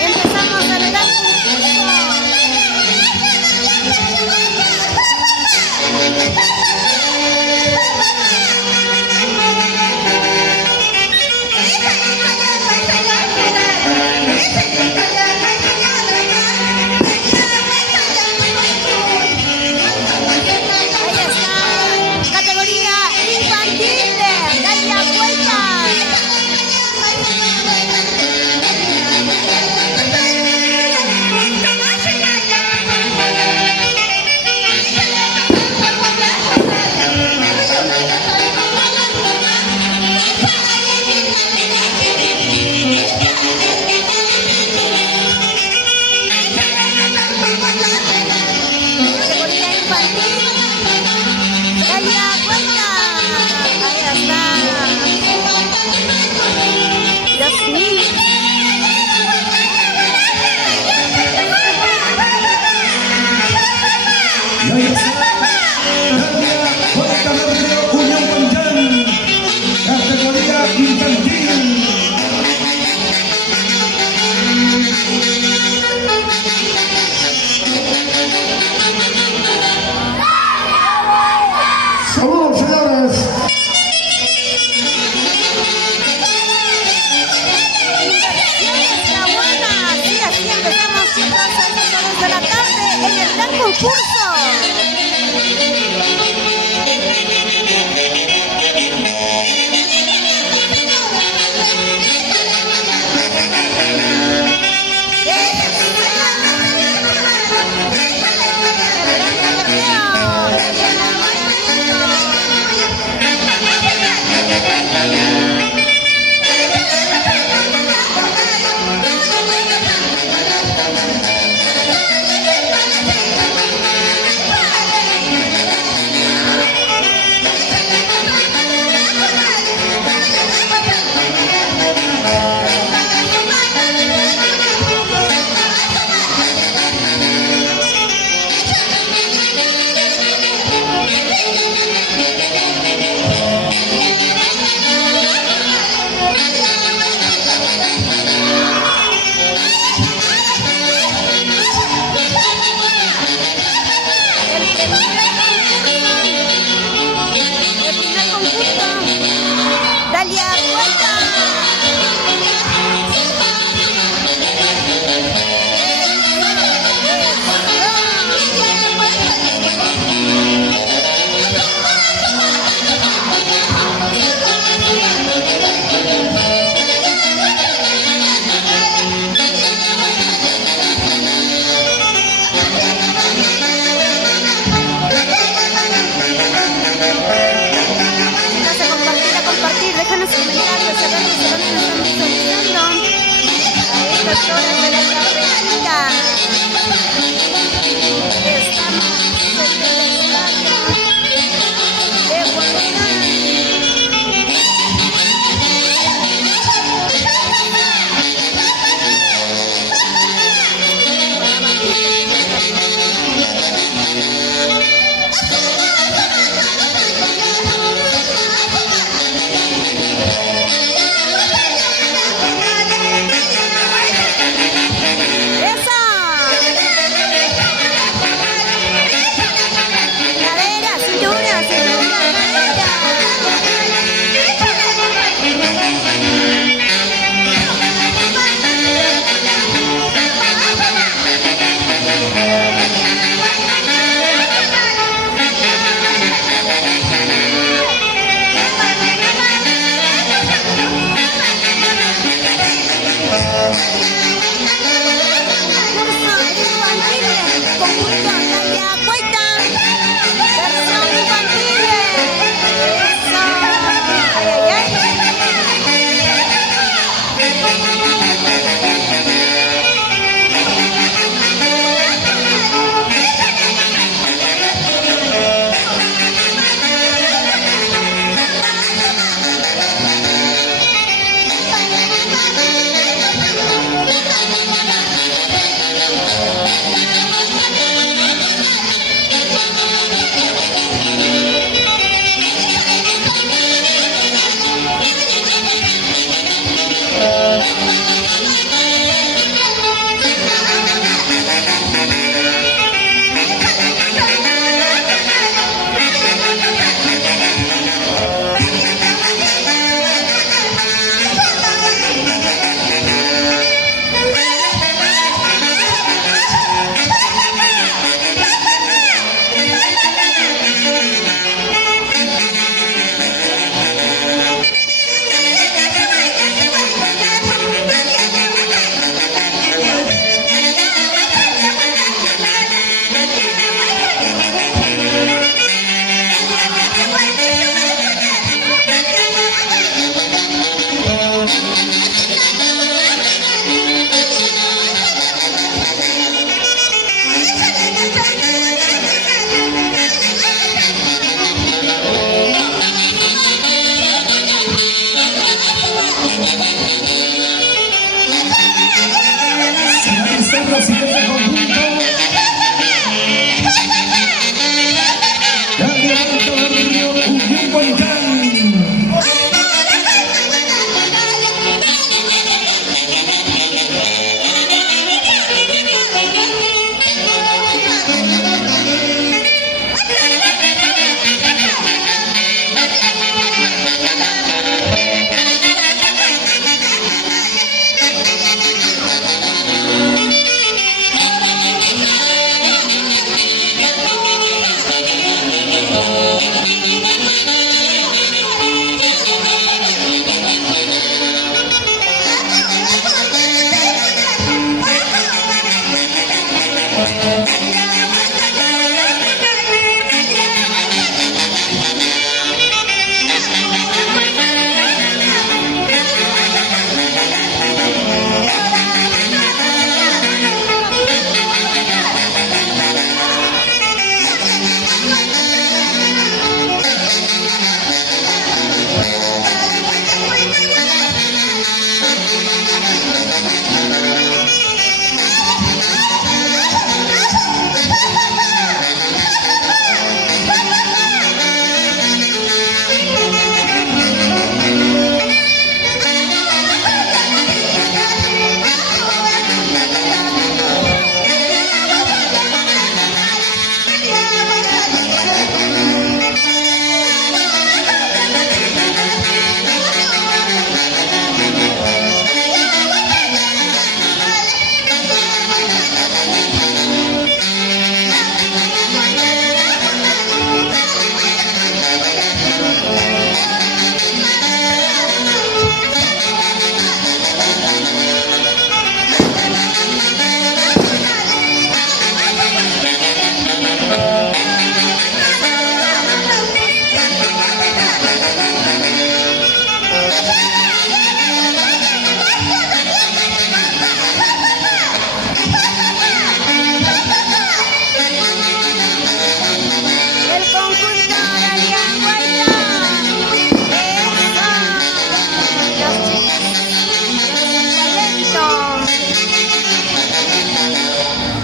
Empezamos a dar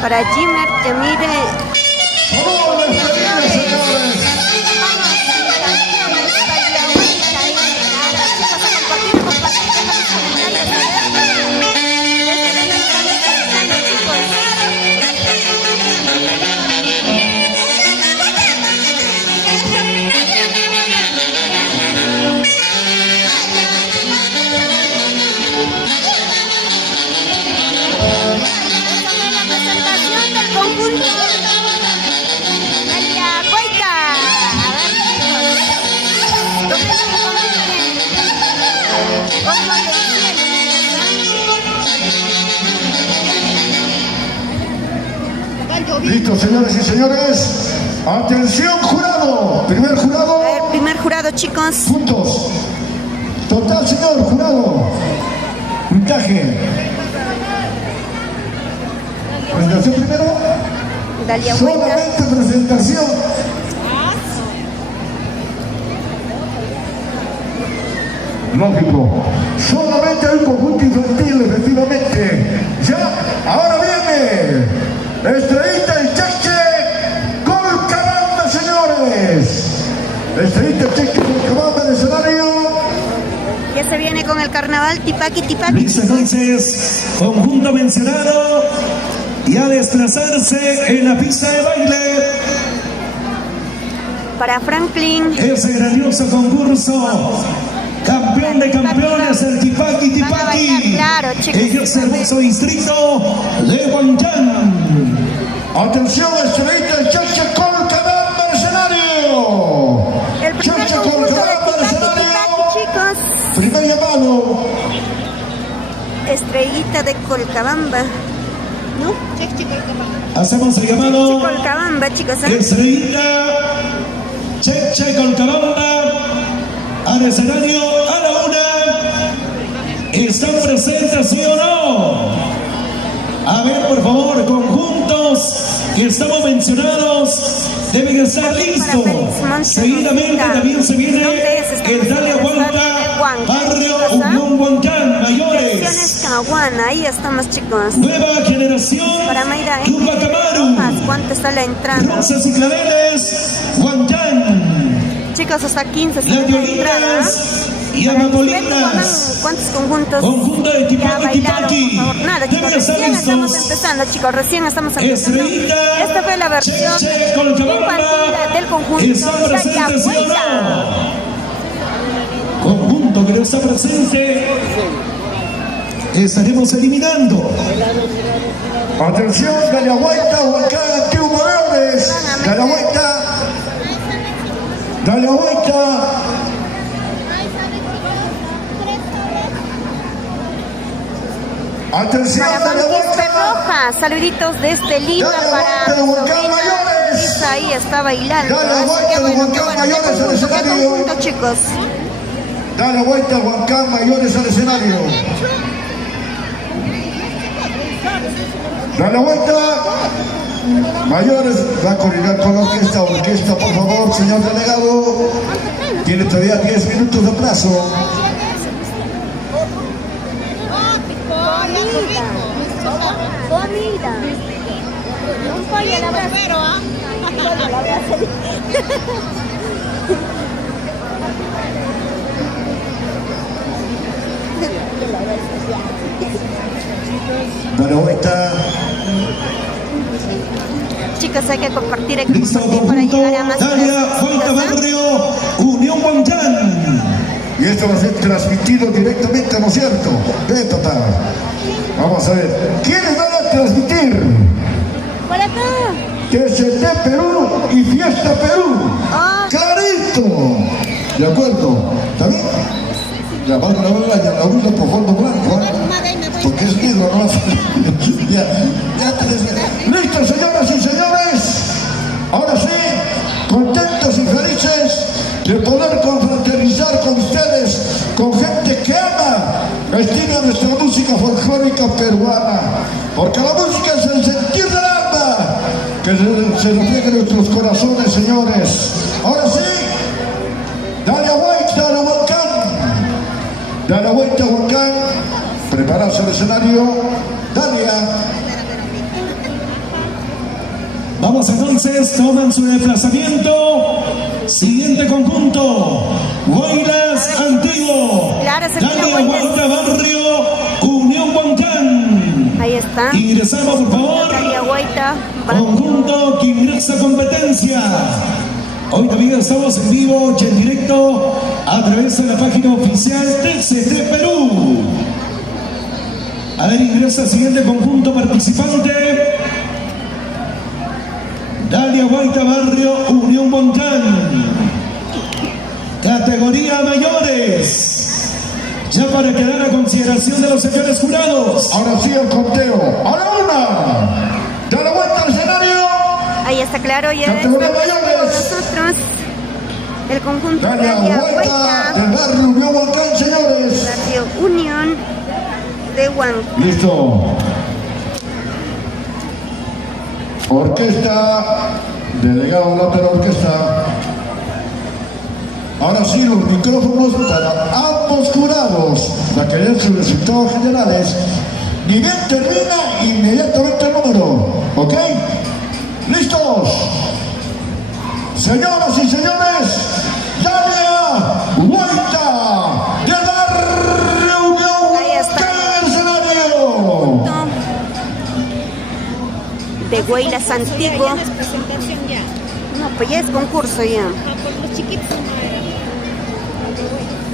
Para Jimmer, Yamire. Listo, señores y señores. Atención, jurado. Primer jurado. A ver, primer jurado, chicos. Puntos. Total, señor jurado. Puntaje. Presentación primero. Dalia Huerta. Solamente presentación. Lógico. Solamente hay un conjunto infantil, efectivamente. Ya, ahora viene. Estrellita y Cheche Colcabamba, señores. Estrellita y Cheche Colcabamba en el escenario. Ya se viene con el carnaval Tipaqui Tipaqui. Listo, entonces, conjunto mencionado y a desplazarse en la pista de baile. Para Franklin. Ese grandioso concurso. Campeón de campeones, el Tipaqui Tipaqui. Claro, chicos. En ese hermoso distrito de Huanchán. Atención, Estrellita y Cheche Colcabamba en el escenario. El primer Cheche conjunto de Colcabamba en el Tipaqui escenario. Tipaqui, chicos. Primer llamado. Estrellita de Colcabamba. ¿No? Hacemos el llamado. Colcabamba, chicos. Estrellita, Cheche Colcabamba. Al escenario a la una. ¿Están presentes, sí o no? A ver, por favor, conjuntos que estamos mencionados deben estar listos. Seguidamente también se viene el Dalia Huerta, Barrio Unión Huancán, mayores. Caguana, ahí estamos, chicos. Nueva generación, Para Mayra, Tupac Amaru, ¿cuánto está la entrada? Rosas y Claveles, Huancán. Chicos, hasta 15 está Las la entrada. violinas y Para el amapolinas. ¿cuántos conjuntos? Conjunto de Ya Tipaqui bailaron, Tipaqui. por favor. Nada, chicos, Deben estar recién estamos listos. empezando, chicos, recién estamos empezando. Estrellita, Esta fue la versión Cheche Colcabamba. infantil del conjunto ¿Están Dalia presentes, sí o Huerta. no? Conjunto que no está presente, estaremos eliminando. Atención, Dalia Huerta, Huancán, Antiguo Moreones. Dalia Huerta. Dalia Huerta. Atención, Para Dalia Manquiste Huerta. Roja, saluditos desde Lima Dale, para Huerta, mi Huancán sobrina Mayores. Luisa, ahí está bailando. Dale, Así Huerta, que bueno, Huancán qué bueno, Mayores qué al conjunto, qué escenario. conjunto, chicos. Dalia Huerta, Huancán, mayores al escenario. Dalia Huerta. Mayores, va a coordinar con la orquesta, por favor, señor delegado. Tiene todavía 10 minutos de plazo. Comida. Un pollo a la brasa. Pollo a la brasa. Dale vuelta. Chicos, hay que compartir, hay que Listo, compartir para conjunto llegar a más Dalia Huayta personas. Barrio, Unión Huancán. Y esto va a ser transmitido directamente, ¿no es cierto? Ve, papá. Vamos a ver. ¿Quiénes van a transmitir? Por acá. TCT Perú y Fiesta Perú. Oh. ¡Clarito! ¿De acuerdo? ¿Está bien? Ya, vamos a la uno por fondo blanco, ¿eh? Porque es negro, ¿no? ya te decía. ¡Listo, señoras y señores! Ahora sí, contentos y felices de poder confraternizar con ustedes, con gente que ama, estima nuestra música folclórica peruana, porque la música es el sentir del alma, que se refleja en nuestros corazones, señores. Ahora sí, Dalia Huayta de Huancán, Dalia Huayta Huancán, prepararse el escenario, Dalia. Vamos entonces, toman su desplazamiento. Siguiente conjunto, Guaylas Antiguo. Claro, se viene Dalia Guaylas. Huayta Barrio, Unión Huancán. Ahí está. Ingresamos, por favor. Dalia Huayta. Conjunto que ingresa competencia. Hoy también estamos en vivo y en directo a través de la página oficial TCT Perú. A ver, ingresa el siguiente conjunto participante. Dalia Huayta Barrio, Unión Huancán. Categoría mayores. Ya para quedar a consideración de los señores jurados. Ahora sí el conteo. Ahora una. Da la vuelta al escenario. Ahí está claro, ya está Categoría con mayores. nosotros el conjunto Dalia Dalia Huayta Huayta, del barrio Unión Huancán, señores. Barrio Unión de Huancán. Listo. Orquesta, delegado de la orquesta. Ahora sí, los micrófonos para ambos jurados, para que den sus resultados generales. Ni bien termina, inmediatamente el número. ¿Ok? ¿Listos? Señoras y señores, Dalia Huayta del barrio Unión Ahí está. Huancán en el escenario. De Guaylas Antiguo. No, pues ya es concurso ya.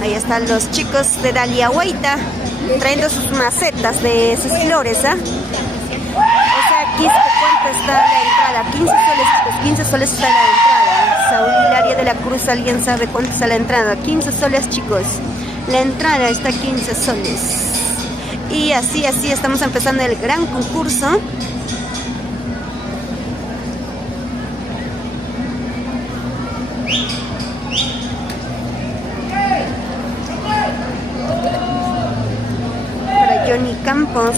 Ahí están los chicos de Dalia Huayta trayendo sus macetas de sus flores, ¿ah? O sea, aquí ¿cuánto está la entrada? 15 soles, chicos, 15 soles está la entrada. Saúl Hilaria de la Cruz, ¿alguien sabe cuánto está la entrada? 15 soles, chicos. La entrada está 15 soles. Y así estamos empezando el gran concurso. Para Johnny Campos.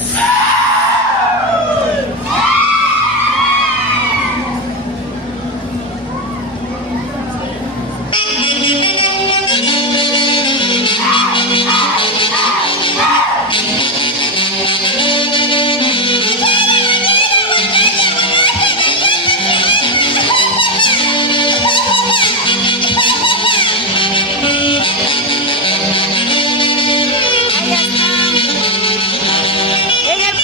Ahí está. En el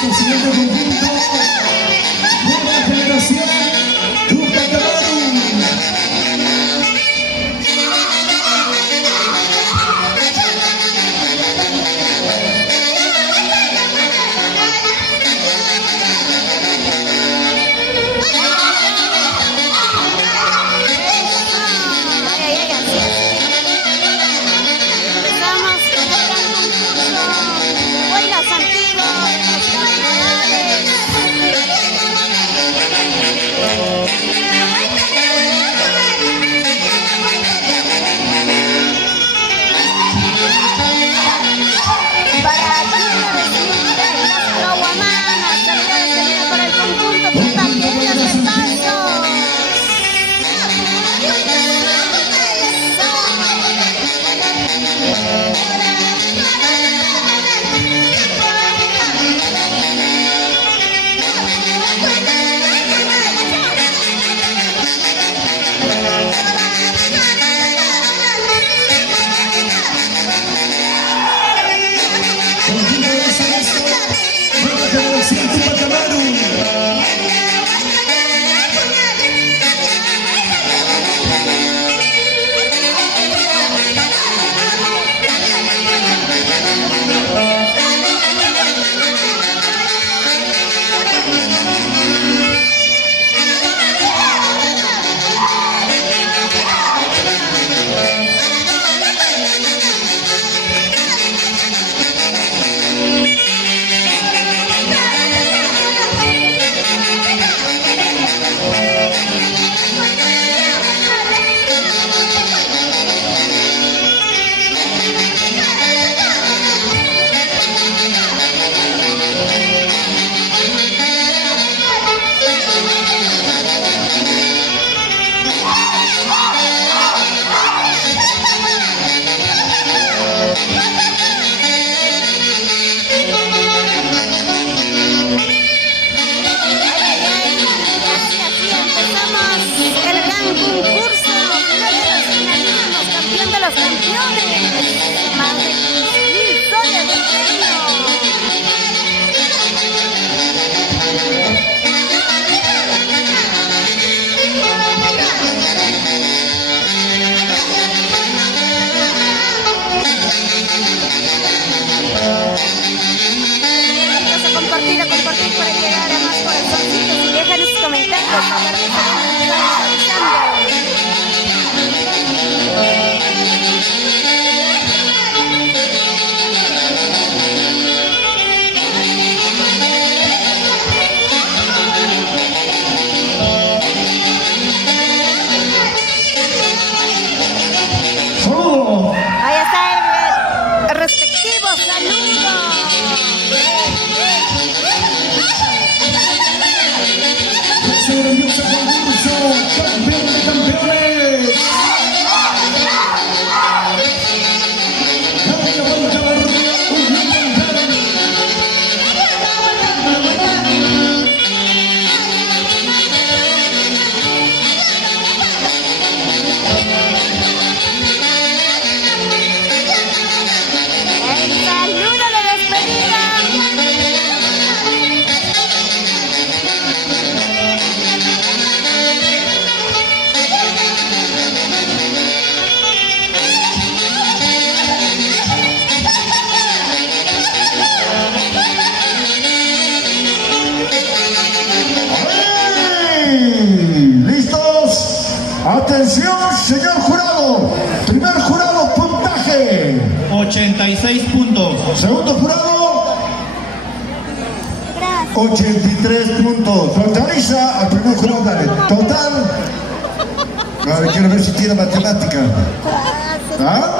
Nuestro siguiente conjunto, nueva generación, Tupac Amaru. Atención, señor jurado. Primer jurado, puntaje. 86 puntos. Segundo jurado, 83 puntos. Totaliza al primer jurado, dale. Total. A ver, quiero ver si tiene matemática. ¿Ah?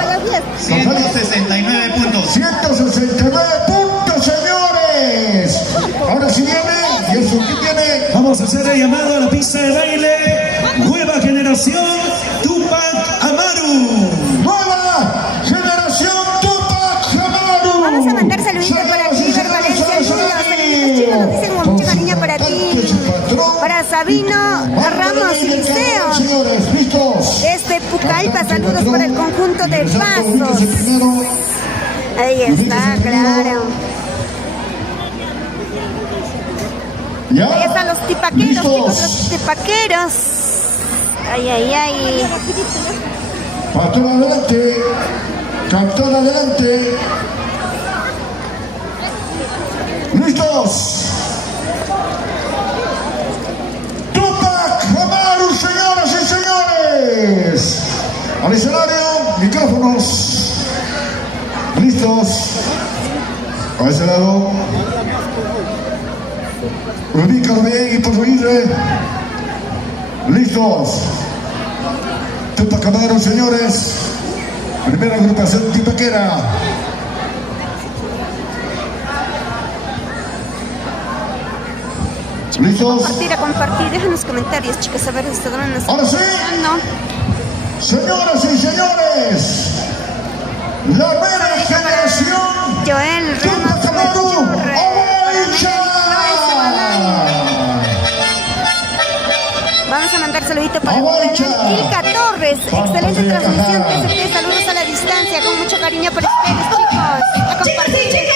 169 puntos. 169 puntos, señores. Ahora sí viene. ¿Y eso qué tiene? Vamos a hacer el llamado a la pista de baile. Nueva generación Tupac Amaru. Nueva generación Tupac Amaru. Vamos a mandar saluditos para aquí, Valencia, saluditos chicos, nos dicen con mucho cariño para ti, para Sabino Ramos y Liceo, señores, listos. Pucallpa, saludos para el conjunto de Pasos. Ahí está, claro. ¿Ya? Ahí están los tipaqueros, ¿Listos? chicos, los tipaqueros. Ay, ay, ay. Pastor adelante. Capitán adelante. ¿Listos? Tupac Amaru, señoras y señores. Al escenario, micrófonos. ¿Listos? A ese lado. Ubícalo bien y por oírle. ¿Listos? Tupac Amaru, señores. Primera agrupación tipaquera. ¿Listos? A compartir, dejen los comentarios, chicos, a ver si se dan Ahora sí. no. Señoras y señores, la nueva generación Joel Tupac Amaru, Oaicha. Vamos a mandar saludito para Oaicha. Ilka Torres. Excelente transmisión. TCT, saludos a la distancia. Con mucho cariño para ustedes, chicos. A compartir.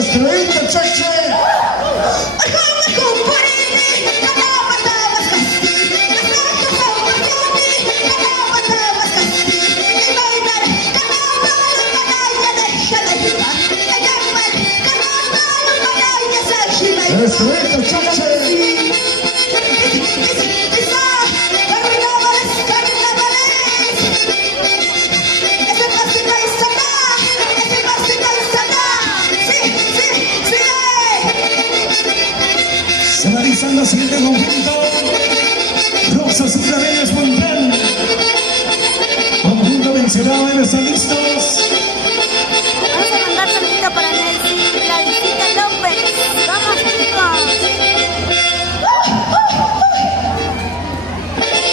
Estrellita, cheche. Estrellita, cheche. Se va realizando el siguiente conjunto. Rosas y Claveles Montral. Conjunto mencionado, ¿están listos? Vamos a mandar saludito para Nelson Vladicita López. Vamos, chicos.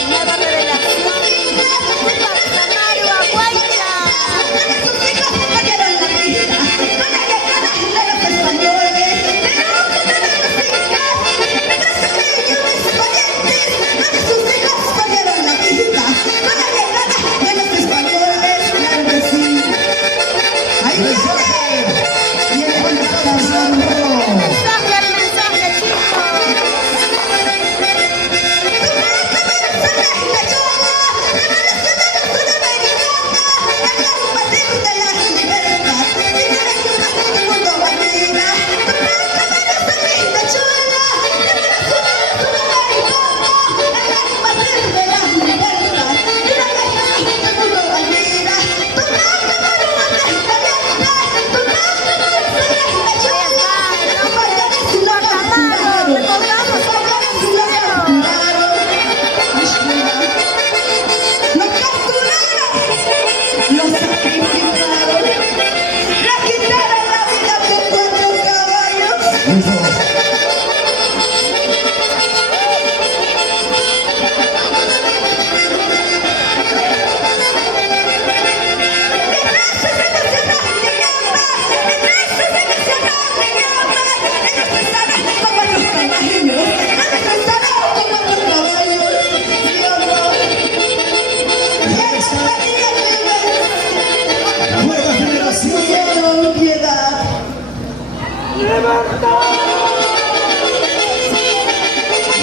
Nueva revelación. Tamaru Aguaita.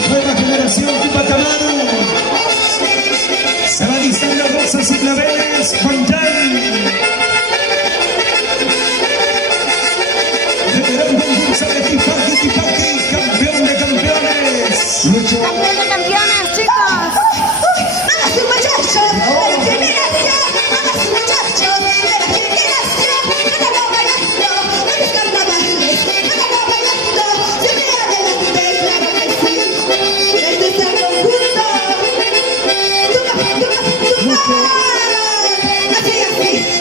Nueva generación Tupac Amaru. Se va listando Rosas y Claveles Montral. Veterano concurso de Tipaki, campeón de campeones. Campeón de campeones, chicos. Así, así.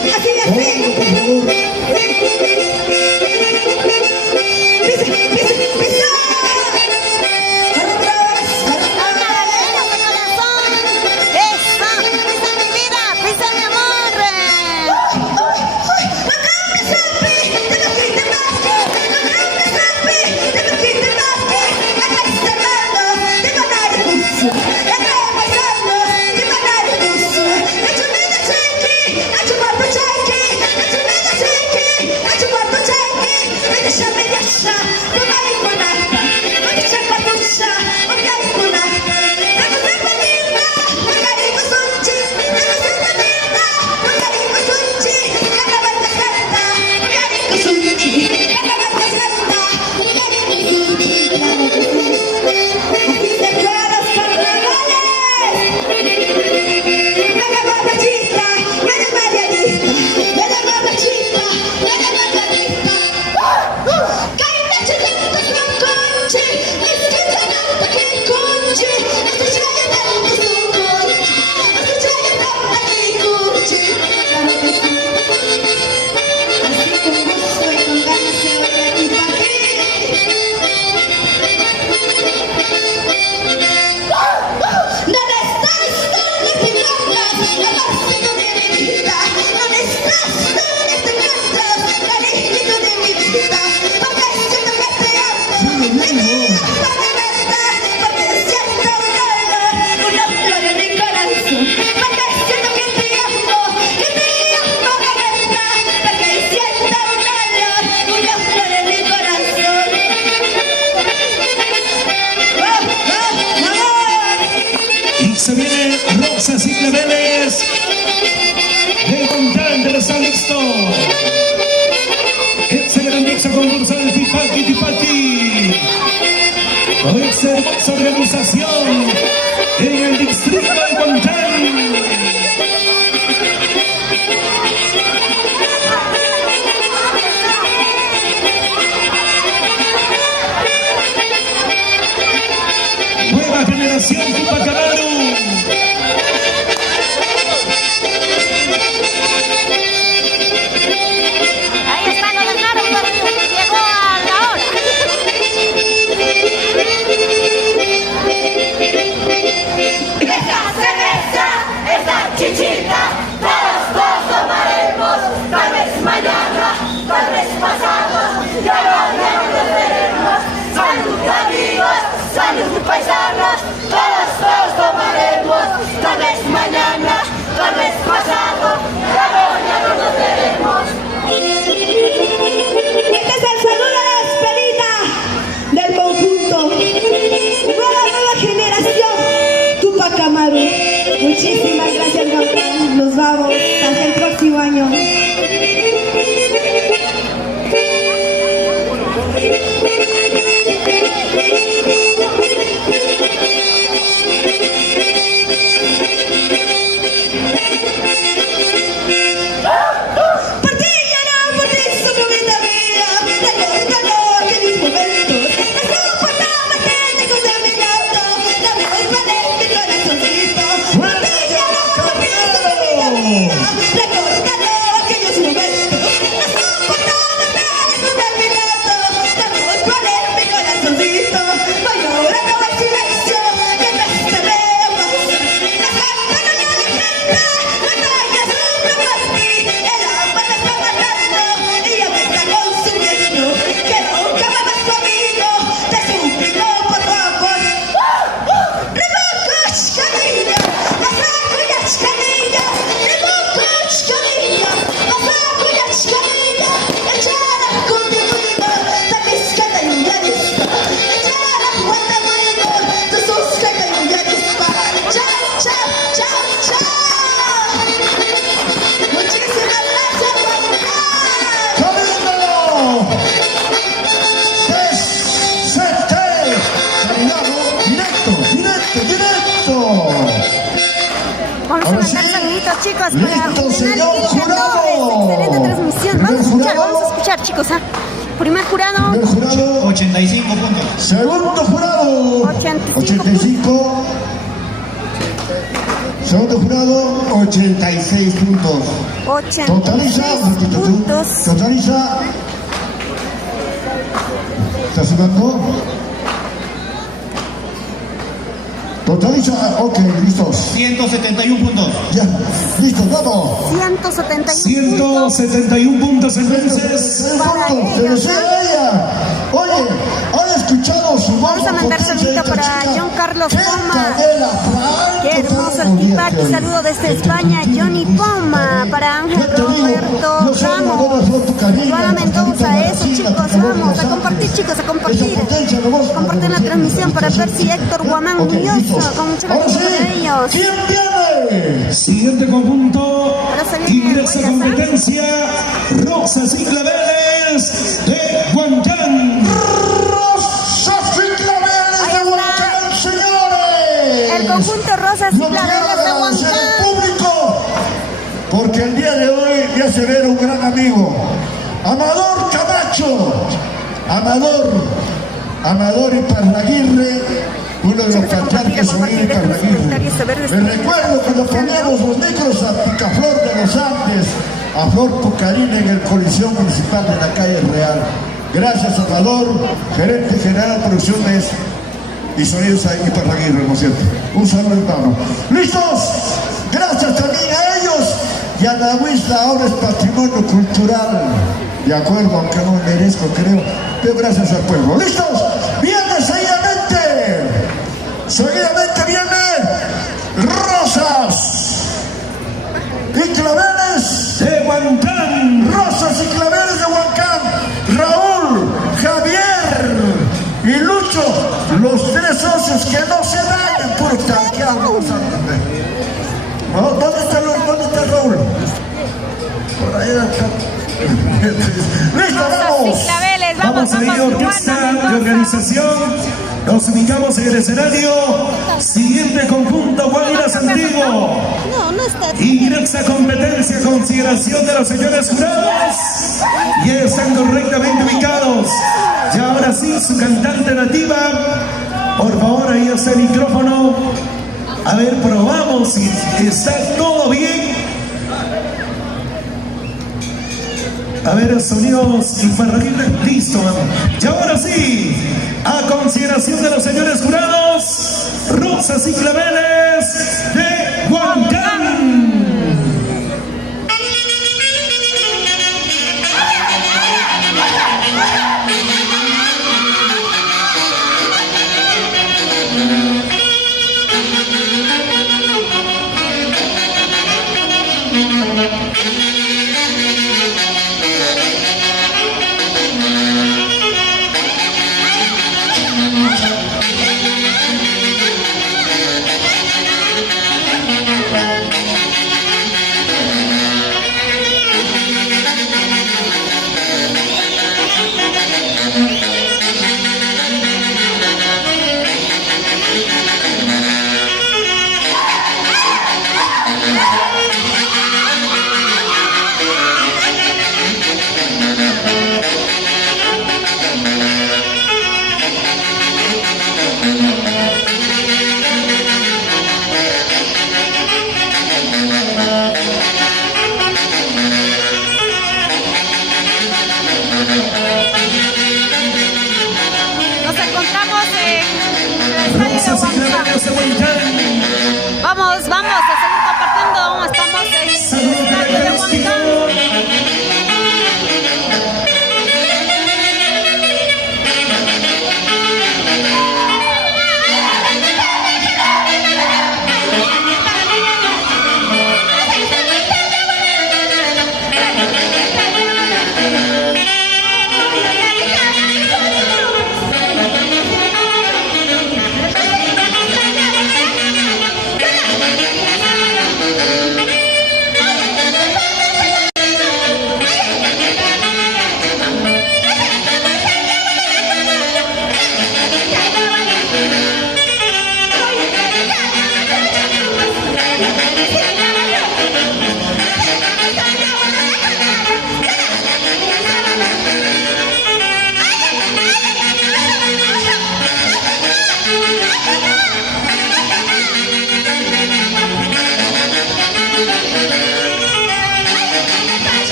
Excelsa organización en el distrito de Huancán. Nueva generación Tupac Amaru. Ahí está, lo dejaron, pero llegó a la hora. Esta cerveza, esta chichita, todos tomaremos, tal vez mañana, tal vez pasado, ya nos veremos. Salud amigos, salud paisanos, todos tomaremos, tal vez mañana, tal vez pasado, ya nos veremos. Este es el saludo de despedida del conjunto. Nueva generación, Tupac Amaru. Muchísimas gracias, Juan. Nos vamos hasta el próximo año. Vamos a mandar saluditos, chicos, para Listo, señor Juvenal jurado. Excelente transmisión. Vamos a escuchar, chicos. Primer jurado, Primer jurado, 85 puntos. segundo jurado, 85. Segundo jurado, 86 puntos. 86 puntos. Totaliza. ¿Está sumando? Totaliza, ok, listos. 171 puntos. Ya, listos, vamos. 171 puntos entonces. Para Se ella. desea ella. Oye, ¿han escuchado su voz? Vamos a mandar potencia de saludito esta para chica? John Carlos ¡Qué Poma! canela, Franco! Qué hermoso el feedback y saludo desde España, Johnny Poma, para Ángel Roberto Ramos, Eduardo Mendoza, eso chicos, vamos a compartir chicos, a compartir la transmisión para Percy Héctor Guamán Muñoz, con mucho cariño para ellos. ¿Quién viene? Siguiente conjunto. Ahora se viene Ingresa Huellas, competencia. Rosas y Claveles de Huancán. Rosas y Claveles Ahí de está. Huancán, señores. El conjunto Rosas y Lo quiero Claveles de agradecer al Huancán. público, porque el día de hoy me hace ver un gran amigo, Amador Camacho, Amador Iparraguirre, uno de los cantantes sonidos de Iparraguirre. Me recuerdo cuando poníamos los micros a Picaflor de los Andes, a Flor Pucarina en el Coliseo Municipal de la calle Real. Gracias, Amador, gerente general de producciones y sonidos a Iparraguirre, ¿no es cierto? Un saludo, hermano. ¿Listos? Gracias también a ellos. Y a Nahuisla ahora es patrimonio cultural. De acuerdo, aunque no merezco, creo. Pero gracias al pueblo. ¿Listos? Viene seguidamente. Seguidamente viene Rosas y Claveles De Huancán. Rosas y Claveles de Huancán. Raúl, Javier y Lucho, los tres socios que no se vayan por tanqueando. ¿Dónde está Raúl? Por ahí está. Listo, Rosas vamos. y Claveles, Vamos a ir a orquesta. organización. Nos ubicamos en el escenario. Siguiente conjunto, Guaviras Antiguo. No, no está. Ingrexa competencia, consideración de los señores jurados. Y están correctamente ubicados. Y ahora sí, su cantante nativa. Por favor, ahí está el micrófono. A ver, probamos si está todo bien. A ver, sonidos infrarrojitos, listo. Y ahora sí, a consideración de los señores jurados, Rosas y Claveles de Huancán. Nos encontramos en el estadio de Huancán. Vamos a seguir compartiendo. Estamos en el estadio de Huancán.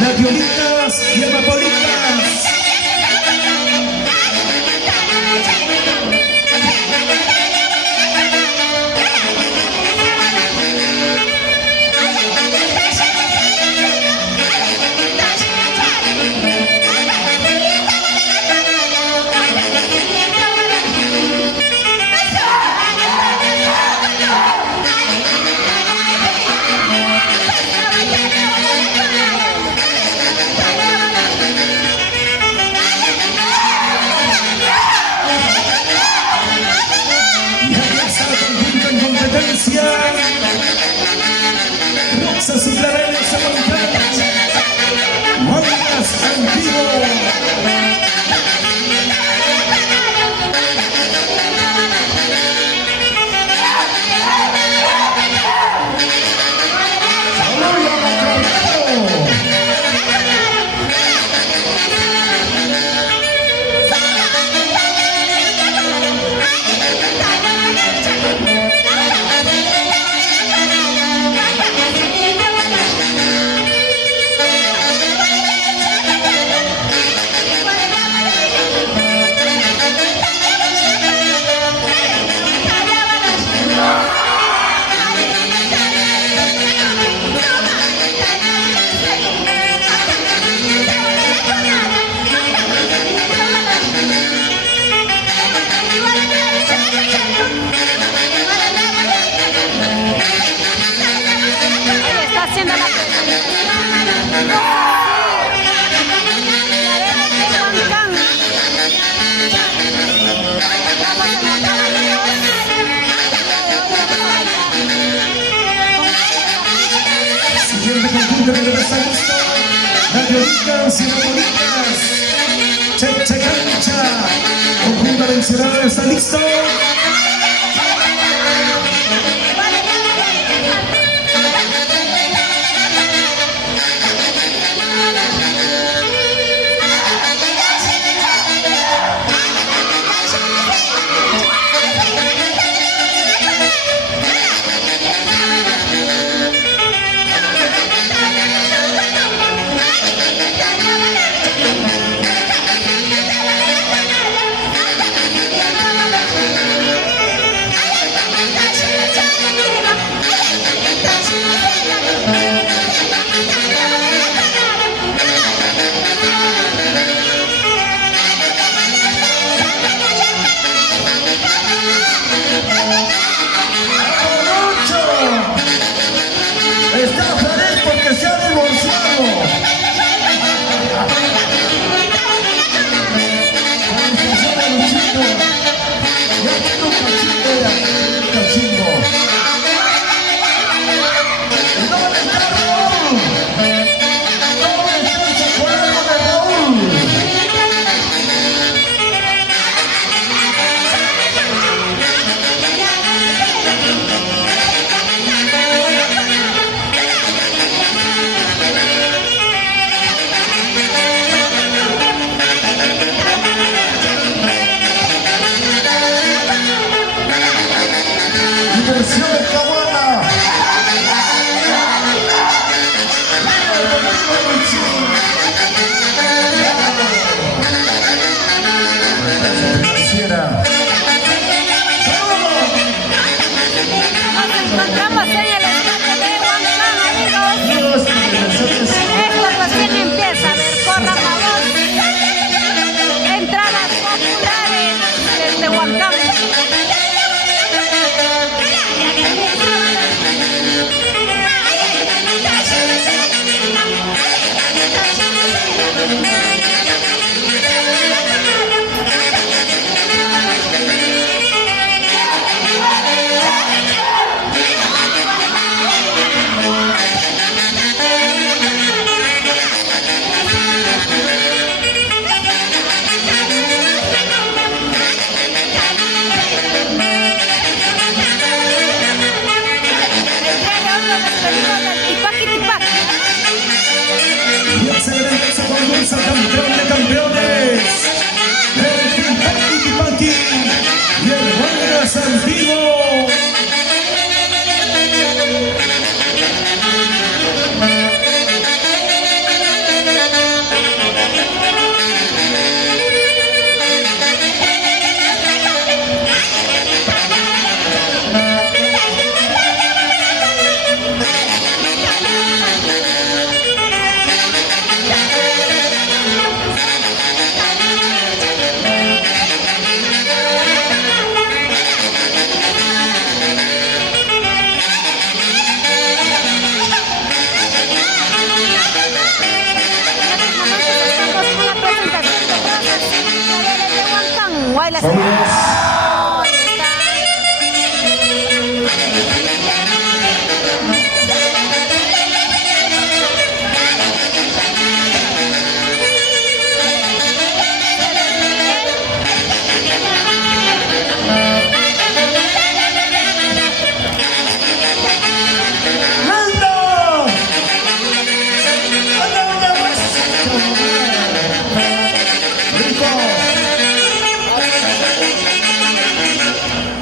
Las violitas y amapolitas. está listo. Gallonitas y Ramonitas. Cheche Cancha. Conjunto mencionado está listo. Está feliz porque se ha divorciado. Ya tiene un cachito, un cachito. ¿Dónde está Raúl? ¿Dónde está el chocolate de Raúl? Diversión de Caguana. Quisiera. Nos encontramos en el estadio de Huancán, amigos. Esto recién empieza. A ver, corra favor. Entradas populares desde Huancán. Y se regresa con Dulce, campeón de campeones. El Tipaqui y el Juan Santiago.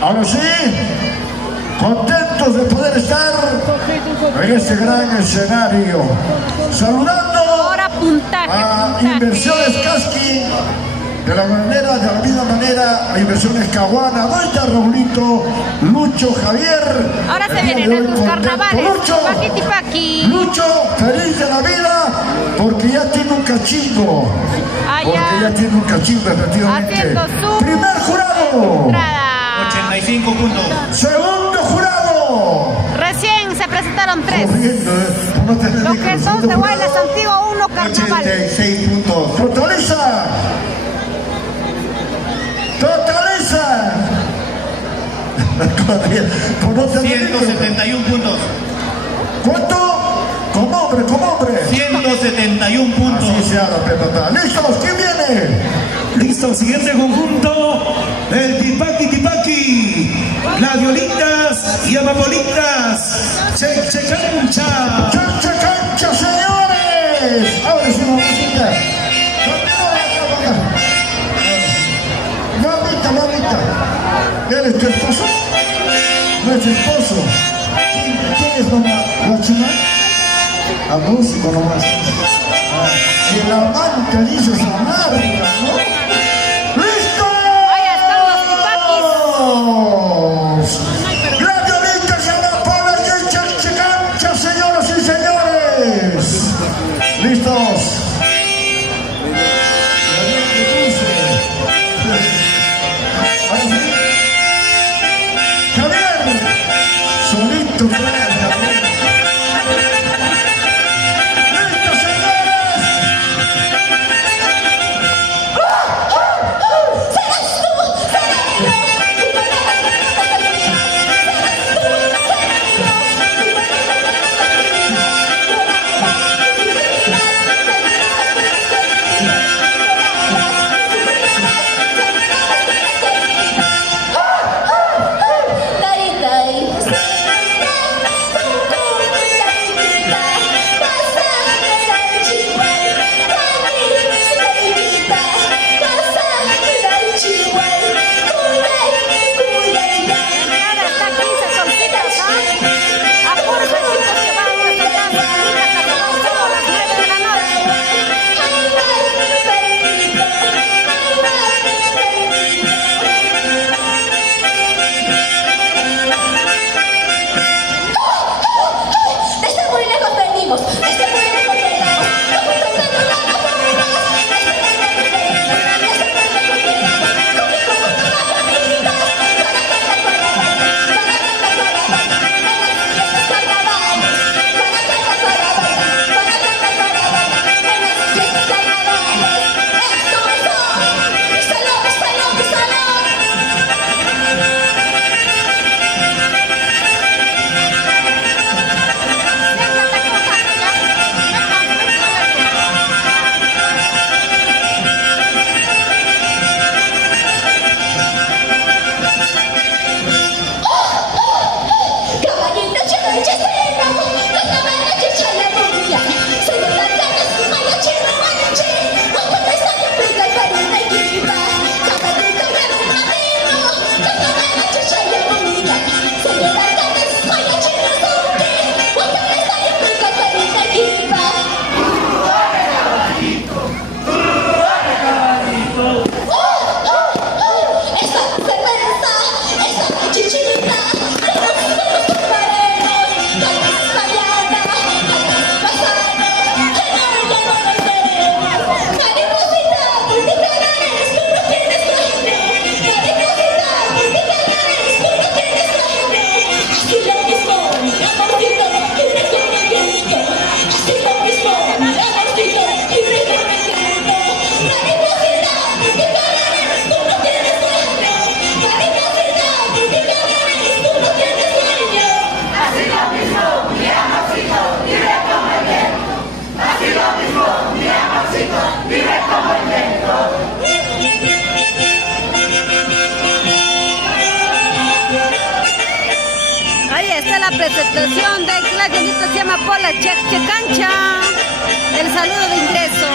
Ahora sí, contentos de poder estar en este gran escenario. Saludando Ahora puntaje, a puntaje. Inversiones Casqui, de la misma manera a Inversiones Caguana. ¿Dónde está Raulito? Lucho, Javier. Ahora El se día vienen de hoy estos contento. carnavales. Lucho, Tipaqui, Tipaqui. Lucho, feliz de la vida porque ya tiene un cachimbo. Porque ya tiene un cachimbo, efectivamente. Haciendo su Primer jurado. entrada. 85 puntos. Segundo jurado. Recién se presentaron tres. Corriendo, no te Lo dediques que al son segundo de Guaylas jurado. Antiguo 1 Carnaval. 86 puntos. Totaliza. Totaliza. Pues no te dediques. 171 puntos. ¿Cuánto? Como hombre, como hombre. 171 puntos. Así se haga, pelota. ¿Listos? ¿Quién viene? Listo, siguiente conjunto, el Tipaki, Gladiolitas y Amapolitas, Chechecancha. ¡Chechecancha, señores! Ahora sí, mamacita. Mamita. ¿Eres tu esposo? ¿No es tu esposo? ¿Quién es mamá? ¿Guachima? A músico nomás. Que la manca dice Sanarra, ¿no? Gladiolitas y Amapolas y Chechecancha, señoras y señores. ¿Listos? Javier, solito Javier. ¡Listos, señores! La presentación de Gladiolitas y Amapolas Chechecancha. El saludo de ingreso.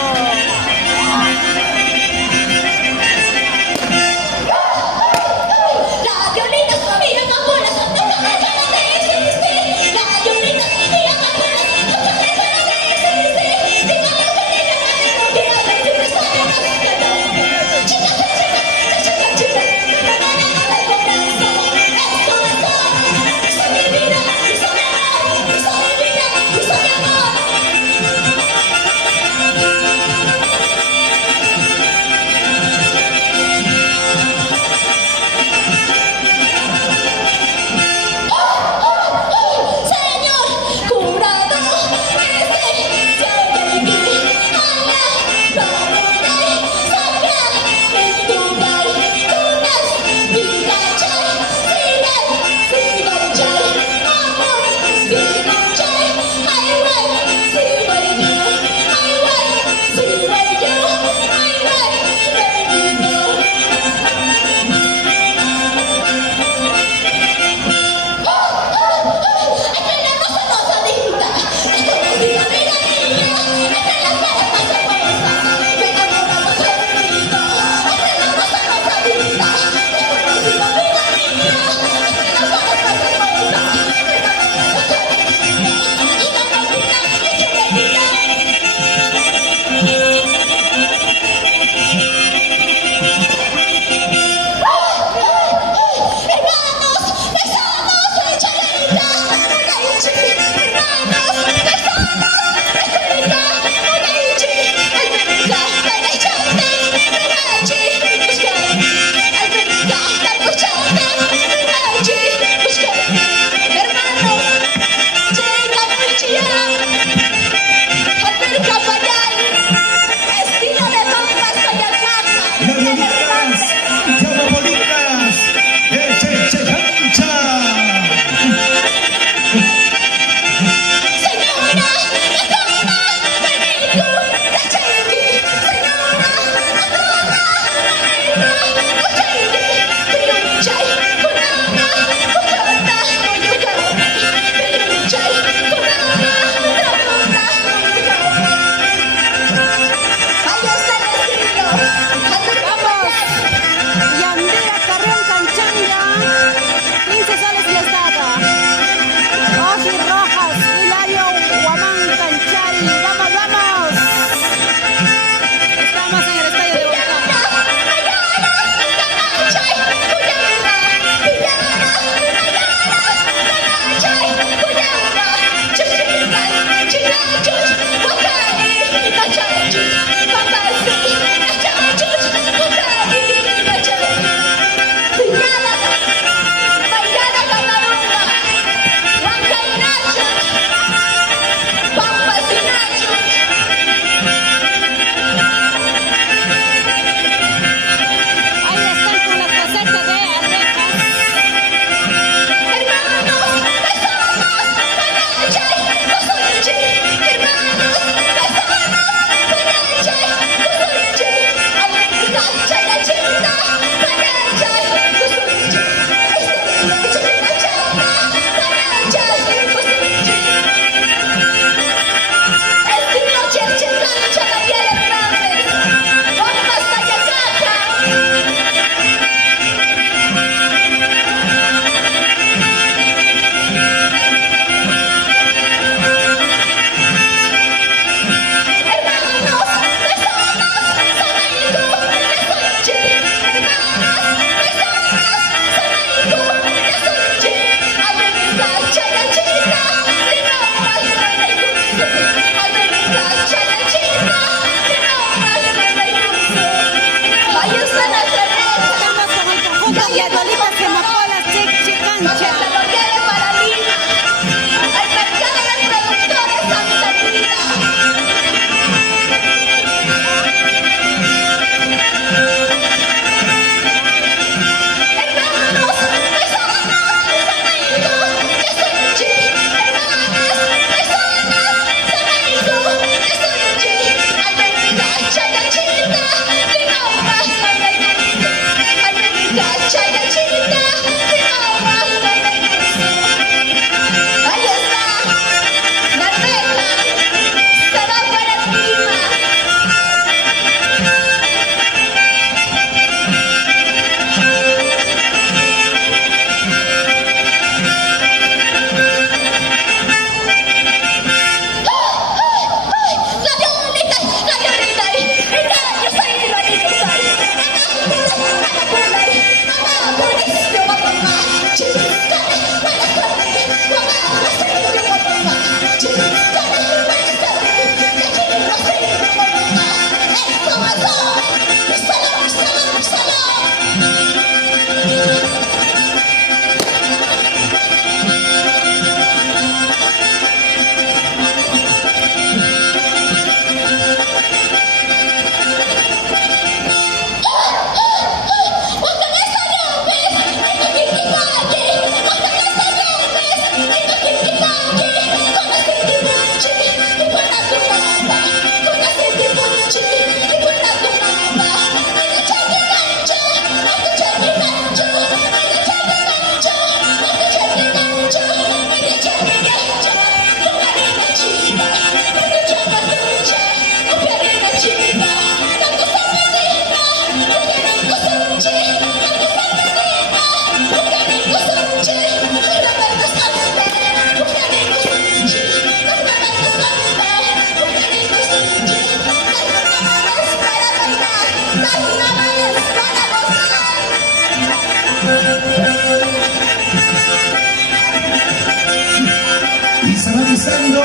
Y se va pisando,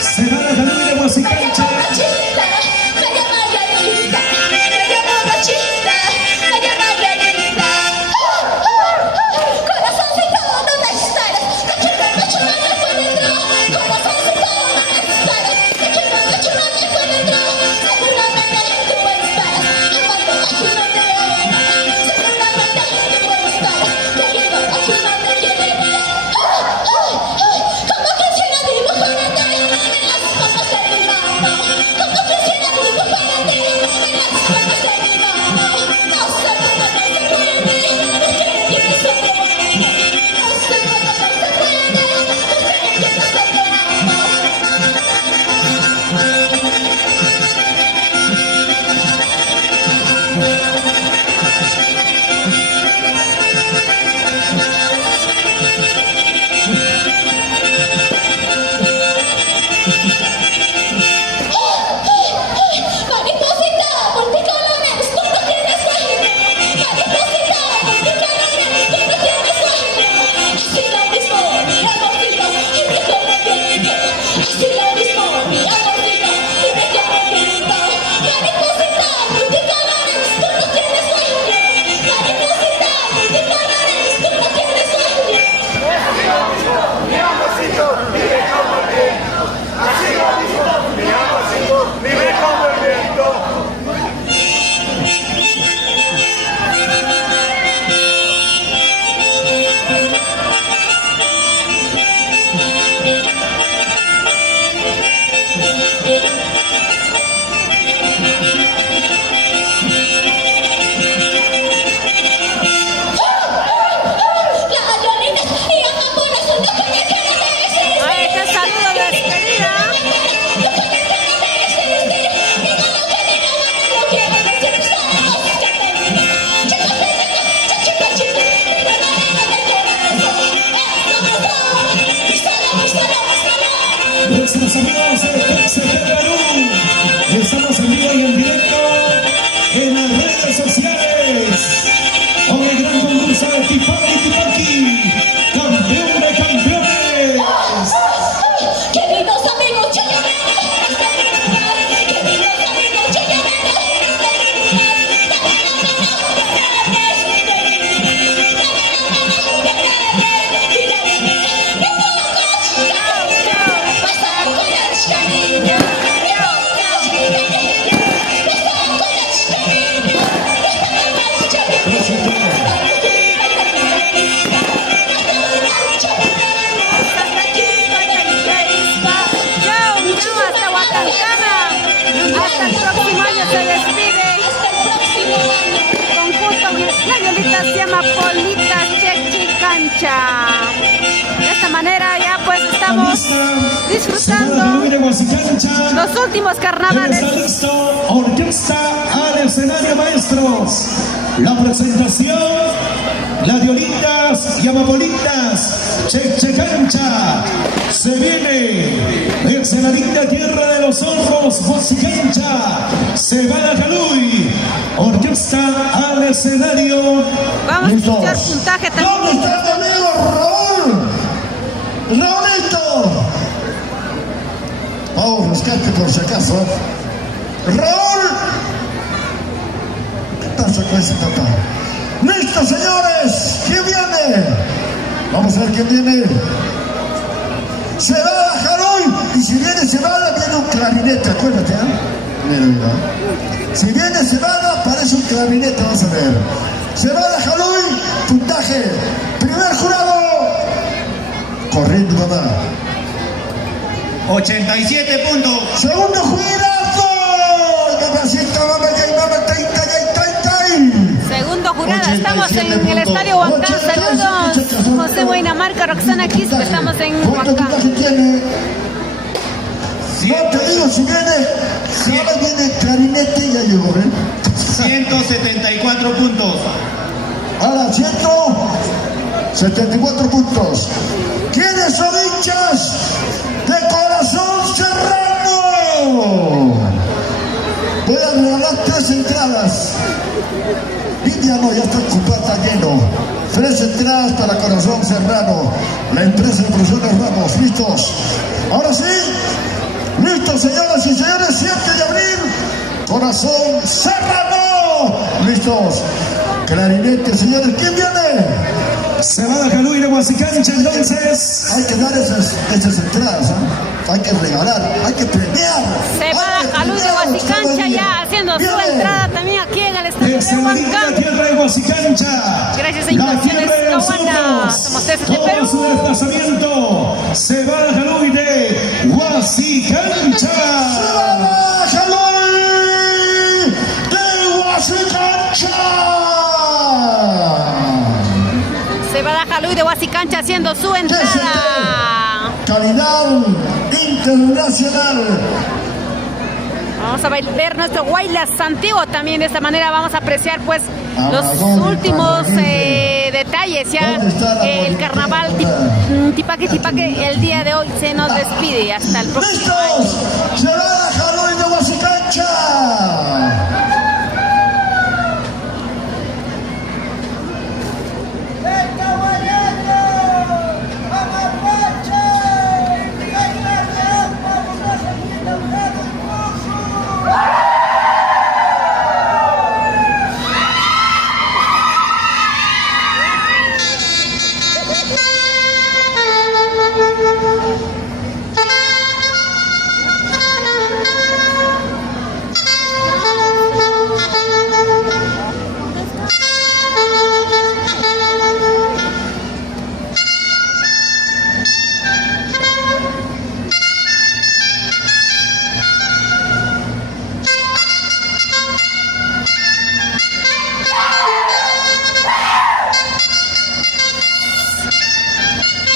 se va la familia Guasicancha. Nuestros amigos de TXT Perú, estamos en vivo y en directo en las redes sociales con el gran concurso de Tipaki Tipaki, campeón de campeones. Queridos amigos, yo queridos amigos, yo y amapolitas Chechicancha. De esta manera ya pues estamos disfrutando los últimos carnavales. Está listo, orquesta al escenario, maestros. La presentación, la de Olitas y Amapolitas Chechicancha. Se viene desde la linda tierra de los ojos, Huasicancha. Se va a Caluy. Orquesta al escenario. Vamos a escuchar puntaje ¿Dónde también. está mi amigo Raúl? ¡Raulito! Vamos a buscarte por si acaso. ¡Raúl! ¿Qué pasa con ese papá? ¡Listo, señores! ¿Quién viene? Vamos a ver quién viene. Se va a bajar hoy. Y si viene Cebada, viene un clarinete. Acuérdate, ¿eh? Mira, mira. Si viene Cebada, parece un clarinete. Vamos a ver. Cebada Jaluy, puntaje. Primer jurado. Corriendo, mamá. 87 puntos. Segundo jurado. Mamacita, mamá, ya, mamá, Segundo jurado, estamos en 87 el puntos. estadio Huancán. 87, Saludos, José Buenamarca, Roxana Quispe, estamos en ¿cuánto Huancán. puntaje tiene? No te digo si viene. Si ahora viene el clarinete, ya llegó, ¿ven? 174 puntos. Ahora 174 puntos. ¿Quiénes son hinchas de Corazón Serrano? Voy a regalar 3 entradas. Lidia no, ya está ocupado, está lleno. 3 entradas para Corazón Serrano. La empresa de Profesores Ramos. ¿Listos? Ahora sí. Listos, señoras y señores. 7 de abril. Corazón Serrano. Listos. Clarinete, señores. ¿Quién viene? Se va a Caluy de Huasicancha, entonces. Hay que dar esas entradas, ¿eh? Hay que regalar, hay que premiar. Se va a Jalú de Huasicancha ya haciendo su entrada también aquí en el estadio Desde de la linda Huancán. tierra de Huasicancha. Gracias a La Inversiones tierra de los Cahuana. ojos. Somos TCT Todo Perú. su desplazamiento se va a Caluy de Huasicancha. ¡Jaluy de Huasicancha! Se va a Jalú de Huasicancha haciendo su entrada. Calidad internacional. Vamos a ver nuestro Guaylas antiguo también. De esta manera vamos a apreciar pues los Amador, últimos Amador. detalles ya. ¿Dónde está la El bonita? carnaval Tipaque el día de hoy se nos despide. Hasta el próximo año. ¡Listos! ¡Se va a Jaluy de Huasicancha!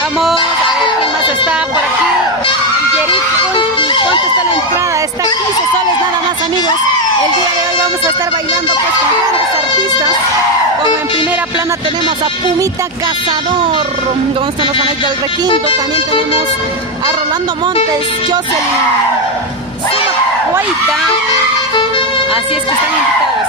Vamos a ver quién más está por aquí. ¿Cuánto está la entrada? Está 15 soles nada más, amigos. El día de hoy vamos a estar bailando pues con grandes artistas. Como en primera plana tenemos a Pumita Cazador, donde están los Anales del Requinto. También tenemos a Rolando Montes, Jocelyn, Suma Guaita. Así es que están invitados.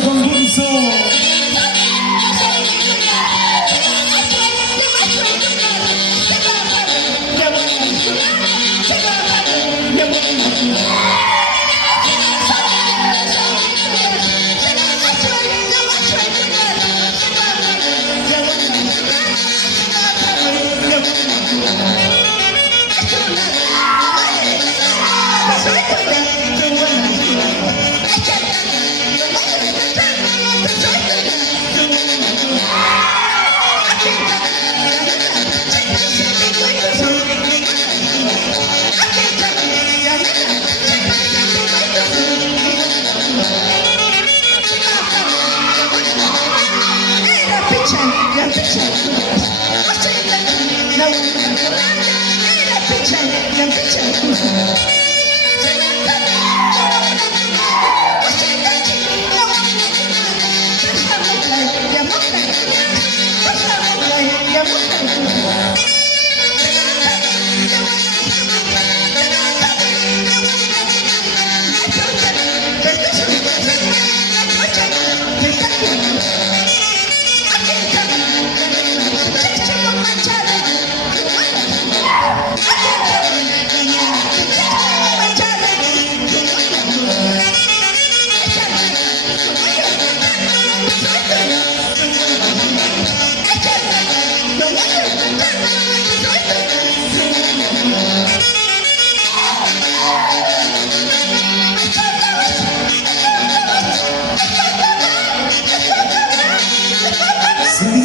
Con Dulce.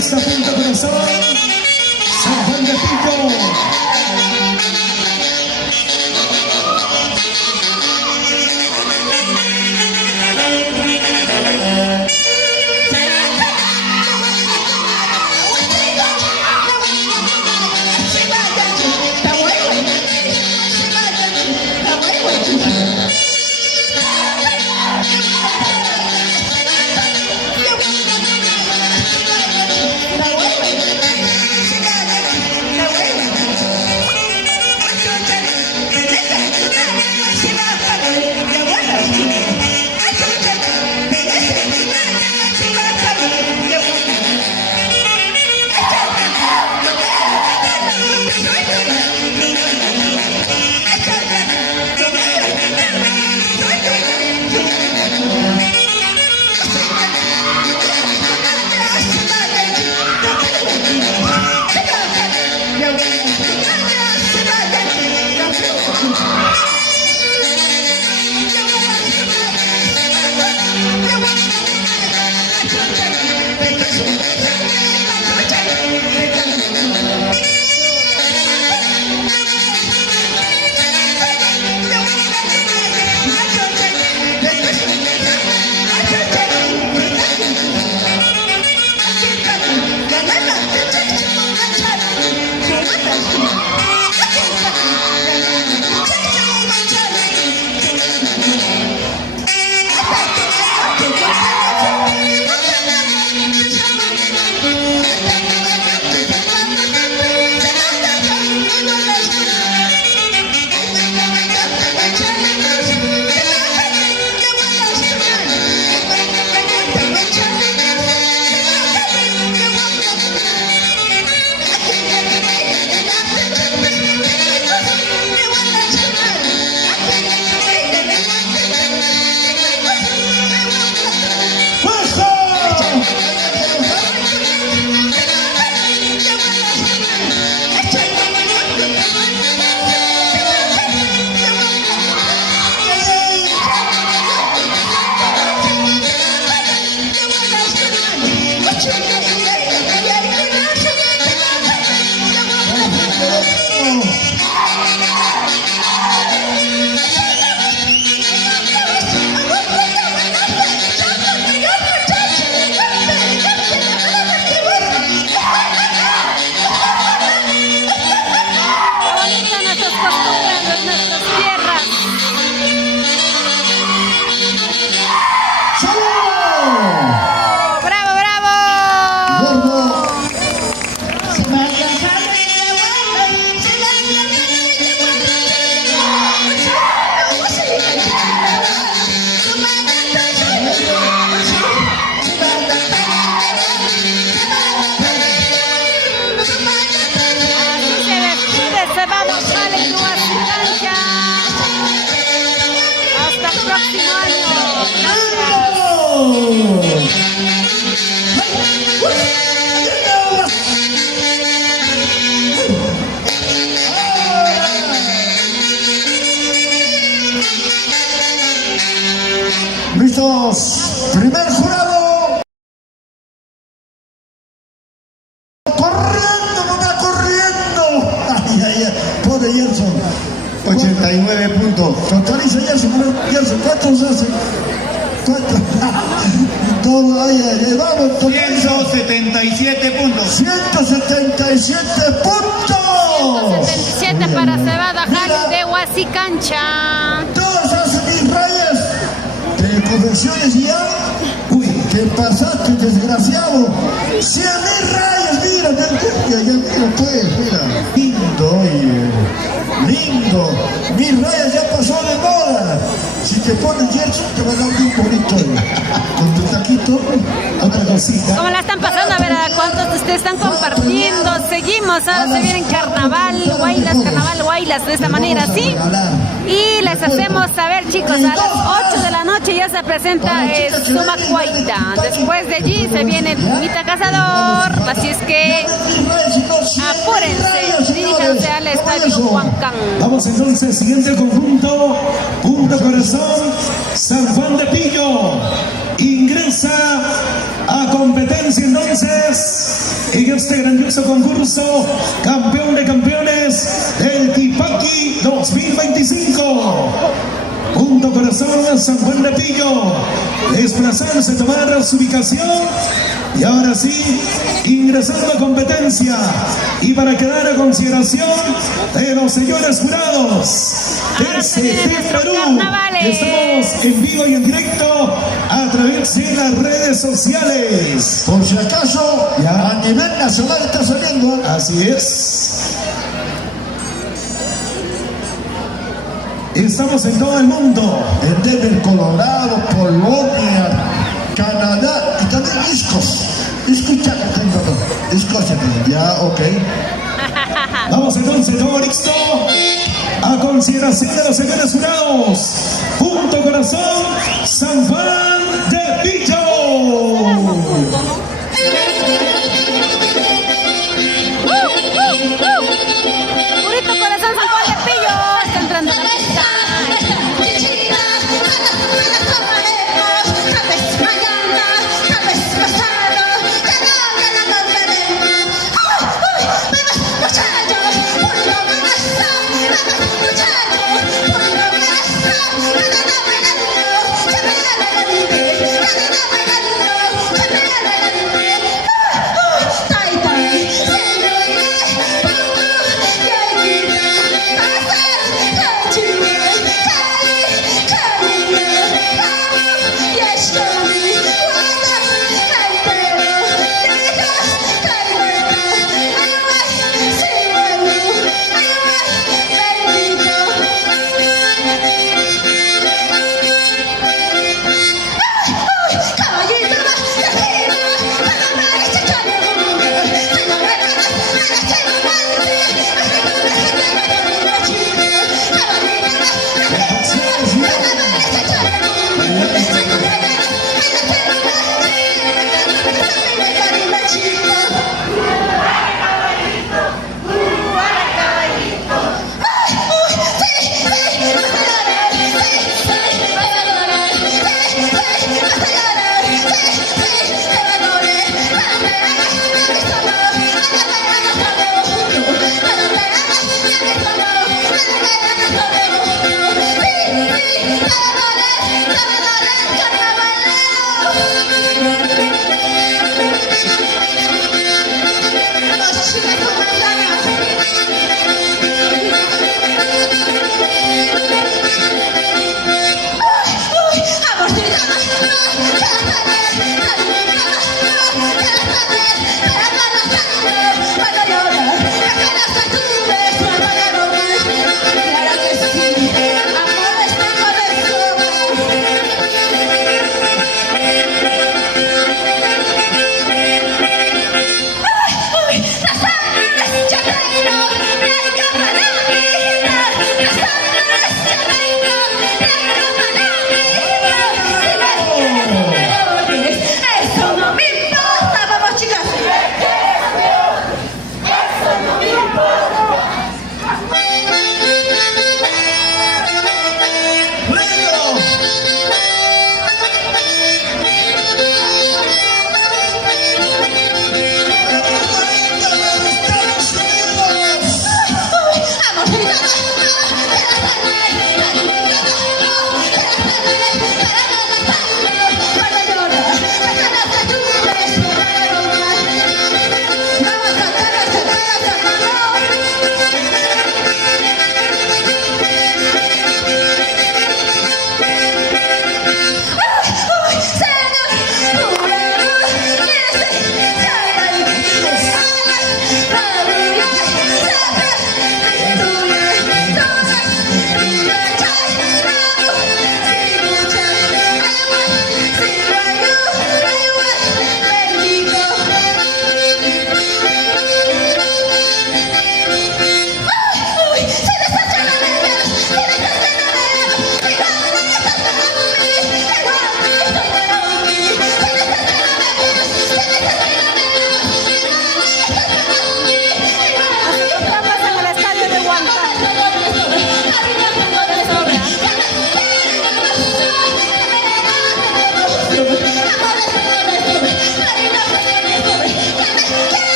Lista punta corazón, San Juan de Pico. ¿Listos? Primer jurado. Corriendo, no está corriendo. Ay, ay, ay. Pobre Gerson. 89 puntos. Totaliza Gerson. Gerson, ¿cuántos hace? ¿Cuántos? Todo, ay, ay, ay. Vamos, totaliza. 177 puntos. 177 puntos. 177 para Cebada Jali de Huasicancha. Todas las mis rayas de correcciones ya. Uy, ¿qué pasaste, desgraciado? 100.000 rayas, mira, mira, pues, mira. Lindo, oye. Lindo. Mis rayas ya pasó de moda. Si te pones Gerson te va a dar un bonito. Con tu taquito, otra cosita. ¿Cómo la están pasando? A ver, ¿a cuántos de ustedes están compartiendo? Seguimos, ahora se vienen Carnaval Guaylas, de esta manera, ¿sí? Y les hacemos saber, chicos, a las 8 de la noche ya se presenta Sumac Guaita. Después de allí se viene el Pumita Cazador, así es que apúrense, diríjanse al estadio Huancán. Vamos entonces, siguiente conjunto, Punto Corazón, San Juan de Pillo. Ingresa a competencia entonces en este grandioso concurso, campeón de campeones del Tipaqui 2025. Punto Corazón, San Juan de Pillo, desplazándose a tomar su ubicación y ahora sí, ingresando a competencia y para quedar a consideración de los señores jurados Ahora se viene TCT nuestro Perú. carnavales. Estamos en vivo y en directo a través de las redes sociales. Por si acaso, Ya. a nivel nacional está saliendo. Así es. Estamos en todo el mundo. En Denver, Colorado, Polonia, Canadá y también Iscos. Escucha, Escocia, ya, ok. Vamos entonces, todo listo. A consideración de los señores jurados. Punto Corazón, San Juan de Pillo. Purito Corazón, San Juan de Pillo, está entrando a la pista.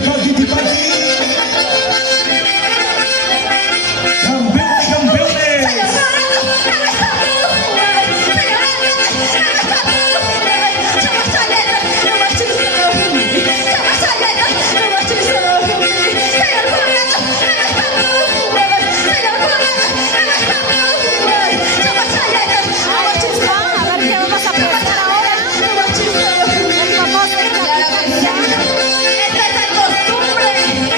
tipaki, tipaki. Campeón de campeones. A ver qué vamos a apostar ahora. El famoso capitán. Esta es la costumbre.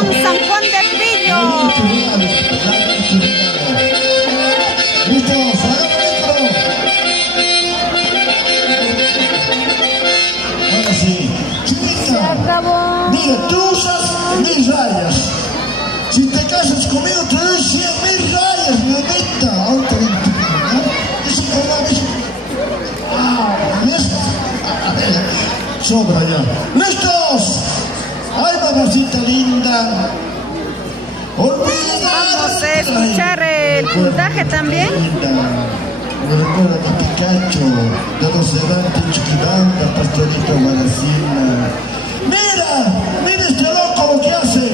Corazón San Juan de Pillo. ¿Listos? Ahora sí. Chiquita, mira, tú usas 1000 rayas. Si te casas conmigo te doy 100.000 rayas, mamita. Ahorita ven. Eso como a veces. ¿Ves? Sobra ya. ¡Listos! ¡Ay, mamacita linda! Vamos a escuchar el puntaje también. Me recuerda a Pikachu, de los Cervantes, Chiquibanda, Pastorito, Magazina. ¡Mira este loco lo que hace!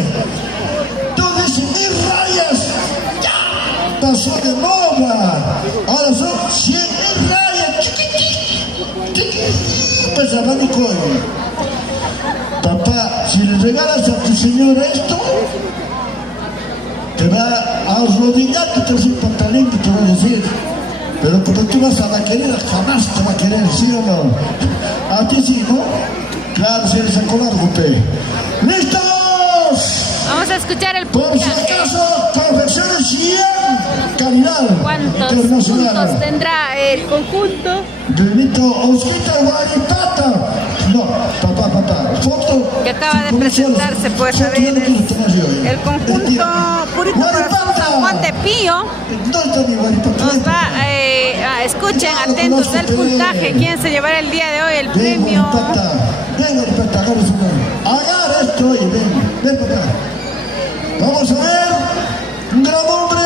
Tú dices 1000 rayas, ¡ya! Pasó de moda. Ahora son 100.000 rayas. Pues abanico. Papá, si le regalas a tu señora esto, te va a arrodillar, te va a decir pantalón, te va a decir. Pero porque tú vas a la querer, jamás te va a querer, ¿sí o no? A ti sí, ¿no? Claro, si eres largo, pe. ¡Listos! Vamos a escuchar el Por si puntaje. acaso, profesiones 100, calidad ¿Cuántos internacional. puntos tendrá el conjunto? Benito Osquita Guaripata. No, papá. Foto. Que acaba de presentarse, pues, a ver, el conjunto Purito Corazón San Juan de Pillo. ¿Dónde está mi Guaripata? Nos va, escuchen atentos el puntaje. ¿Quién se llevará el día de hoy el premio? Ven, Guaripata, agarra su mano. Agarra esto, oye, ven papá. Vamos a ver, un gran hombre.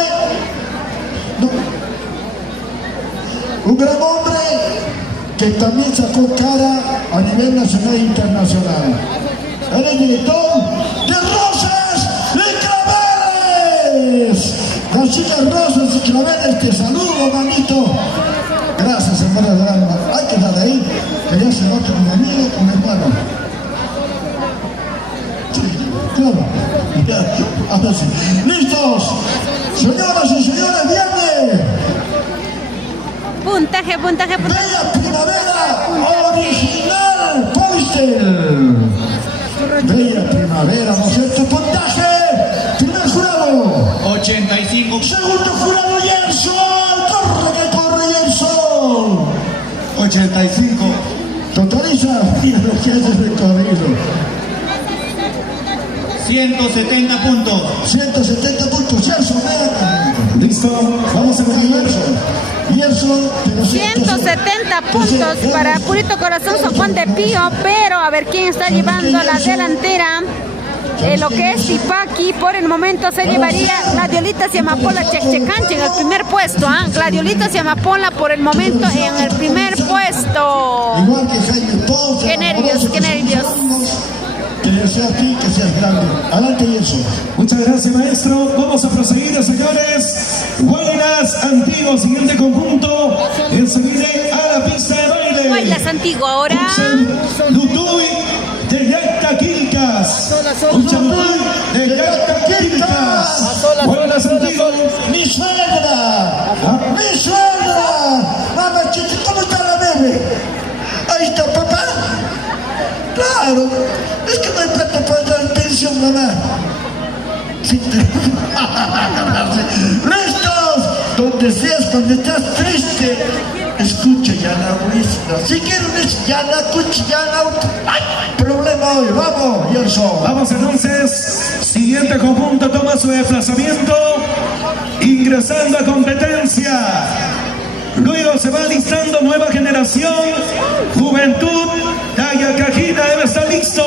Un gran hombre que también sacó cara a nivel nacional e internacional. Él es director de Rosas y Claveles. Las chicas Rosas y Claveles, te saludo, manito. Gracias, hermano del alma. Hay que estar ahí, que ya se nota mi amigo, con mi hermano. Sí, claro. Ya, ahora sí. ¡Listos! Señoras y señores, viene. Puntaje. Bella Primavera Original Poistel. Bella Primavera, vamos a ver tu puntaje. Primer jurado. 85. Segundo jurado, Yerson. Corre, Yerson. 85. Totaliza. Mira lo que hace el recorrido. 170 puntos. 170 puntos. Yerson, ven. Listo, vamos a continuar. Yerson. 170 puntos para Purito Corazón San Juan de Pillo, pero a ver quién está llevando la delantera. Lo que es Tipaqui, por el momento se llevaría Gladiolitas y Amapola Checchecanche en el primer puesto. Gladiolitas y Amapola por el momento en el primer puesto. Igual que Jaime Ponce. Qué nervios. Que sea a ti, que seas grande. Adelante, Yerson. Muchas gracias, maestro. Vamos a proseguir, señores. Guaylas Antiguo, siguiente conjunto. Enseguida a la pista de baile. Guaylas Antiguo ahora. Lutuy de Yacta Quilcas. Lutuy de Yacta Quilcas. Guaylas Antiguo. ¡Mi suegra! ¡Mi suegra! Mamá, chica, ¿cómo está la bebé? Ahí está, papá. Claro, es que no hay plata para dar pensión, mamá. Sí. ¡Listos! Donde seas, cuando estás triste, escucha ya la whisky. Si quieres, ya la escucha, ya la... ¡Ay! Problema hoy, vamos, Yerson. Vamos entonces, siguiente conjunto toma su desplazamiento, ingresando a competencia. Luego se va listando nueva generación, Juventud, Tayacajina debe estar listo.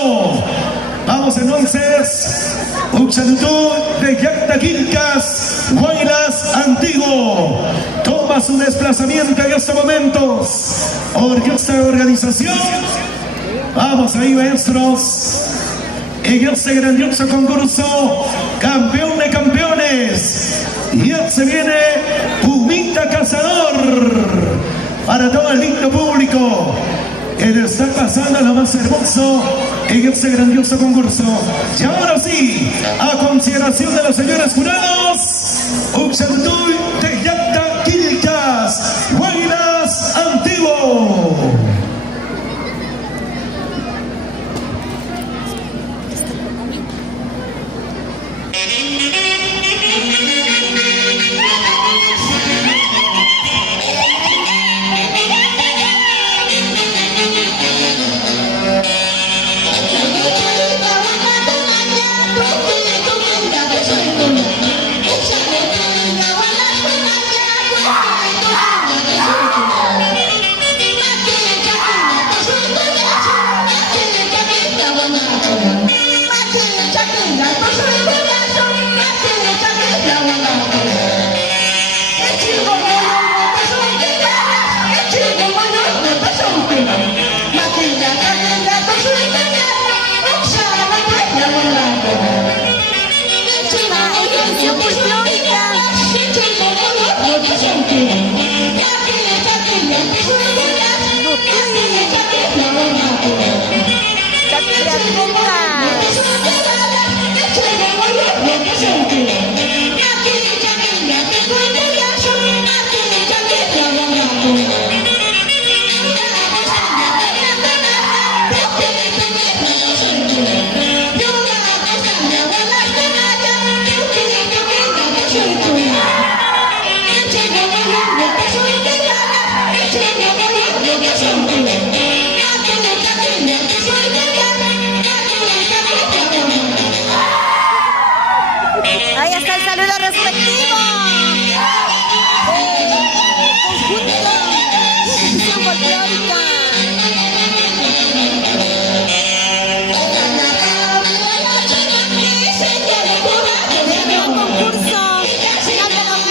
Vamos entonces, Uxalutud de Yactaquilcas, Guaylas Antiguo. Toma su desplazamiento en estos momentos. Orgullosa organización. Vamos ahí, maestros. En este grandioso concurso, campeón de campeones. Y ya se viene Pumita Cazador para todo el lindo público que le está pasando lo más hermoso en este grandioso concurso. Y ahora sí, a consideración de los señores jurados, Uxalutuy de Yactaquilcas, Guaylas Antiguo. Edición folclórica. Ahí está el saludo respectivo. Conjunto. Edición folclórica. Concurso. Final de los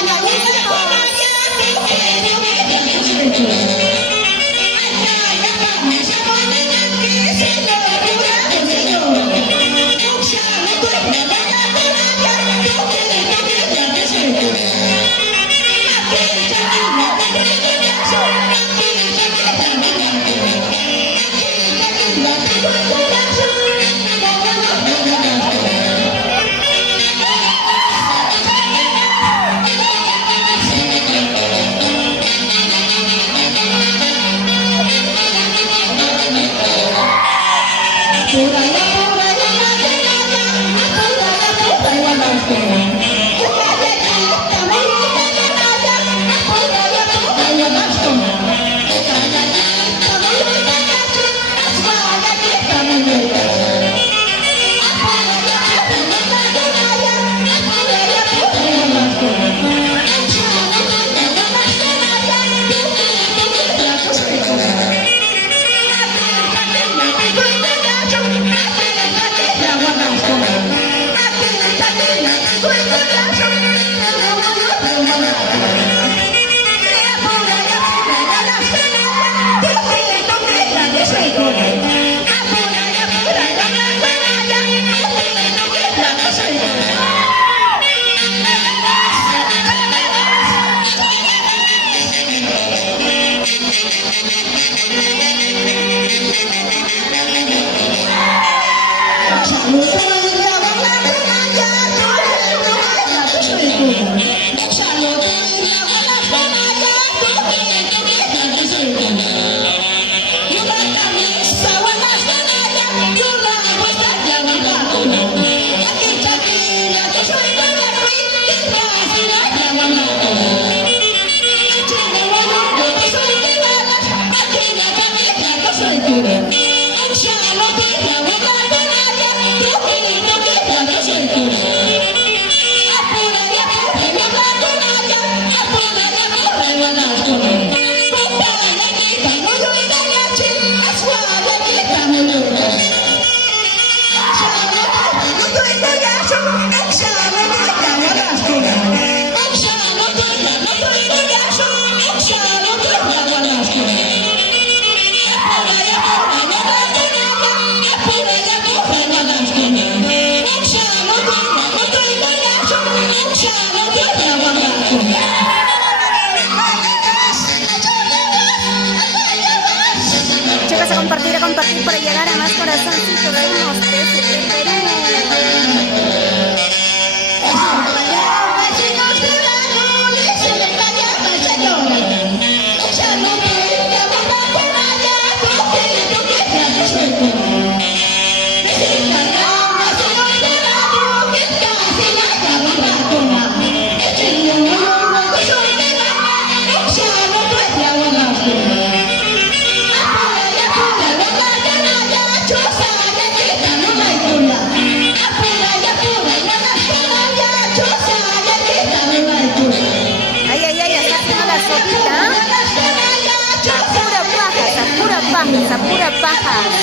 compartir para llegar a más corazoncitos de unos peces de Perú. Esa pura paja.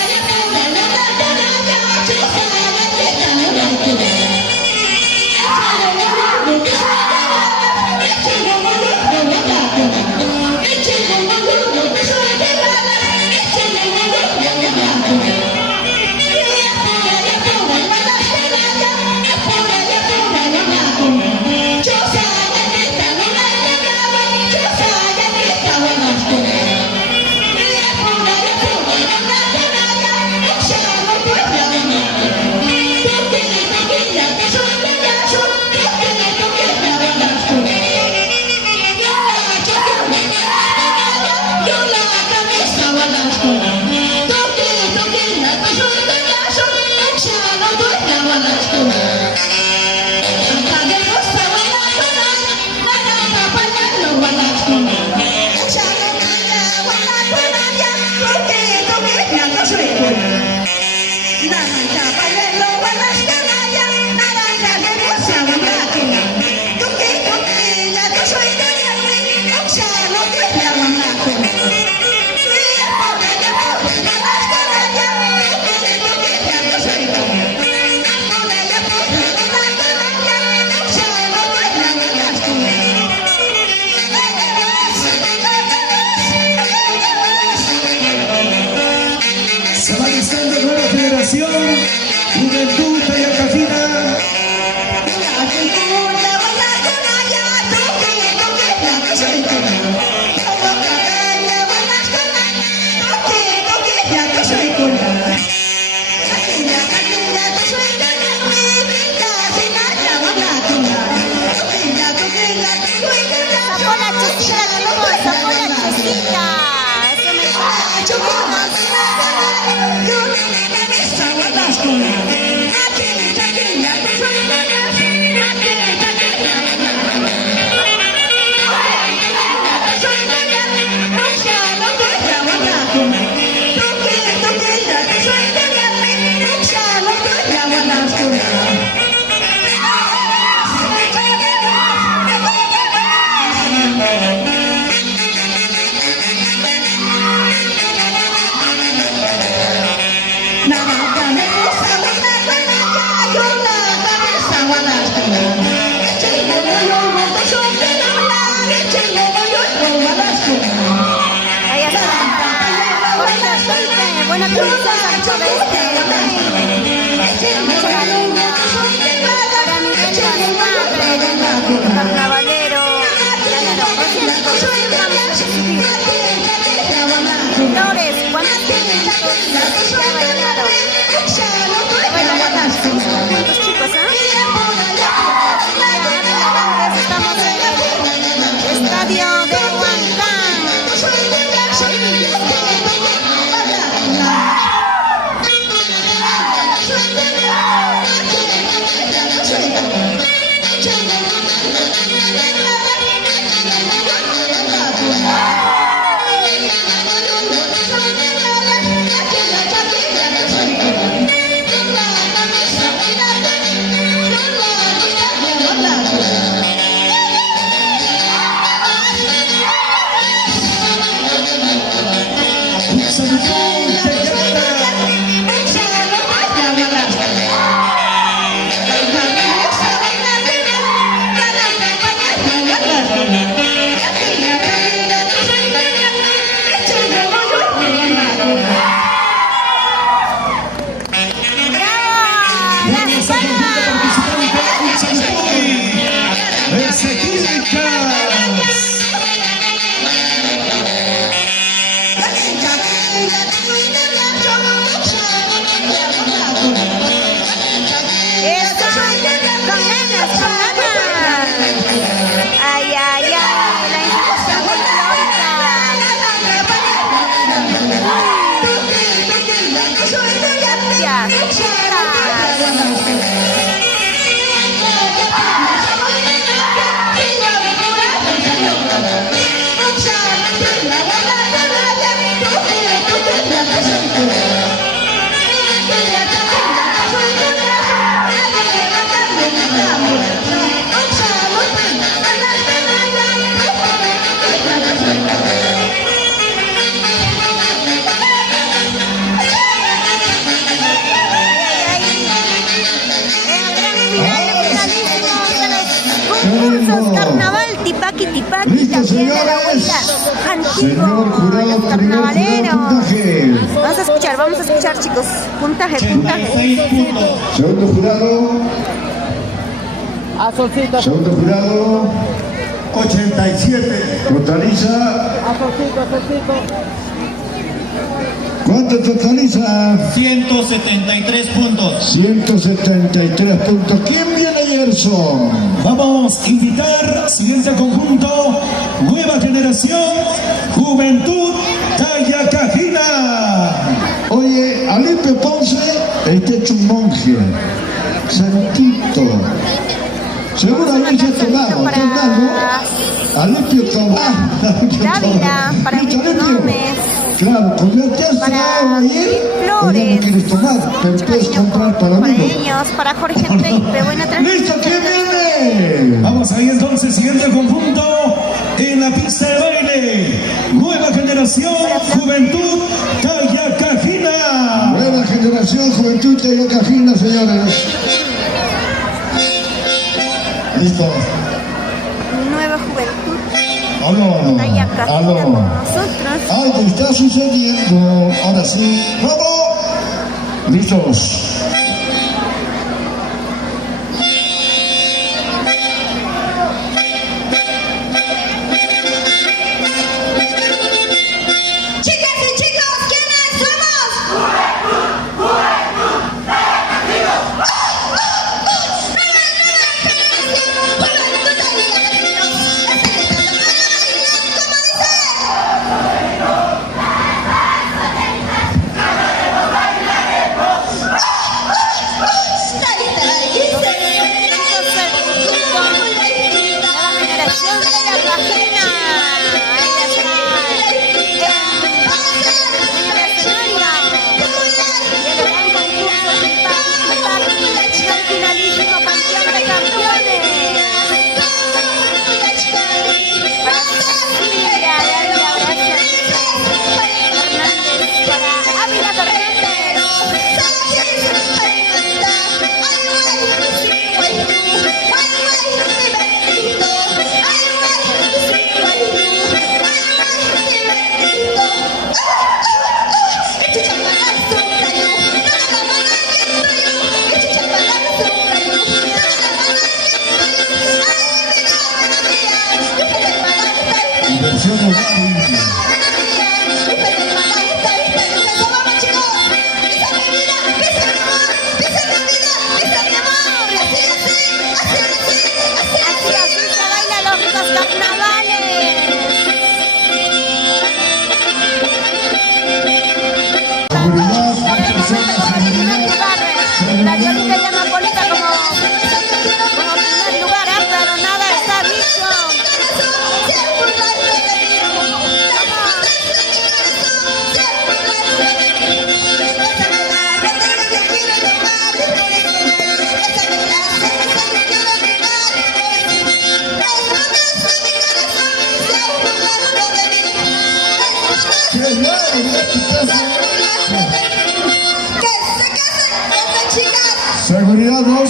Pasando nueva generación, Juventud Tayacajina. Sacó la chusita, chicos, sacó la chusita. Eso me ahí está. Buena producción tanto de mucho cariño para Miguel Pascual, carnavalero. Flores, ¿cuántos tienen? Ya bailaron. Bailaron juntos, chicos, estamos en el estadio de Huancán. Ay, ay, ay, la institución folclórica. Gracias, chicas. Carnaval, tipaqui, tipaqui, Listo, también de la señores. vuelta antiguo, Señor jurado, los carnavaleros. puntaje. Vamos a escuchar, chicos. Puntaje. 86 puntos. Segundo jurado. Segundo jurado. 87. Totaliza. ¿Cuánto totaliza? 173 puntos. 173 puntos. ¿Quién viene, Gerson? Vamos a invitar, siguiente conjunto, nueva generación, Juventud Tayacajina. Oye, Alipe Ponce está hecho un monje. Santito. Seguro habéis tomado. Alipio Tomás. Dávila, para Luis Gómez. Claro, pues ya te has Para tomado ayer, Flores. ya no quieres tomar, pero puedes comprar para Para mí. ellos, para Jorge Peipe. Buena ¡Listo, transmisión. quién viene! Vamos ahí entonces, siguiente conjunto, en la pista de baile, nueva generación, Juventud Tayacajina. Nueva generación, Juventud Tayacajina, señores. Listo. Nueva Juventud Aló, Tayacajina con aló. nosotros. Algo está sucediendo. Ahora sí. ¡Vamos! ¿Listos? Chicas y chicos, ¿quiénes somos? La violita llama Polita como primer lugar, pero nada está dicho. Seguridad 2.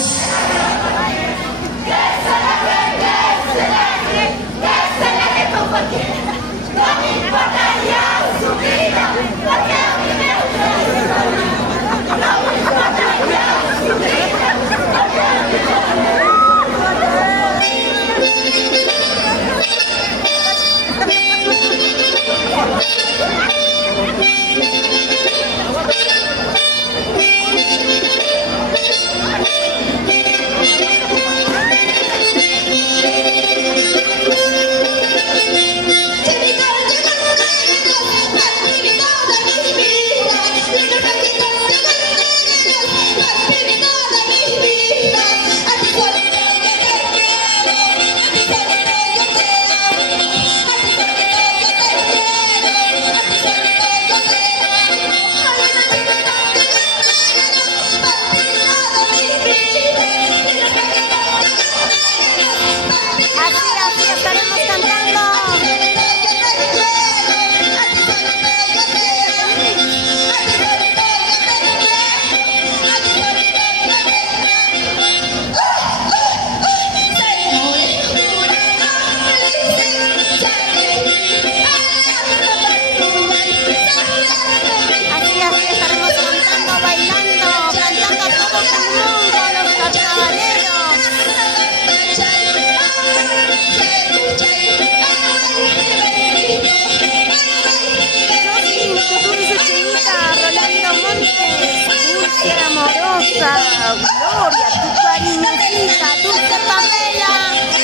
Gloria, tu cariñosita, Dulce Pamela,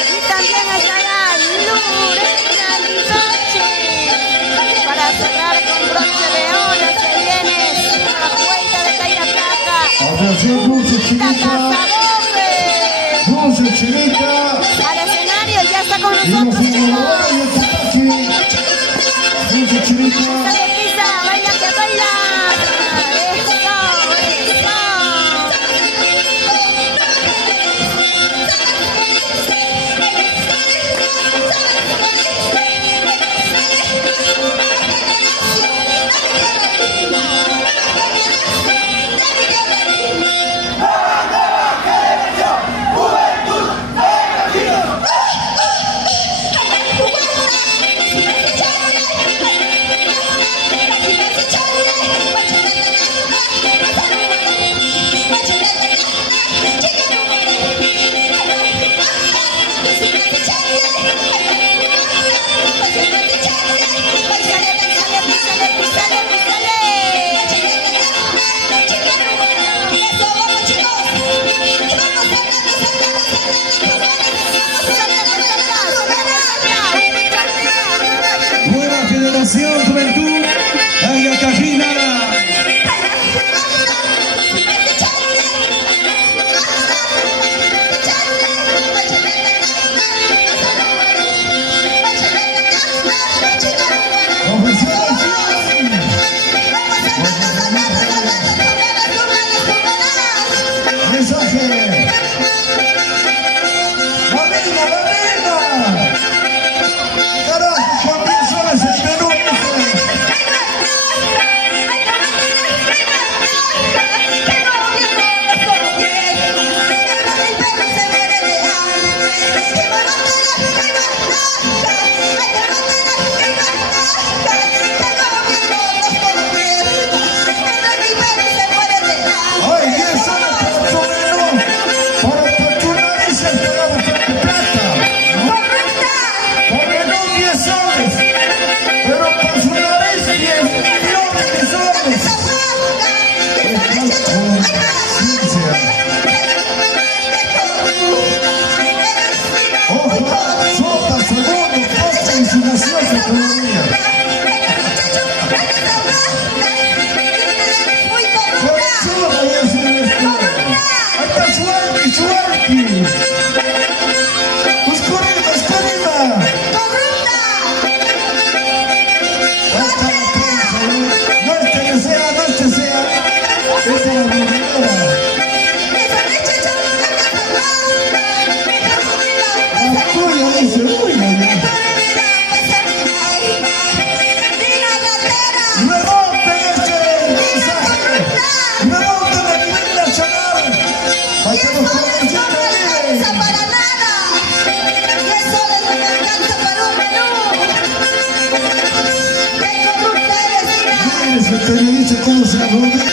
y también estará Lorena Lizache. Para cerrar con broche de oro se viene la vuelta de Cayacaca. Atención, Dulce Chinita. Dulce Chinita. Al escenario ya está con nosotros, chicos. Dulce Chinita. Baila que baila. con ciencia. Ojo, sopa, segundo, postre y su gaseosa todavía. Periodista, ¿cómo se llama?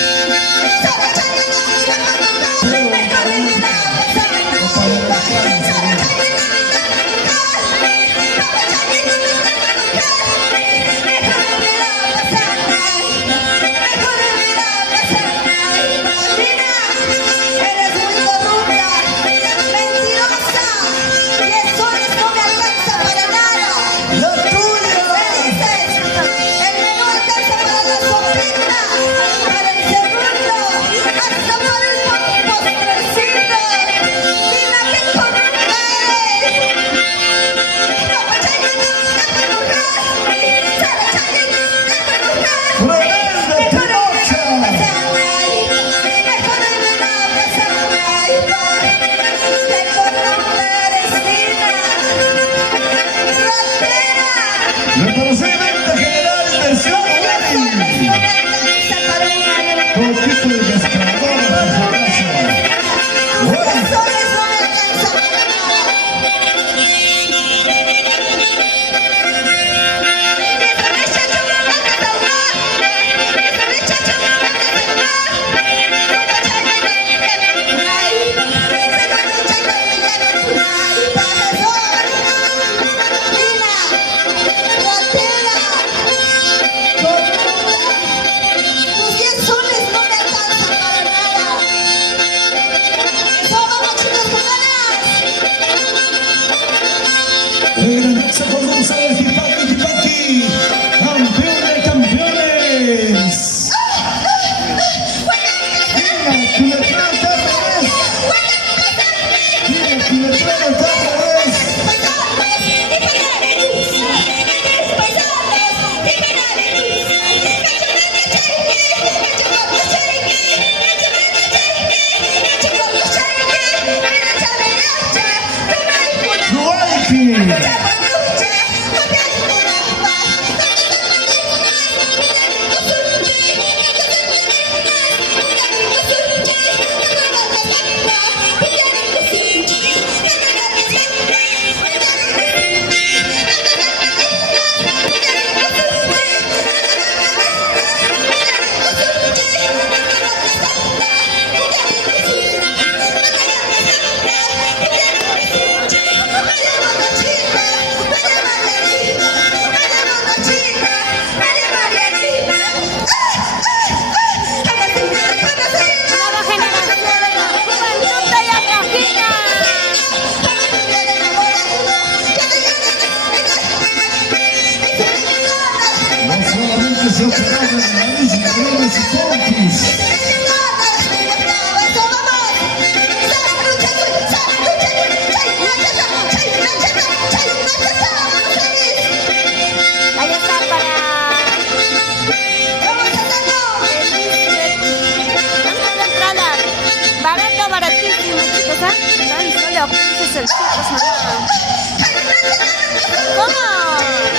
¿Cómo?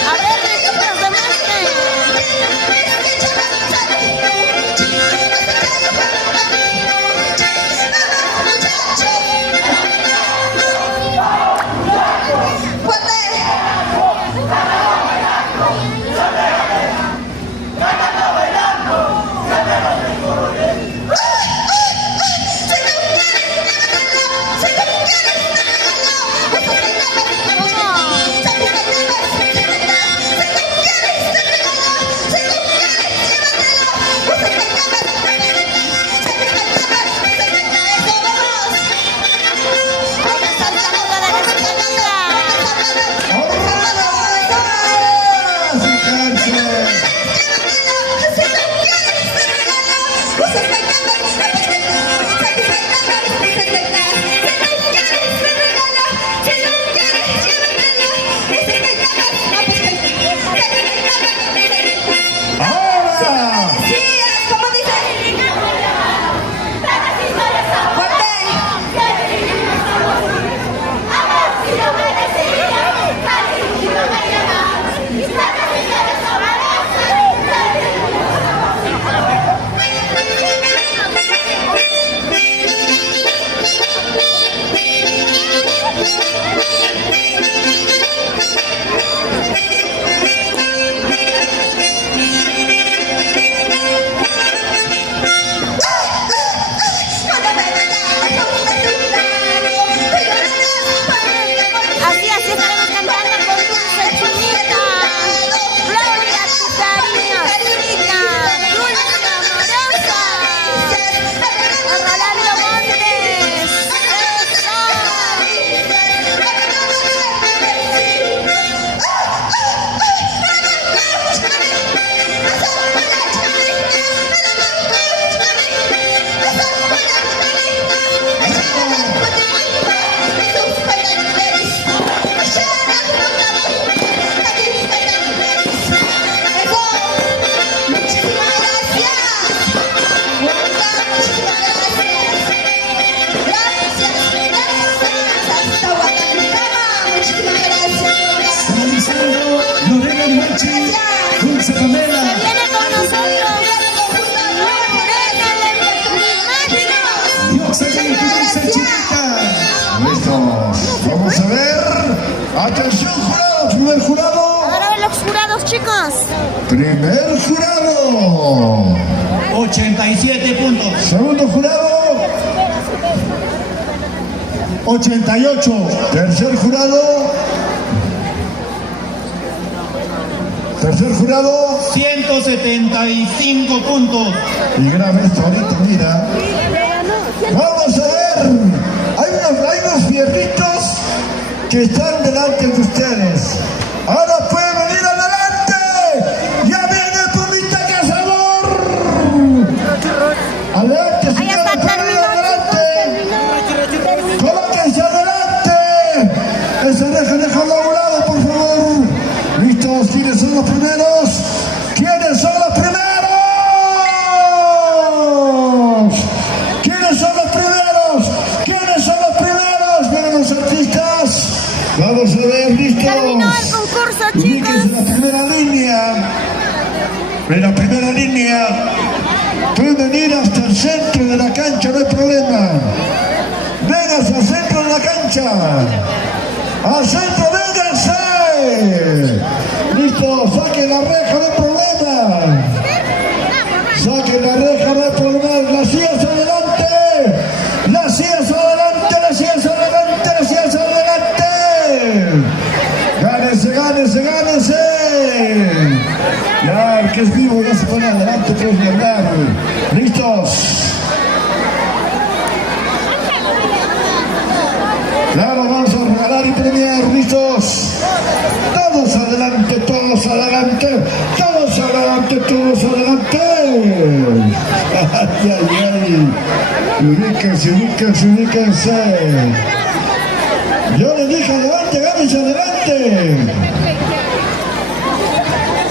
A ver, chicos, demuestren. Atención jurado, primer jurado. Ahora ven los jurados, chicos. Primer jurado. 87 puntos. Segundo jurado. 88. Tercer jurado. Tercer jurado. 175 puntos. Y grave esto ahorita, mira. Vamos a ver. Hay unos fierritos que están delante de ustedes. Ahora pueden venir adelante. Ya viene Pumita Cazador. Adelante, Ahí señora, está, pueden venir adelante. Colóquense adelante. Ese deja a un lado, por favor. ¿Listos? ¿Quiénes son los primeros? ¿Quiénes son los primeros? ¿Quiénes son los primeros? ¿Quiénes son los primeros? Vienen los artistas. Vamos a ver, listos. Terminó el concurso, Ubíquense chicos. en la primera línea. En la primera línea. Pueden venir hasta el centro de la cancha, no hay problema. Vénganse al centro de la cancha. Al centro, vénganse. Listo, saquen la reja, no hay problema. Saquen la reja, no hay problema. Las sillas adelante. Las sillas adelante, las sillas adelante, las sillas adelante. Gánense, gánense, gánense. Ya, el que es vivo ya se pone adelante, puedes ni hablar. ¿Listos? Claro, vamos a regalar y premiar, ¿listos? Todos adelante, todos adelante, todos adelante, todos adelante. Ay, ay, ay. Ubíquense, ubíquense, ubíquense. Yo les dije adelante, gánense adelante.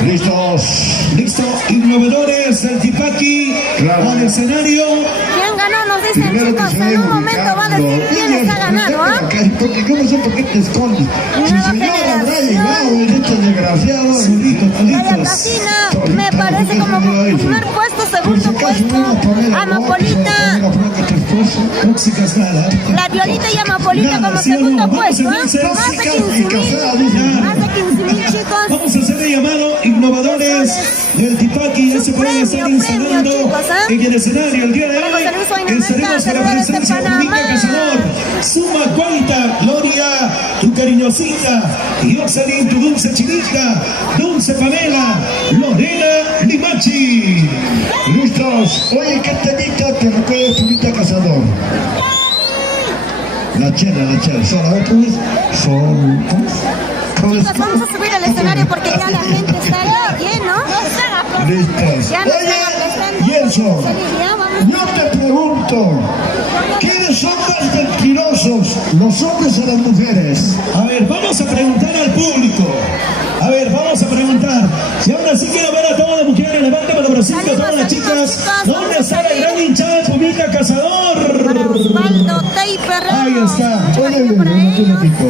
¿Listos? Listo, innovadores del Tipaqui Claro. al escenario. ¿Quién ganó? Nos dicen, Primero que chicos. se En vayan un momento va a decir ubicando. quién está ganando, ¿ah? Porque yo no sé por qué te escondes. Si Nueva se llama generación. habrá llegado el hecho desgraciado. Solitos, Vaya solitos. Casina, me parece como primer puesto, segundo puesto, Amapolita, Tóxicas nada. la Violita y Amapolita Nada, como ¿sí o no? segundo Vamos a puesto, ¿ah? vencer Más de tóxicas 15,000, más de 15,000 chicos. Vamos a hacer el llamado innovadores del Tipaqui. Ya se pueden estar Premio, instalando chicos, ¿ah? en el escenario el día de Para hoy. José Luis Oinamenta, Estaremos con la celulares de presencia de Panamá. Pumita Cazador, Suma Guaita, Gloria, tu cariñosita, Yoxalín, tu dulce chinita, Dulce Pamela, Lorena Limachi. ¿Listos? Oye, ¿qué temita te recuerda Pumita Cazador? La chela, Son, a ver, ¿cómo es? Son, ¿cómo es? Chicos, vamos a subir al escenario porque ya la gente está lleno. Listos. Ya nos Oye, están Gerson, Ya vamos. yo te pregunto, ¿quiénes son más mentirosos, los hombres o las mujeres? A ver, vamos a preguntar al público. A ver, vamos a preguntar. Si ahora sí quiero ver a todas las mujeres, levanten los bracitos, todas las chicas. ¿Dónde está el gran hinchada de Pumita Cazador? Para Osvaldo Taper Ahí está. Oye, por ahí. un ratito.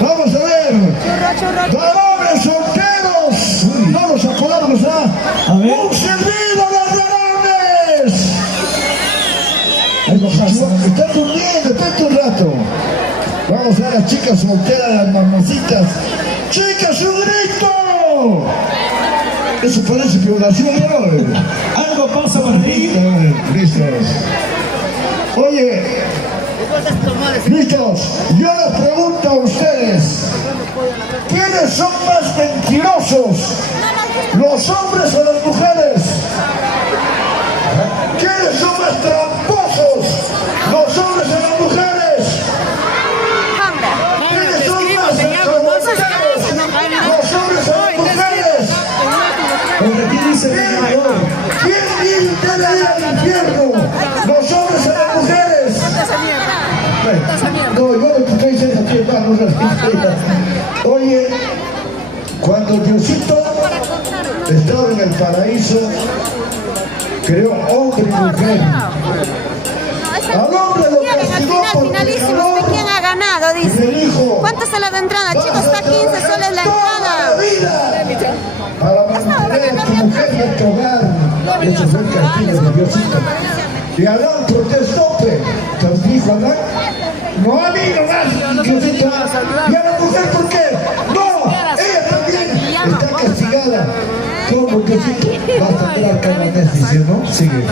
Vamos a ver. Churro. ¡Varones solteros! No los acordamos, ¿ah? A ver. ¡Un silbido a los varones! Ahí lo pasa. Están durmiendo, espérate un rato. Vamos a ver a las chicas solteras, las mamositas. ¡Chicas, un grito! Eso parece violación, ¿no? Algo pasa por ahí. Listos. Oye, listos. Yo les pregunto a ustedes, ¿quiénes son más mentirosos? ¿Los hombres o las mujeres? ¿Quiénes son más tramposos? ¿Los hombres o las mujeres? ¿Quiénes son más alcahueteros? ¿Los hombres o las mujeres? Porque aquí dice el ganador. ¿Quién debe ir al infierno? ¿Los hombres o las mujeres? No, yo lo que estoy diciendo aquí, vamos a Oye, cuando Diosito estaba en el paraíso, creó hombre y mujer. Al hombre lo Quieren, al castigó final, por finalísimos, pecador ¿de quién ha ganado? y le Dice. dijo, ¿Cuánto sale la entrada? Chicos, está 15 soles la toda entrada. la vida para mantener a tu mujer y a tu hogar. Eso fue el castigo de Diosito. Y Adán protestó, pues. Entonces dijo Adán, No a mí nomás, Diosita. ¿Y a la mujer por qué? No, ella también está castigada. ¿Cómo que sí? Vas a tirar cada decisión, ¿no? Sigue.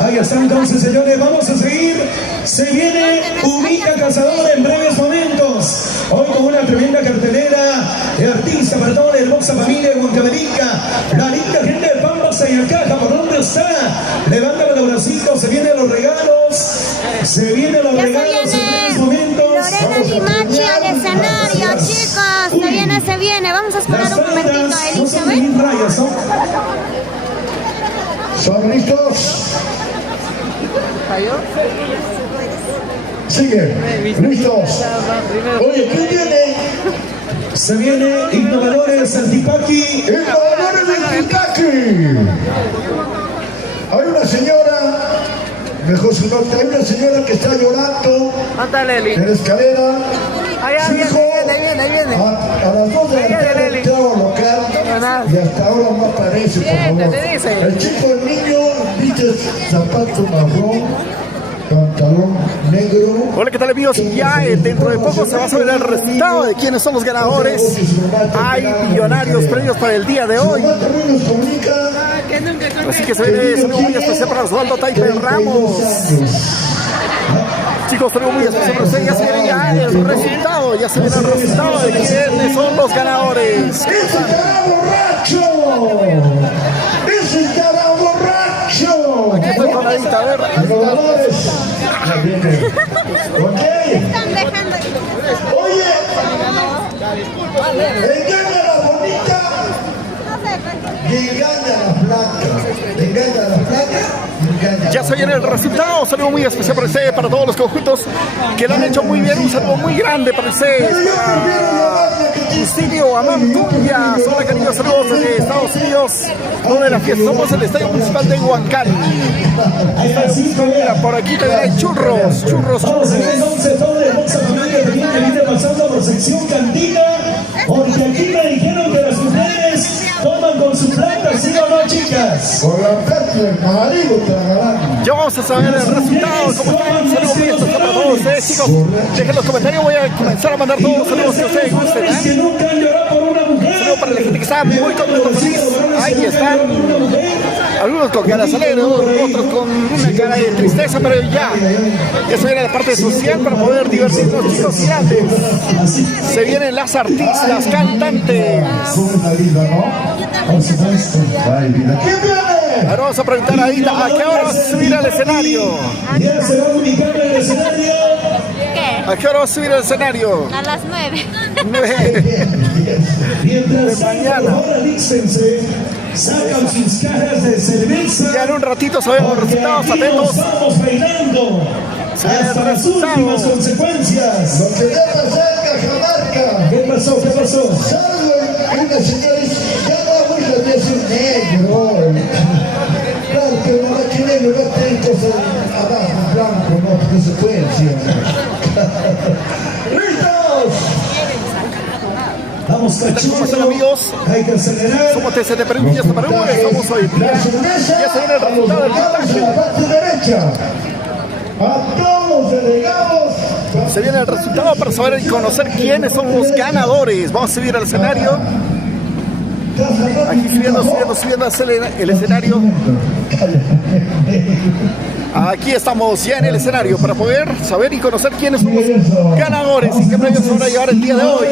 Ahí está entonces, señores, vamos a seguir. Se viene Ubica Cazador en breves momentos. Hoy con una tremenda cartelera de artistas para toda la hermosa familia de Huancavelica. La linda gente de Pampas y Caja, ¿por dónde está? Levántame los bracitos, se vienen los regalos. Se vienen los regalos en breves momentos. Lorena Limachi al escenario, chicos. Se viene. Vamos a esperar un momentito a Elizabeth. ¿Son listos? Sigue. ¿Listos? Oye, ¿quién viene? Se viene Innovadores Antipaqui. ¡Innovadores de Antipaqui! Hay una señora, mejor su nota, hay una señora que está llorando en la escalera. Su hijo, a las 2 de la tarde entraba local y hasta ahora no aparece, por favor. El chico, el niño, viste zapato marrón, pantalón negro. Hola, ¿qué tal, amigos? Ya dentro de poco se va a saber el resultado de quiénes son los ganadores. Hay millonarios premios para el día de hoy. Así que se viene saludo muy especial para Osvaldo Taipe Ramos. Chicos, saludo muy especial para ustedes. Ya se viene ya el resultado. Ya se viene el resultado de quiénes son los ganadores. ¡Ese estará borracho! ¡Ese estará borracho! Aquí estoy con Adita, a ver. Ya viene. Ok. Están dejando. Oye, engaña la bonita, engaña la flaca, engaña la flaca. Ya se viene el resultado. Un saludo muy especial para ustedes, para todos los conjuntos que lo han hecho muy bien. Un saludo muy grande para ustedes. Cristinio Amantuya, hola cariños, saludos desde Estados Unidos, donde la fiesta somos el Estadio Municipal de Huancán. Por aquí también hay churros. Vamos a ver entonces toda la hermosa familia también que viene pasando por sección cantina, porque aquí me dijeron que las mujeres toman con su plata, ¿sí o no, chicas? Con la plata del marido tragarán. Ya vamos a saber el resultado. Como están, un saludo muy especial para todos ustedes, chicos. Dejen los comentarios, voy a comenzar a mandar todos los saludos que ustedes gusten. Que nunca han llorado por una mujer. Saludos para la gente que está muy contento, feliz. Ahí están. Algunos con caras alegres, otros con una cara de tristeza, pero ya eso viene de la parte social para poder divertirnos, chicos grandes. Se vienen las artistas, cantantes. Por supuesto. ¿Quién viene? Ahora vamos a preguntar a Adita, ¿a qué hora vas a subir al escenario? Ya se va a ubicar en el escenario. ¿A qué hora vas a subir al escenario? A las 9. 9. Mientras De mañana. ahora alístense, sacan sus cajas de cerveza. Ya en un ratito sabemos los resultados, atentos. Estamos bailando hasta las últimas consecuencias. Lo que debe hacer Cajamarca. ¿Qué pasó? Salgo y una señora dice, ya no voy a decir negro. Claro que no aquí negro no tiene cosas abajo, blanco, no, porque se puede decir. ¡Listos! Vamos, ¿Cómo están, cachucho. amigos? Hay que acelerar. Somos TC de Perú, ya está Perú, estamos hoy. La cerveza Ya se viene el resultado del a la parte derecha. A todos los delegados. Se viene el resultado para saber y conocer quiénes son los ganadores. Vamos a subir al escenario. Aquí subiendo hacia el escenario. Aquí estamos ya en el escenario para poder saber y conocer quiénes son los ganadores y qué premios se van a llevar el día de hoy.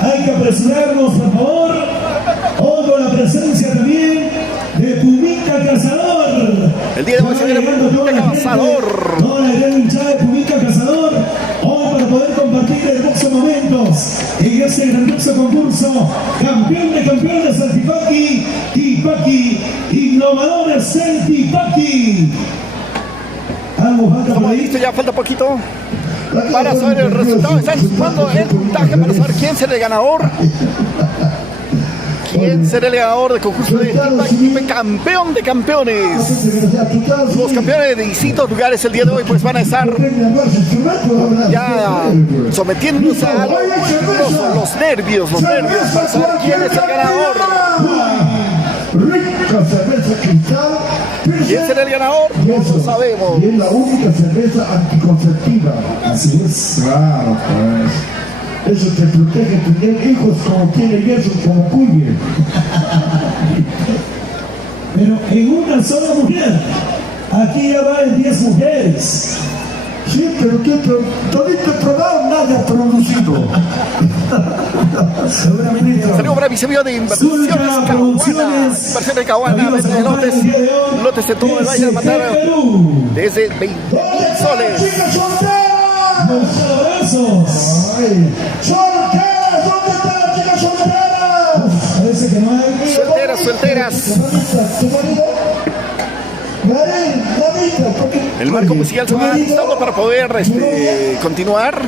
Hay que apresurarnos, por favor. Hoy con la presencia también de Pumica Cazador. El día de hoy se viene Pumica Cazador. Toda la gran hinchada de Pumica Cazador. Hoy para poder compartir hermosos momentos en este grandioso concurso. Campeón de campeones Antipaqui, Tipaqui, Innovadores Antipaqui. Estamos listos, ya falta poquito para saber el resultado. Están sumando el puntaje para saber quién será el ganador. ¿Quién será el ganador del concurso de Tipaqui, campeón de campeones? Los campeones de distintos lugares el día de hoy pues van a estar ya sometiéndose a los nervios para saber quién es el ganador. Rica cerveza cristal, ¿Quién será el ganador? Y No eso, lo sabemos. Y es la única cerveza anticonceptiva. Así es. Claro, pues. Eso te protege tener hijos como tiene yeso, como cuye. Pero en una sola mujer. Aquí ya van 10 mujeres. Sí, pero todito probado, nada producido. Seguramente. Salió bravísimo de Inversiones Caguana. Inversiones Caguana, vende lotes de todo el Valle del Mataro. Desde 20.000 soles. ¡Chicas solteras! ¡Los abrazos! ¡Solteras! ¿Dónde están las chicas solteras? Parece que no hay. Solteras. El marco musical se va listando para poder continuar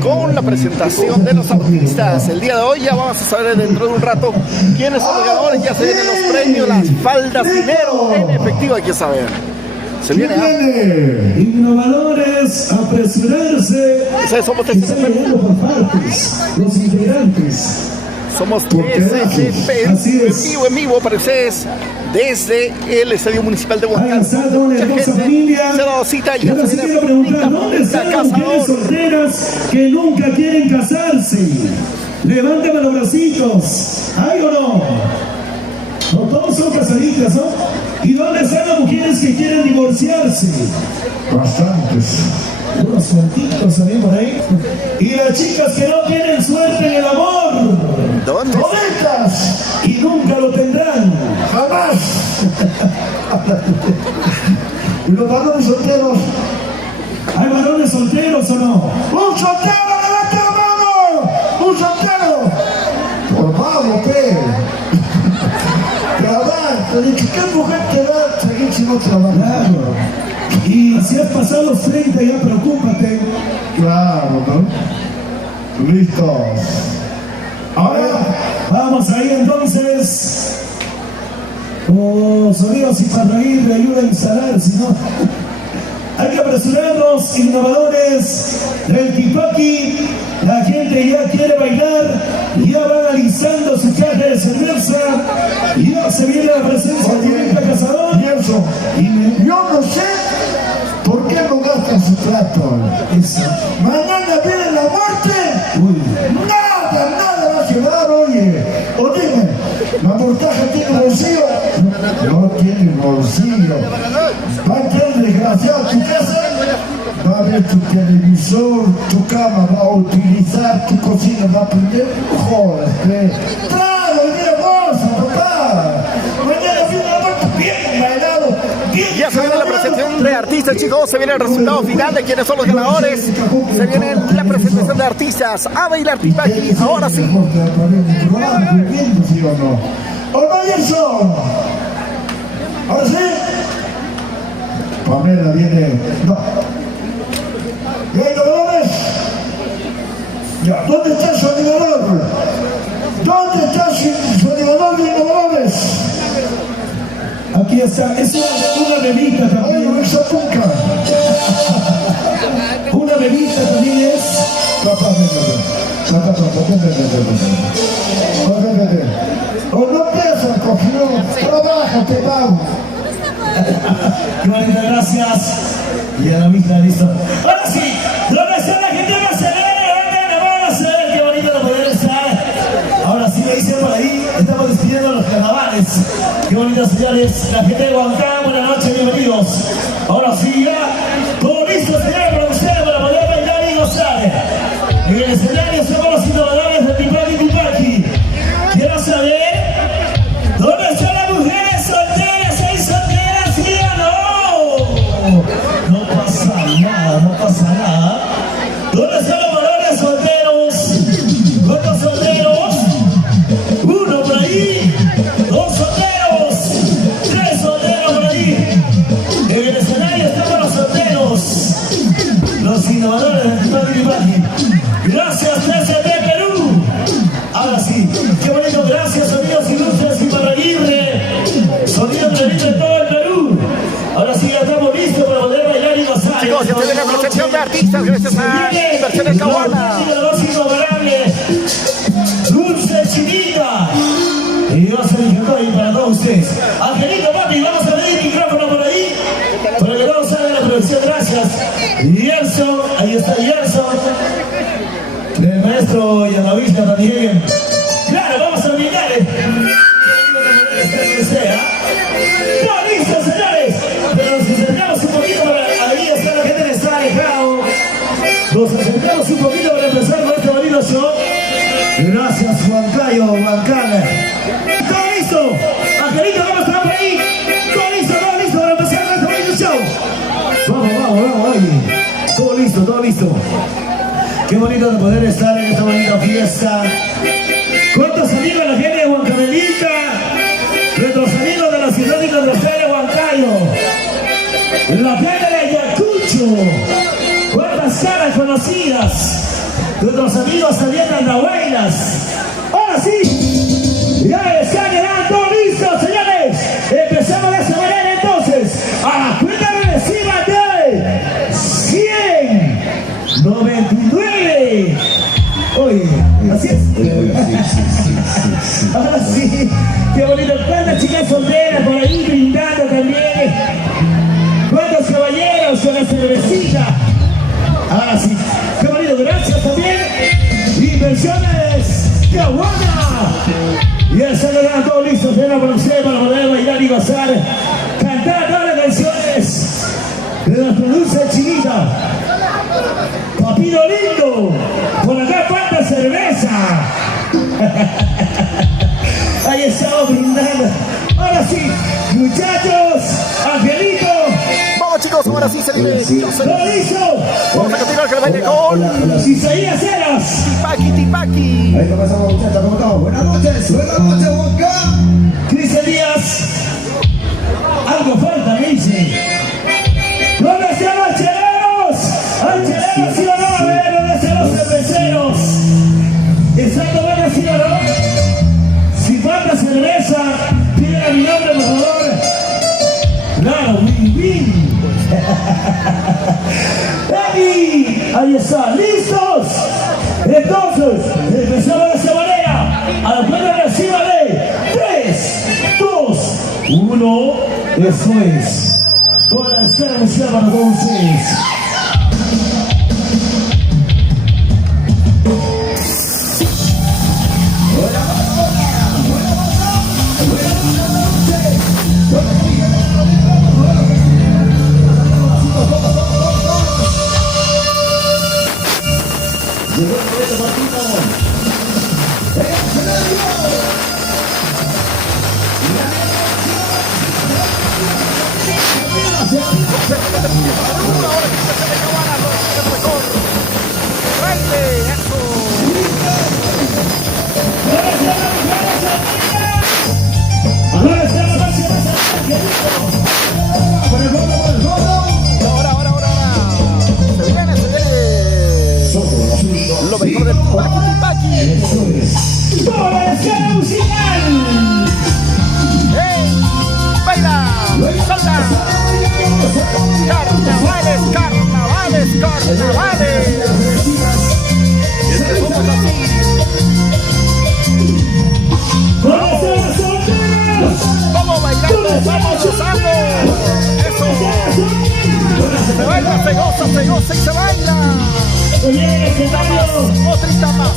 con la presentación de los artistas. El día de hoy ya vamos a saber dentro de un rato quiénes son los ganadores. Ya se vienen los premios, las faldas, dinero en efectivo, hay que saber. Se viene Innovadores, apresurarse. Somos Están llegando por partes los integrantes. Somos en vivo para ustedes desde el Estadio Municipal de Huancán. Se ha dado cita y ahora sí quiero preguntar, ¿dónde están las mujeres solteras que nunca quieren casarse? Levántame los bracitos. ¿Hay o no? No todos son casaditas, ¿no? ¿Y dónde están las mujeres que quieren divorciarse? Bastantes. Unos cuantitos también por ahí. Y las chicas que no tienen suerte en el amor. ¿Dónde? ¡Boletas! Y nunca lo tendrán. ¡Jamás! ¿Y los varones solteros? ¿Hay varones solteros o no? ¡Un soltero! ¡Levante la mano! ¡Un soltero! Por malo, pe. Trabaja. ¿Qué mujer te va a seguir si no trabaja? Claro. Y si has pasado los 30 ya preocúpate. Claro, ¿no? Listos. Ahora vamos ahí entonces. Como sonidos y para reír me ayuda a instalar, si no. Hay que apresurarnos, innovadores del Tipaqui. La gente ya quiere bailar, ya van alisando su caja de cerveza, ya se viene la presencia de Julieta Cazador. Y eso, yo no sé por qué no gastan su plato. Mañana viene la muerte. Nada va a quedar, oye. O dime, ¿la mortaja tiene bolsillo? No tiene bolsillo. Va a entrar el desgraciado a tu casa, va a ver tu televisor, tu cama, va a utilizar tu cocina, va a prender. Joder, ¡claro, mira vos, papá! Mañana viene la muerte bien bailado. Ya se viene la presentación de artistas, chicos. Se viene el resultado final de quiénes son los ganadores. Se viene la presentación de artistas. A bailar Tipaqui. Ahora sí. Ahora sí. Pamela viene. No. ¿Y hay ganadores? Ya, ¿dónde está su animador? ¿Dónde está su animador de innovadores? Aquí está, es una bebita también. Oye, esa punca. Una bebita también es. Papá, o no piensas, cogió. Trabájate, vamos. Qué bonita, gracias. Y a la misma, listo. Ahora sí, ¿dónde está la gente más alegre? Vamos a ver qué bonito de poder estar. Ahora sí, me dicen por ahí, estamos despidiendo los carnavales. Qué bonitas señales. La gente de Huancán, buenas noches, bienvenidos. Ahora sí, ya, todo listo, señores, para ustedes, para poder bailar y gozar. En el escenario somos los innovadores de Tipaqui. Quiero saber, ¿dónde están las mujeres solteras? ¿Hay solteras? ¿Sí o no? No pasa nada. ¿Dónde están los varones solteros? ¿Cuántos solteros? Uno por ahí. Dos solteros. Tres solteros por ahí. En el escenario estamos los solteros. Los innovadores de Tipaqui. Gracias, TCT Perú. Ahora sí, qué bonito, gracias amigos ilustres y para Aguirre. Sonido clarito de todo el Perú. Ahora sí, ya estamos listos para poder bailar y gozar. Chicos, ya tiene la presentación de artistas gracias a Inversiones Caguana. Dulce Chinita. Y va a ser el y para todos ustedes. Angelito, papi, vamos a pedir micrófono. producción, gracias. Yerson, ahí está Yerson. El maestro Yamavisca también. Claro, vamos a brindar. No, listo, señores. Pero nos acercamos un poquito para... Ahí está la gente que está alejado. Nos acercamos un poquito para empezar con este bonito show. Gracias, Juan Cayo, Bancana. ¿Todo listo? Angelito, ¿cómo están por ahí? ¿Todo listo para empezar con este bonito show? Vamos, oye. Todo listo. Qué bonito de poder estar en esta bonita fiesta. ¿Cuántos amigos de la gente de Huancavelica? Nuestros amigos de la ciudad de Contrastella, Huancayo. La gente de Ayacucho. ¿Cuántas caras conocidas? Nuestros amigos también de Andahuaylas. Ahora sí, ya están quedando listos, señores. Empezamos de esta manera entonces. A la cuenta regresiva de 100, 99. Oye, así es. Ahora sí, qué bonito. ¿Cuántas chicas solteras por ahí brindando también? ¿Cuántos caballeros con la cervecita? Ahora sí, qué bonito. Gracias también. Inversiones Caguana. Ya están todos listos para ustedes para poder bailar y gozar. Cantar todas las canciones de la produce Chinita. Papito lindo. Por acá falta cerveza. Ahí estamos brindando. Ahora sí, muchachos, Angelito. Vamos chicos, ahora sí se viene. ¿Todo listo? Vamos a continuar con el baile con Isaías Heras. Tipaki. Ahí comenzamos, muchachos, ¿cómo estamos? Buenas noches, Boca. Cristian Díaz. Algo falta, me dice. ¿Dónde están los cheleros? ¿Hay cheleros, sí o no? A ver, ¿dónde están los cerveceros? ¿Están tomando, sí o no? Si falta cerveza, piden a mi nombre, por favor. Claro, win. Ahí está, ¿listos? Entonces, empezamos de esta manera. A la cuenta regresiva de 3, 2, 1. Eso es. Toda la escala musical para todos ustedes. Llegó el momento, Martino. ¡El escenario! Lo mejor del Tipaki. ¡Toda la escena musical! ¡Hey! ¡Baila! ¡Salta! ¡Carnavales! Y es que somos así. Vamos bailando, vamos gozando. Eso. Se baila, se goza y se baila. Otrita más, única más.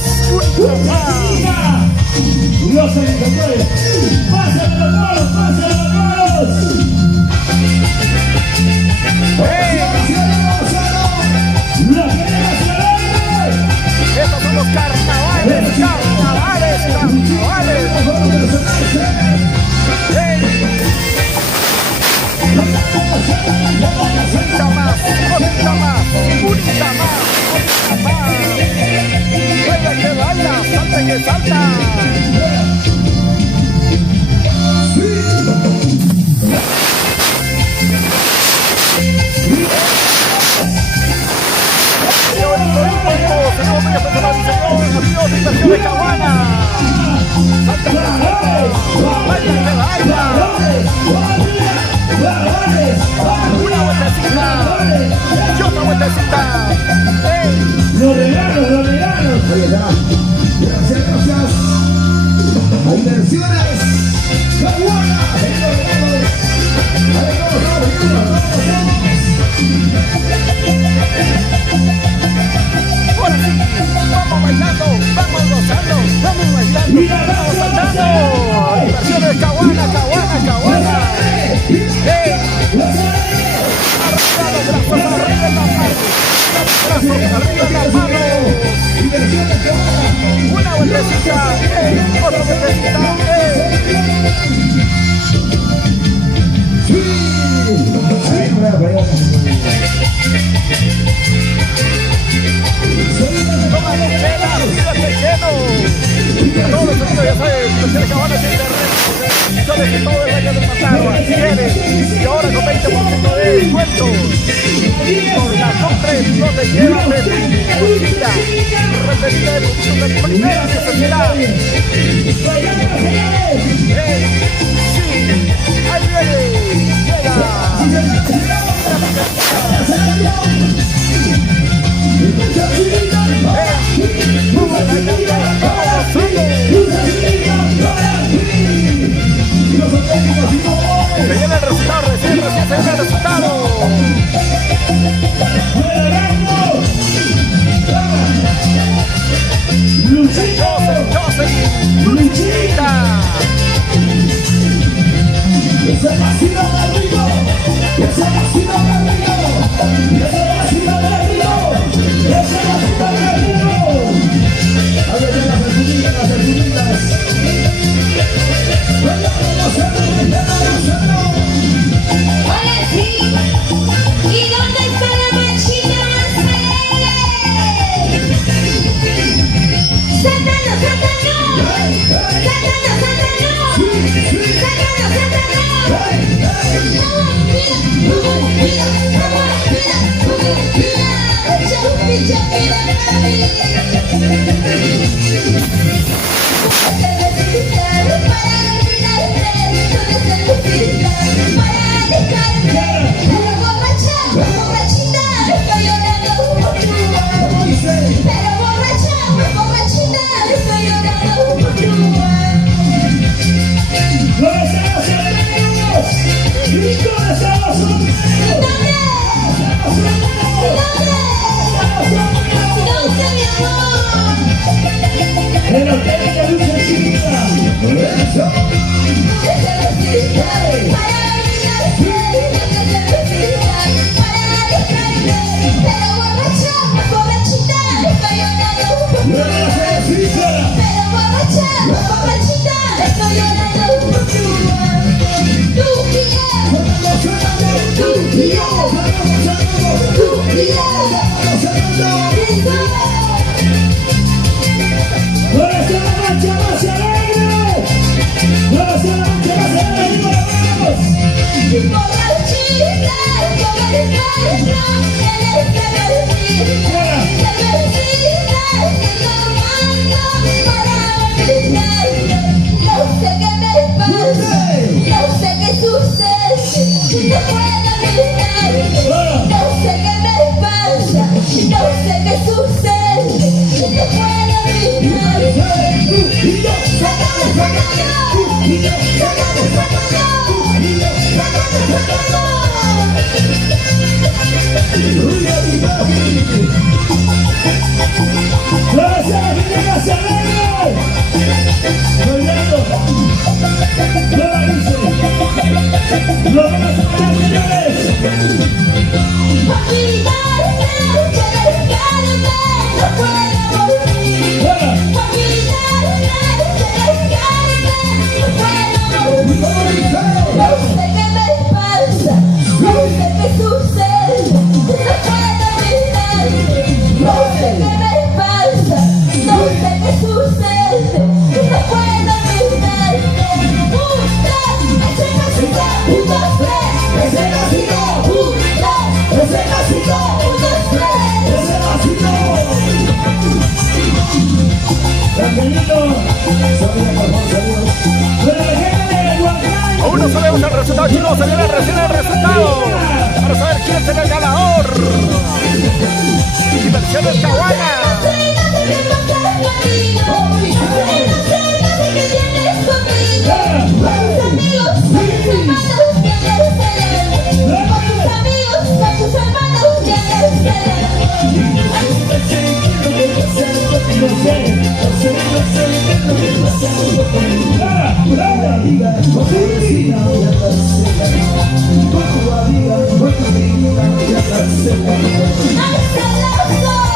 Los espectadores, pásenlo todos. ¡Hey! Estos son los carnavales. ¡Hey! Otrita más, única más. Baila que baila, salta que salta. De Caguana. Salta que salta. Baila que baila. Una vueltecita y otra vueltecita. Los regalos. Oye, ya. Gracias. Inversiones Caguana. Ahí vamos. arriba las manos. Una vueltecita, otra vueltecita, Toma los chelas, fíjate lleno. Todos los amigos ya saben, los que acaban de internet, yo les di todo el año del Mataro, así eres. Y ahora con 20% de descuento. Por la top 3, no te llevas repetida de tu primera necesidad. Sí, ahí viene, llega. Se viene el resultado, recién se viene el resultado. Luchita. Ese vacío de Río, ese vacío de Río, ese vacío de Río, ese vacío de Río. A ver, las perfumitas, las perfumitas. Hola, sí. ¿Y dónde está la manchita más ¡Sátano, sátano! ¡Sátano, sátano! ¡Sátano, sátano! Aún no sabemos el resultado, chicos, se viene recién el resultado para saber quién será el ganador. Diversiones Caguana. ¡Hasta la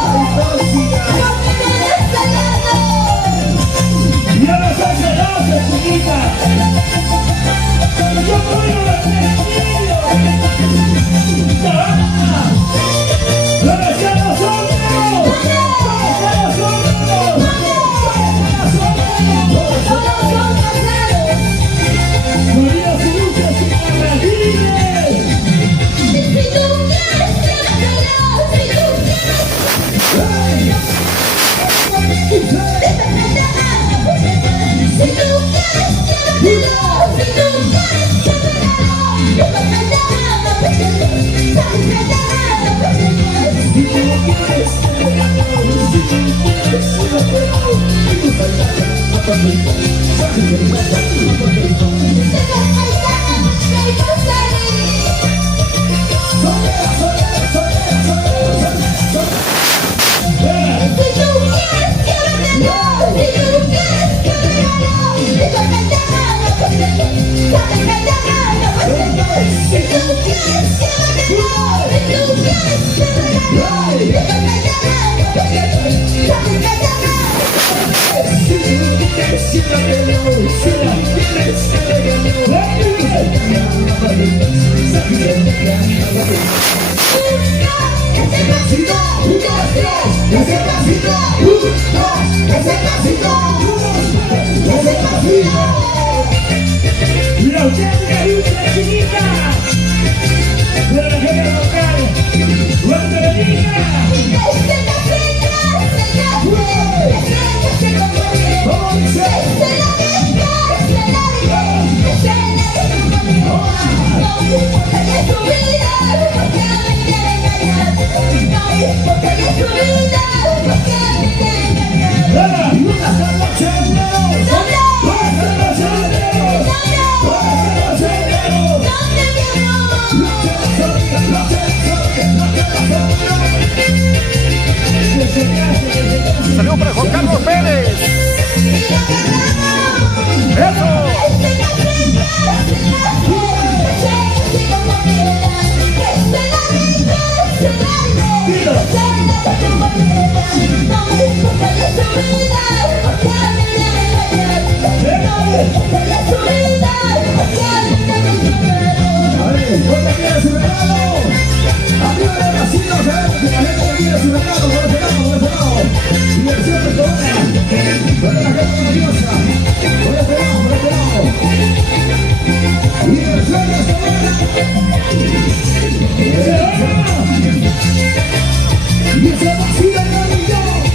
Salió para Juan Carlos Pérez.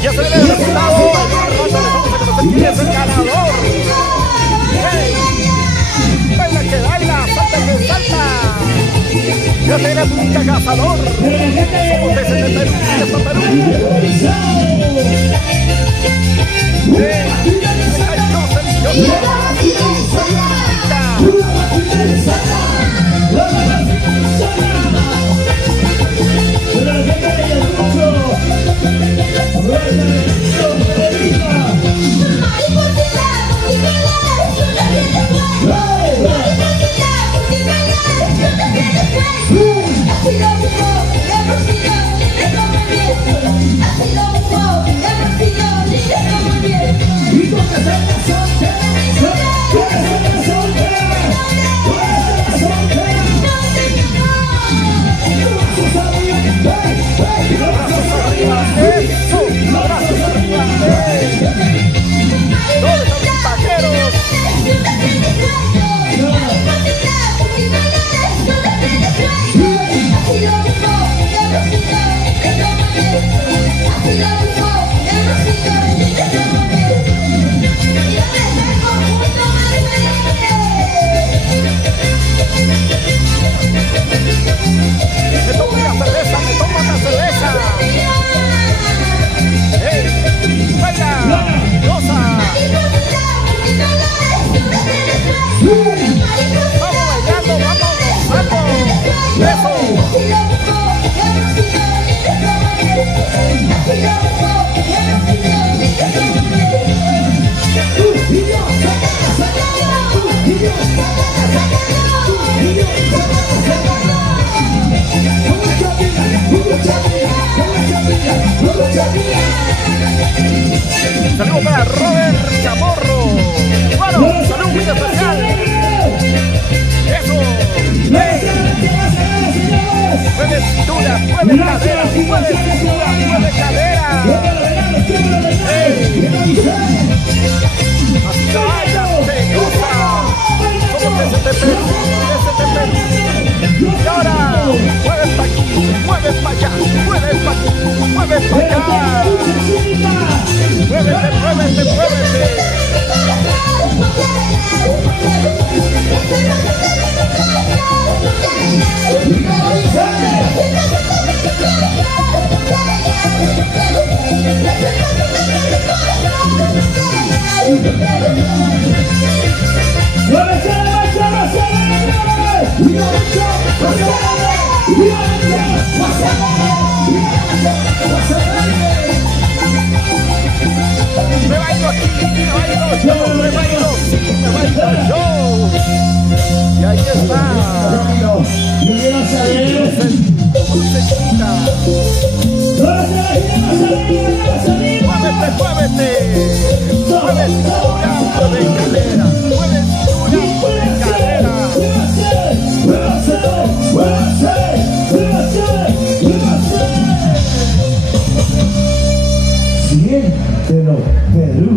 Ya se viene el resultado. ¿Quién es el ganador? Baila que baila, salta que salta. Ya se viene un cazador. Somos desde Perú, desde Saludos para Robert Chamorro. Bueno, saludos muy especial. Eso. Mueve cintura, mueve cadera, mueve cintura, mueve cadera. Así se baila, se goza. Somos desde Perú, desde Perú. Y ahora, mueve pa' aquí, mueve pa' allá, mueve pa' aquí, mueve pa' allá. Muévete, muévete, muévete. Me bailo aquí, me bailo yo, me bailo, sí, me bailo yo. Y ahí está. Dulcecita. Muévete, muévete. Mueve cintura, mueve cadera. Mueve cintura, mueve cadera. Siéntelo, Perú.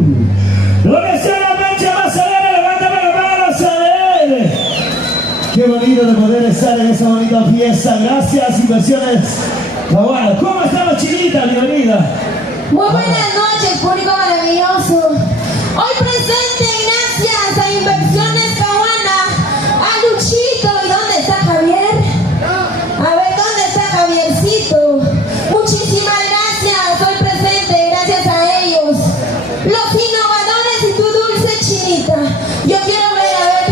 ¿Dónde está la mancha más alegre? Levántame las manos, alegre. Qué bonito de poder estar en esa bonita fiesta. Gracias, Inversiones Caguana. ¿Cómo estamos, Chinita? Bienvenida. Muy buenas noches, público maravilloso. Hoy presente gracias a Inversiones Caguana, a Luchito. ¿Y dónde está Javier? A ver, ¿dónde está Javiercito? Muchísimas gracias. Hoy presente gracias a ellos. Los innovadores y tu dulce Chinita. Yo quiero ver, a ver.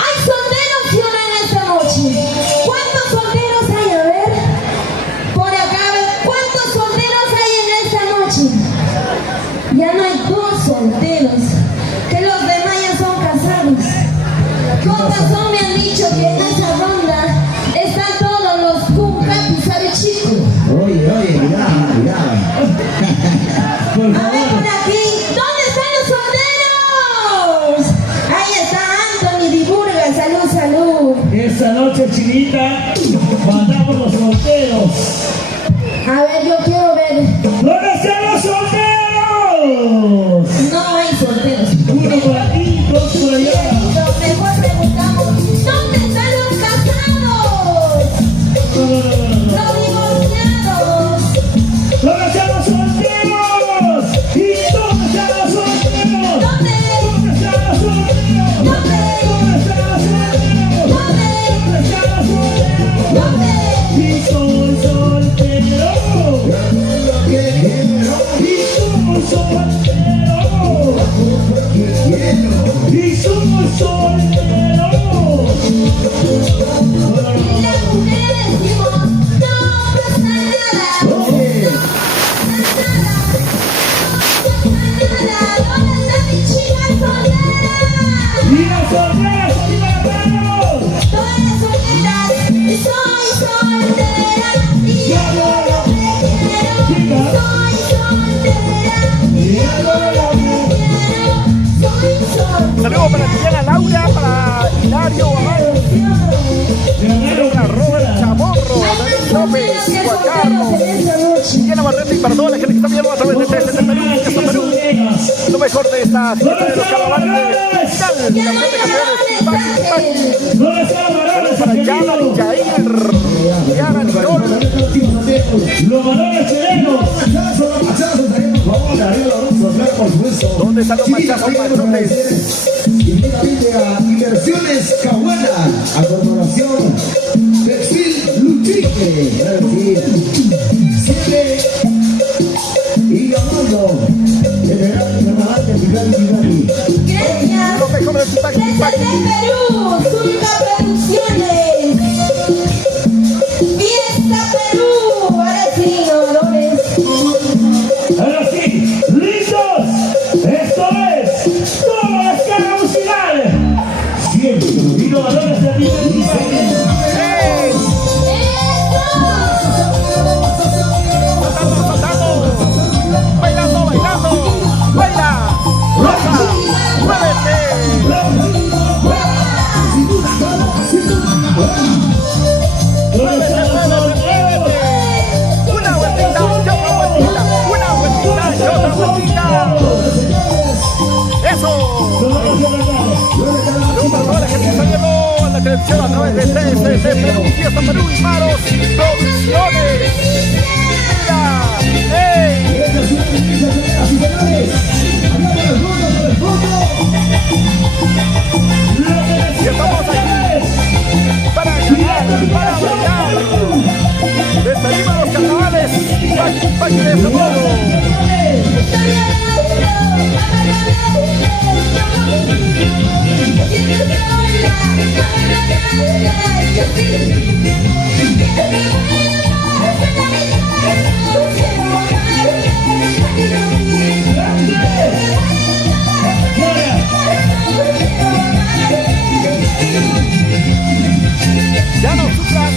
¿Hay solteros sí o no en esta noche? ¿Cuántos solteros hay? A ver. Por acá, a ver. ¿Cuántos solteros hay en esta noche? Ya no hay dos solteros. Que los demás ya son casados. Con razón me han dicho que en esa ronda están todos los cumplas, ¿sabe, chico? Oye, mira. A ver por aquí, ¿dónde están los solteros? Ahí está Anthony Diburga, salud, salud. Esta noche, Chinita, mandamos los solteros. A ver, yo quiero ver. ¿Dónde están los solteros? No hay solteros. Uno por aquí, dos por allá. Mejor preguntamos, ¿dónde están los casados? Los divorciados. ¿Dónde están los solteros? ¿Y dónde están los solteros? ¿Dónde? ¿Dónde están los solteros? ¿Dónde? ¿Dónde están los solteros? ¿Dónde? ¿Dónde están los solteros? ¿Dónde? Y soy soltero. Y soy soltero. Y soy soltero. Y las mujeres decimos, no pasa nada. No pasa nada. ¿Dónde está mi chica soltera? Y las solteras, arriba las manos. Todas las solteras, soy soltera y hago lo que quiero. Soy soltera y hago lo que quiero. Soy soltera. Saludos para Liliana Laura, para Hilario Amado, para Robert Chamorro, David López, Juan Carlos, Liliana Barreta y para toda la gente que está viendo a través de TCT Perú, Fiesta Perú. Lo mejor de esta fiesta de los carnavales de Cristal, campeón de campeones, saludos para Yana y Jair, Yana Nicole. Los valores chilenos. ¿Dónde están los machazos machotes? Inmediatamente a Inversiones Caguana, a Corporación Textil Luchique, siempre y llamando el verano carnaval de Tigani. Gracias. Lo mejor de tu Desde Perú, Zulca Producciones. Fiesta Perú. Ahora sí, innovadores. Ahora sí, listos. Esto es toda la escala musical. Siempre innovadores de Diversidad. Saltando, bailando, baila, rosa, muévete. Una vueltita y otra vueltita, una vueltita y otra vueltita. Eso. Saludos para toda la gente que está viendo en la televisión a través de TCT Perú, Fiesta Perú y Maros Producciones. Mira, ¡ey! Y estamos aquí para ganar, para bailar. Despedimos los carnavales, página de este modo. Ya no sufras.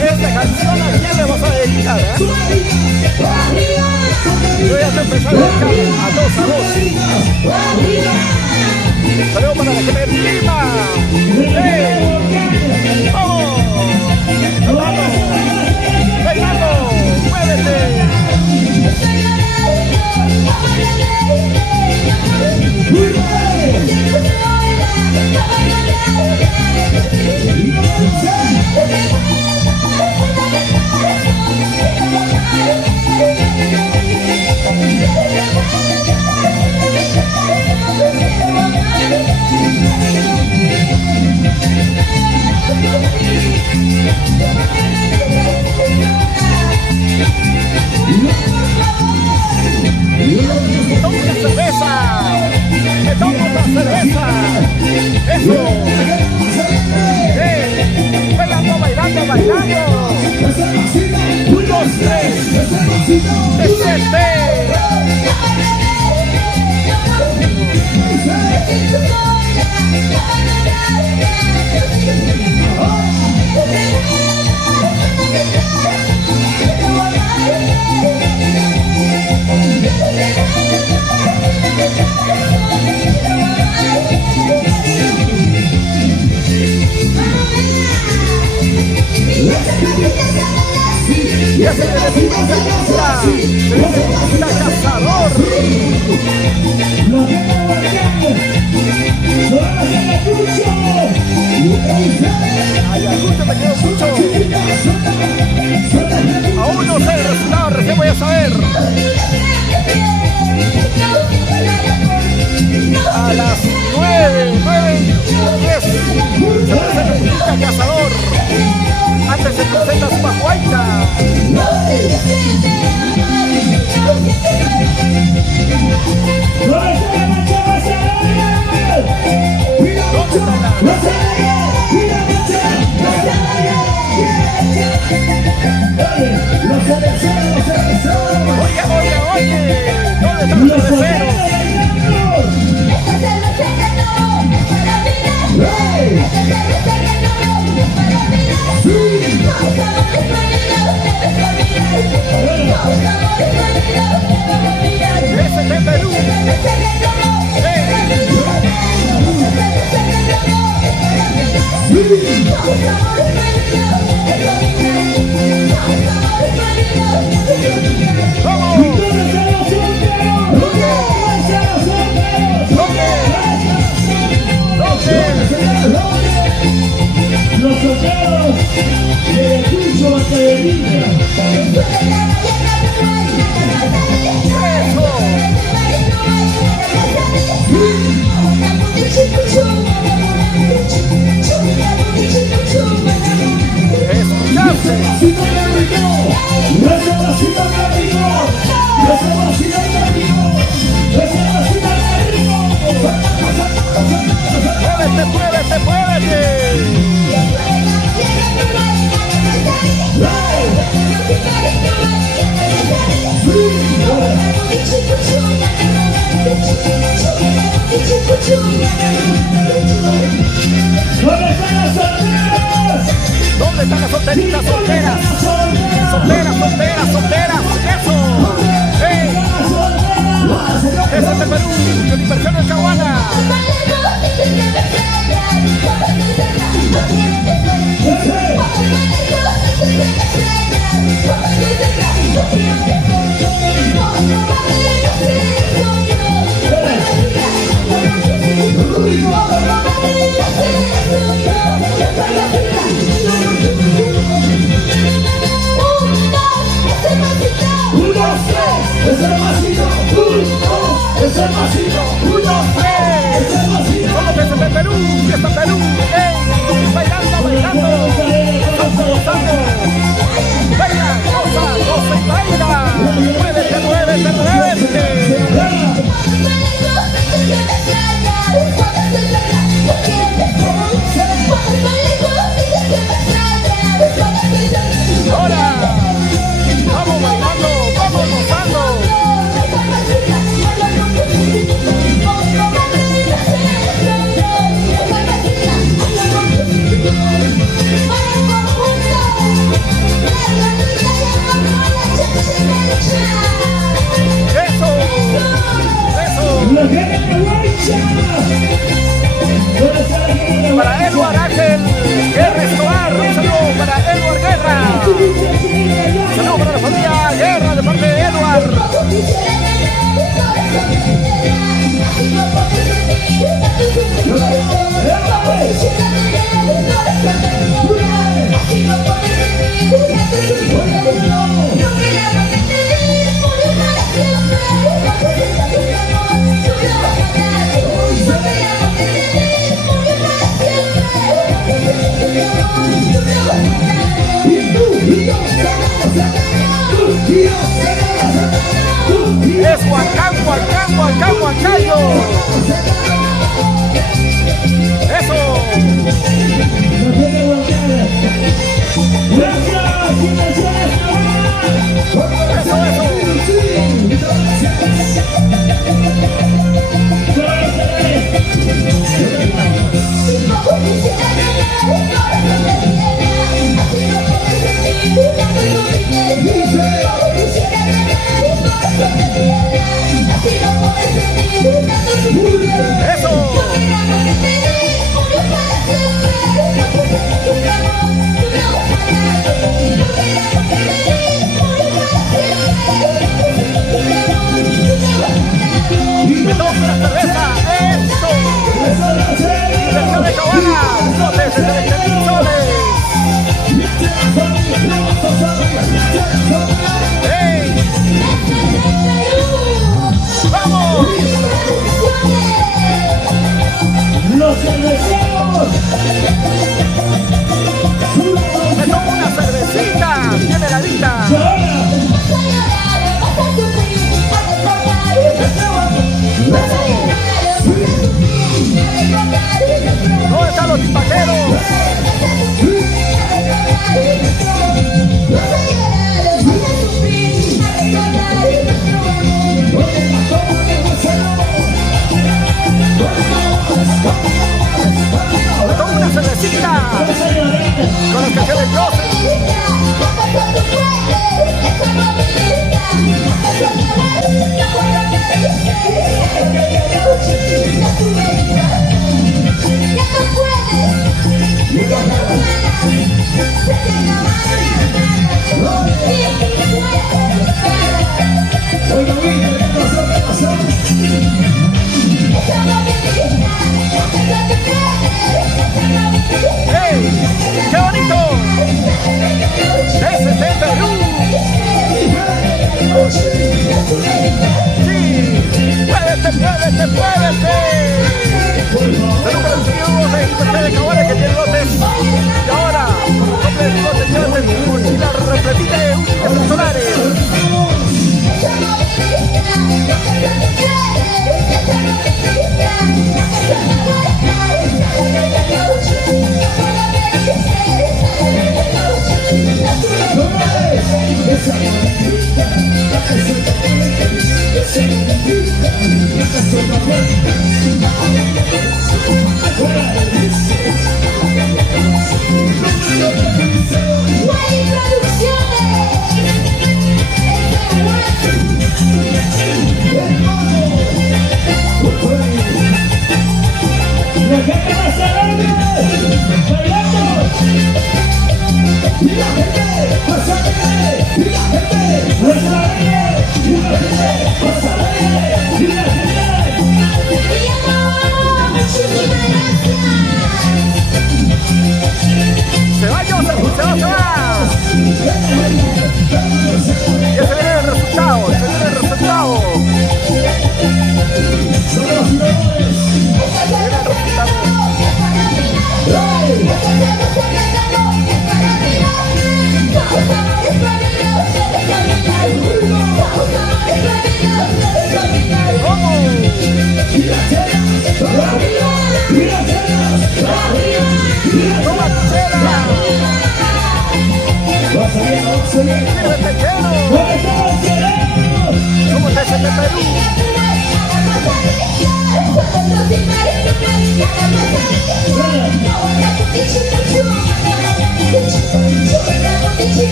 Esta canción a quién le vas a dedicar, ¿eh? Yo ya te empecé a dedicar a 2 a 2. Saludos para la gente de Lima. ¡Vamos! ¡Vamos! ¡Bailando! ¡Muévete! ¡Toma una cerveza! ¡Me tomo una cerveza! ¡Eso! ¡Bailando, bailando, bailando! 1, 2, 3 ¡Presente! Ya se necesita cazador. Ayacucho, te quiero mucho. Aún no sé el resultado, recién voy a saber. A las 9:10 se presenta el cazador. Antes se presenta su Bajuaita. Oye, ¿dónde están los cerveceros? Ese es Perú. Los soldados de Ayacucho, Bacadería. ¡Muévete, muévete! ¿Dónde están las solteritas, solteras? Solteras, solteras, solteras. ¡Eso! ¡Ey! ¡Eso es de Perú! ¡Con inversión en Caguana! Somos desde Perú, fiesta Perú, bailando, bailando, gozando, baila, goza, goza y baila, muévete, muévete, muévete. Es Huancán, Huancán, Huancán, Huancayo. Eso.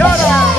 ¡Llora!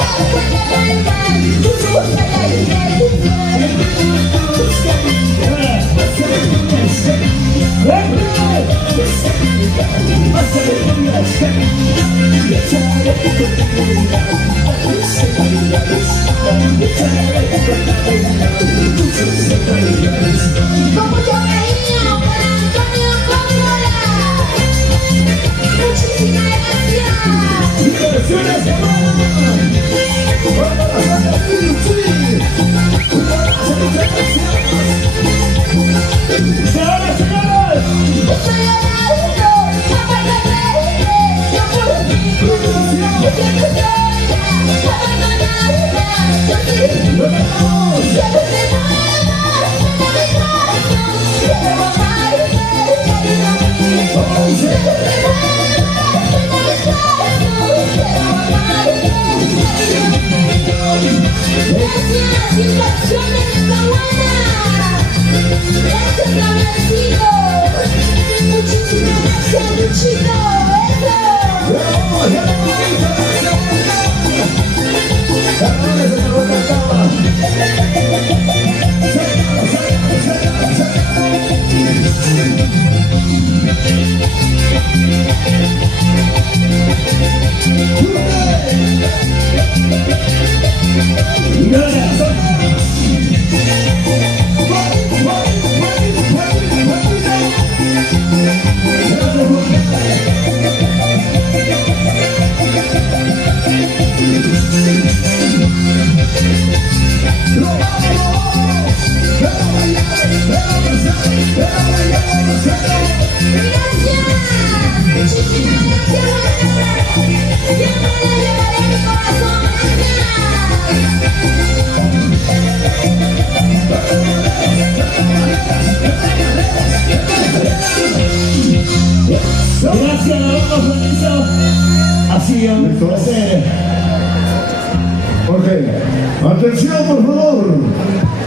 Atención, por favor.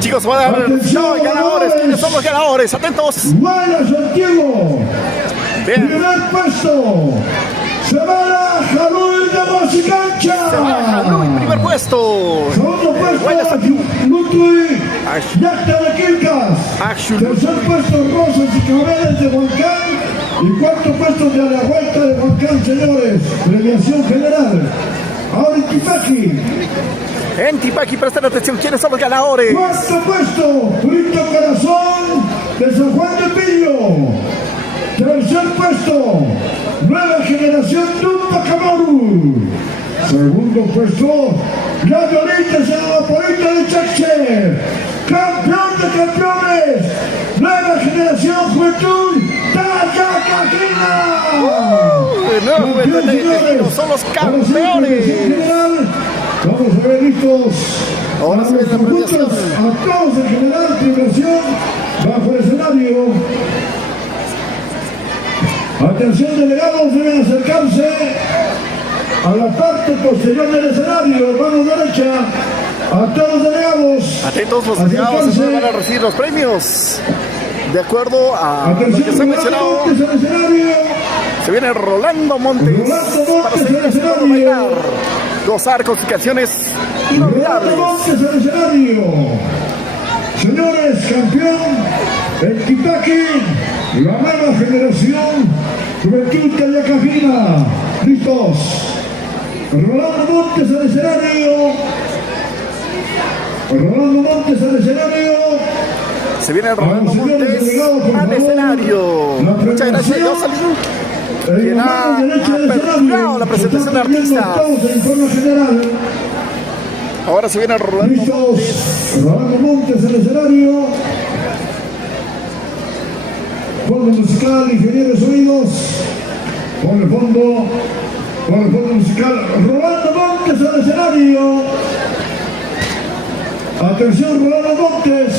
Chicos, van a dar ganadores. ¿Quiénes son los ganadores? Atentos. Guayas Santiago. Bien. Primer puesto. Semana Jalui de Masicancha. Semana Jalui, primer puesto. Segundo Guayas puesto, Santiago. Lutui, Yacta de Quilcas. Tercer puesto, Rosas y Cabeles de Volcán. Y cuarto puesto de la Vuelta de Volcán, señores. Premiación general. Ahora Tipaqui. En Tipaqui, presten atención, ¿quiénes son los ganadores? Cuarto puesto, Purito Corazón de San Juan de Pillo. Tercer puesto, Nueva Generación Tupac Amaru. Segundo puesto, La Violita Salapolita de Chache. Campeón de campeones, Nueva Generación Juventud Tayacajina. Nueva Juventud de son los campeones. Vamos a ver listos. Ahora se ve la premiación. A todos en general, premiación bajo el escenario. Atención, delegados, deben acercarse a la parte posterior del escenario, mano derecha. A todos los delegados. Atentos, los delegados van a recibir los premios. De acuerdo a lo que se ha mencionado, se viene Rolando Montes para seguir haciendo bailar, gozar con sus canciones inolvidables. Rolando Montes al escenario. Señores, campeón, el Tipaqui, la nueva generación, Juventud Tayacajina. ¿Listos? Rolando Montes al escenario. Rolando Montes al escenario. Se viene Rolando Montes al escenario. Muchas gracias, Jocelyn, quien ha aperturado la presentación de artistas. Ahora se viene Rolando Montes. Rolando Montes al escenario. Fondo musical, ingenieros oídos. Con el fondo musical. Rolando Montes al escenario. Atención, Rolando Montes.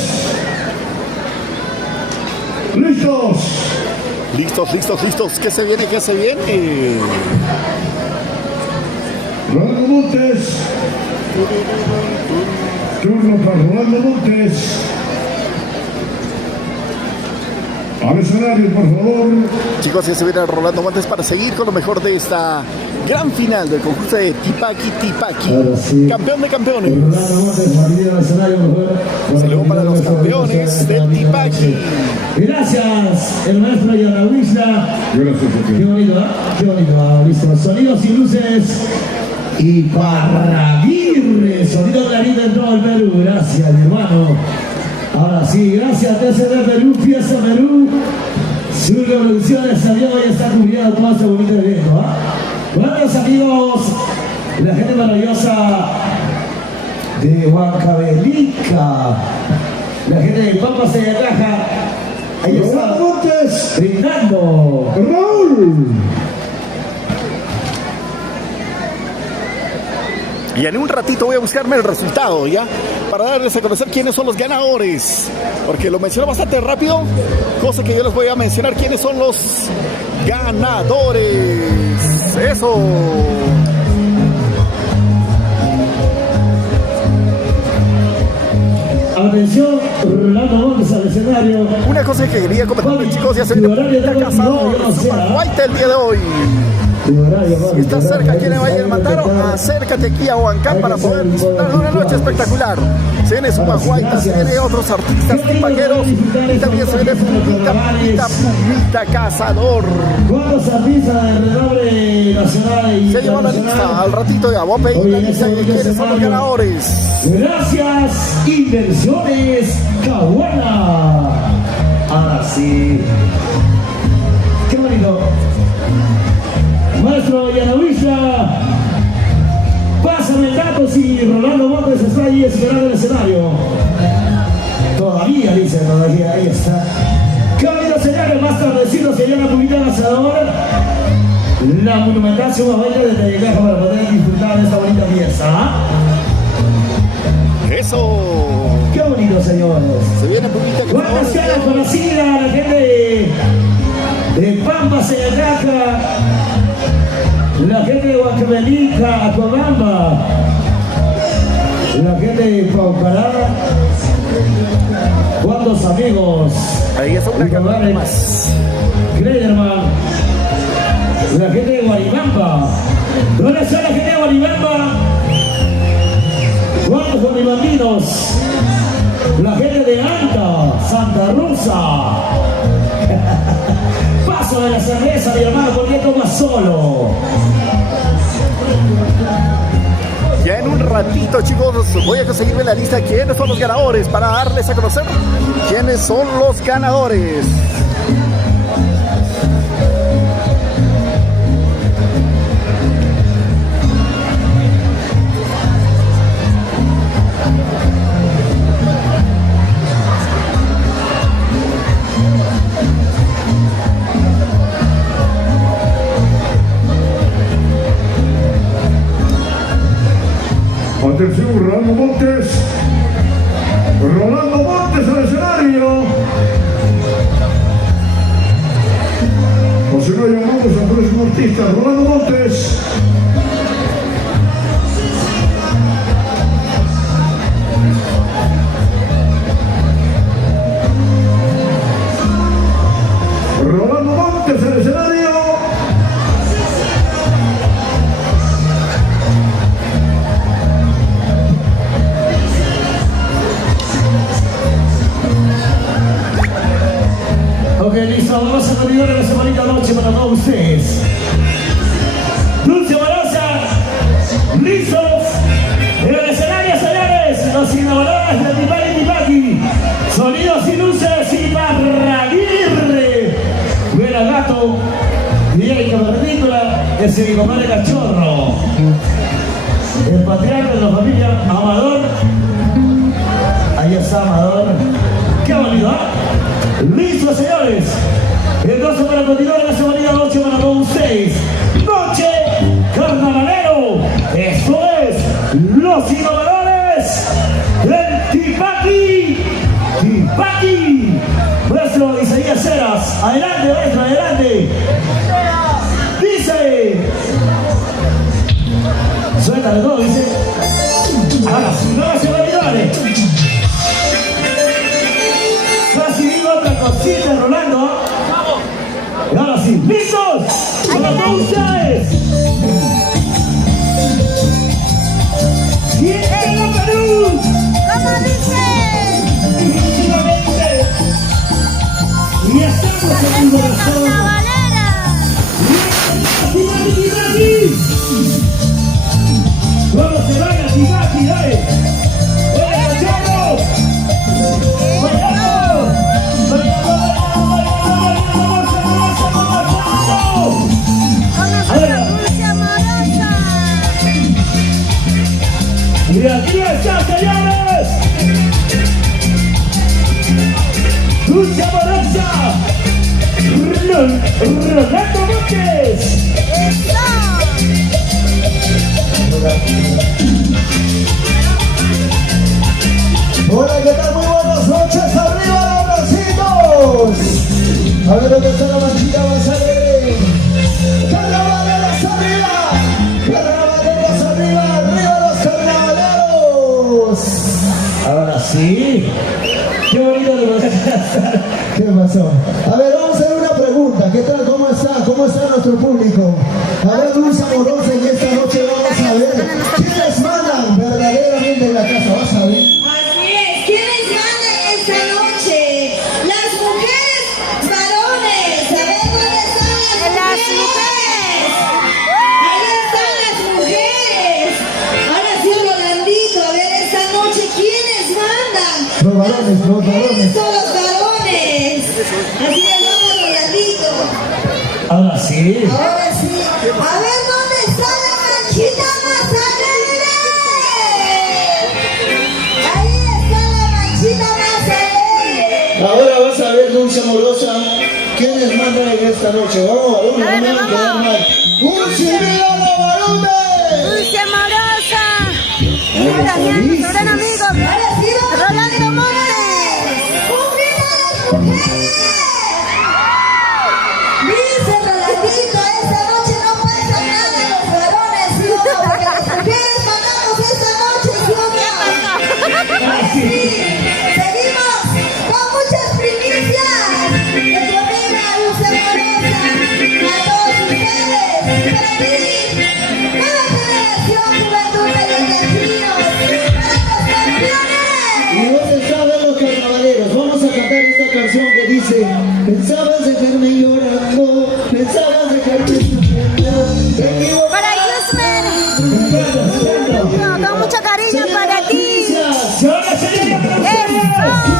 ¡Listos! Listos. ¿Qué se viene? Rolando Montes. Turno para Rolando Montes. Al escenario, por favor. Chicos, ya se viene Rolando Montes para seguir con lo mejor de esta gran final del concurso de Tipaqui. Sí. Campeón de campeones. Saludos para los campeones del Tipaqui. Gracias, el maestro Yanahuisla. Qué bonito, ¿eh? Qué bonito, listo. Sonidos y luces. Y Parraguirre, sonido clarito en todo el Perú. Gracias, mi hermano. Ahora sí, gracias TCD Perú, Fiesta Perú. Su revolución salió y está cubierta todo este bonito evento. Buenos amigos, la gente maravillosa de Huancavelica, la gente de Pampas de Caja. Ahí está Montes brindando. Raúl. Y en un ratito voy a buscarme el resultado, ¿ya? para darles a conocer quiénes son los ganadores, porque lo mencioné bastante rápido, cosa que yo les voy a mencionar quiénes son los ganadores. Eso. Atención, Rolando Montes al escenario. Una cosa que quería comentarles, chicos, ya se viene Cazador Guaita el día de hoy. Si estás cerca aquí en el Valle del Mantaro, acércate aquí a Huancán para poder disfrutar de una noche espectacular. Se viene Guaita, se viene otros artistas tipaqueros y también se viene Pumita Cazador. ¿Cuántos artistas de renombre nacional? Se llevó la lista, al ratito ya voy a pedir la lista de quiénes son los ganadores. Gracias, Inversiones Cahuana. Ahora sí. Qué bonito. Maestro Yanavilla, pásame el dato si Rolando Montes está ahí esperando el escenario. Todavía, dice, todavía, ahí está. Qué bonito escenario, más tardecito se llama Pumita Cazador. La monumental suma baila de Tallacaja para poder disfrutar de esta bonita pieza. Eso. Qué bonito, señores. Se viene Pumita Cazador. Buenas caras conocidas, la gente de Pampa, Tallacaja. La gente de Huancavelica, Acuabamba, la gente de Paucará, ¿cuántos amigos? Ahí está una cámara más. Grederman, la gente de Guaribamba, ¿dónde está la gente de Guaribamba? ¿Cuántos guaribambinos? La gente de Anta, Santa Rosa. Paso de la cerveza, mi hermano, porque toma solo. Ya en un ratito, chicos, voy a conseguirme la lista de quiénes son los ganadores para darles a conocer quiénes son los ganadores. Atención, Rolando Montes. Rolando Montes al escenario. O si no, llamamos al próximo artista, Rolando Montes. Rolando Montes al escenario. Ok, listo, vamos a continuar en la semanita noche para todos ustedes. Dulce Morosa, listos en el escenario, señores. Los innovadores de Tipaki, sonidos y luces y Barraguirre. Buena Gato, Miguel Cavernícola, ese mi compadre Cachorro. El patriarca de la familia Amador. Ahí está Amador. Qué bonito, ¿eh? ¡Listo, señores! Entonces, para continuar en la semanita noche para todos ustedes, Noche Carnavalero. Esto es Los Innovadores del Tipaki. Maestro Isaías Ceras. Adelante, maestro, adelante. Dice. Suéltale todo, dice. Ahora, si no se va a olvidar. Casi digo otra cosita, Rolando. Y ahora sí, ¿listos? ¡Para todos ustedes! ¡Siéntelo, Perú! ¿Cómo dice? Definitivamente. Y estamos en tu corazón. Carnavalera. ¡Tipaki! ¡Vamos a ver a Tipaki, dale! ¡Oye, Cachorro! Y aquí está, señores. Dulce Amorosa. Rolando Montes. Hola, ¿qué tal? Muy buenas noches. ¡Arriba los bracitos! A ver dónde está la manchita más alegre. ¡Carnavaleros arriba! ¡Carnavaleros arriba! ¡Arriba los carnavaleros! Ahora sí. ¡Qué bonito lo vas a cantar! ¿Qué pasó? A ver, vamos a hacer una pregunta. ¿Qué tal? ¿Cómo está? ¿Cómo está nuestro público? A ver, Dulce Amorosa, en esta noche vamos a ver quiénes mandan verdaderamente en la casa. Vas a ver. Así es, ¿quiénes mandan esta noche? Las mujeres, varones, a ver dónde están las mujeres. Ahí están las mujeres. Ahora sí, Rolandito, a ver esta noche, ¿quiénes mandan? Los varones, los varones. Son los varones. Así les vamos, Rolandito. Ahora sí. Ahora sí. A ver dónde está la manchita más alegre. Ahí está la manchita más alegre. Ahora vas a ver, Dulce Amorosa, quiénes mandan en esta noche. Vamos, varones, no me van a quedar mal. ¡Un civiliano, varones! Dulce Amorosa. Y nuestro gran amigo Rolando Montes. ¡Un grito a las mujeres! Dice Rolandito, esta noche no pasa nada en los varones, ¿sí o no? Porque las mujeres mandamos esta noche, ¿sí o no? Sí. Seguimos con muchas primicias de tu amiga Dulce Amorosa. A todos ustedes, para ti, nueva generación, juventud de argentinos, para los campeones. ¿Y dónde saben los carnavaleros? Vamos a cantar esta canción que dice: pensabas dejarme llorando, pensabas dejarme sufriendo, te equivocaste. Para Yusmer. No, con mucho cariño para ti. Salta. Las chicas carnavaleras de corazón.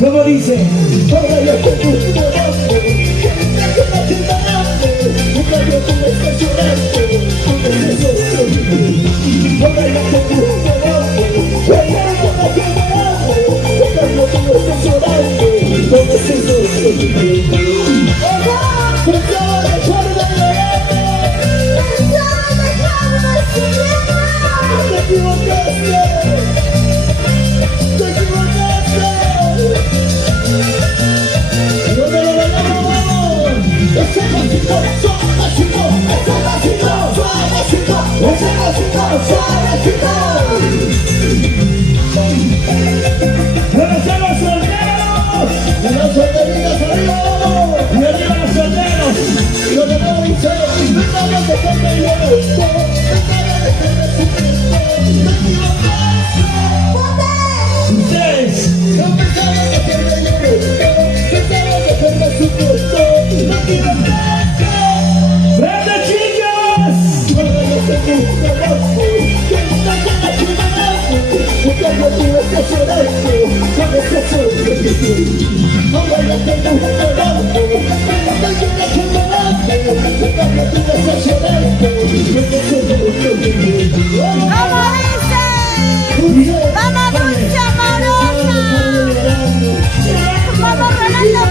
¿Cómo dice? ¡Vamos, Dulce Amorosa! ¡Vamos, Rolando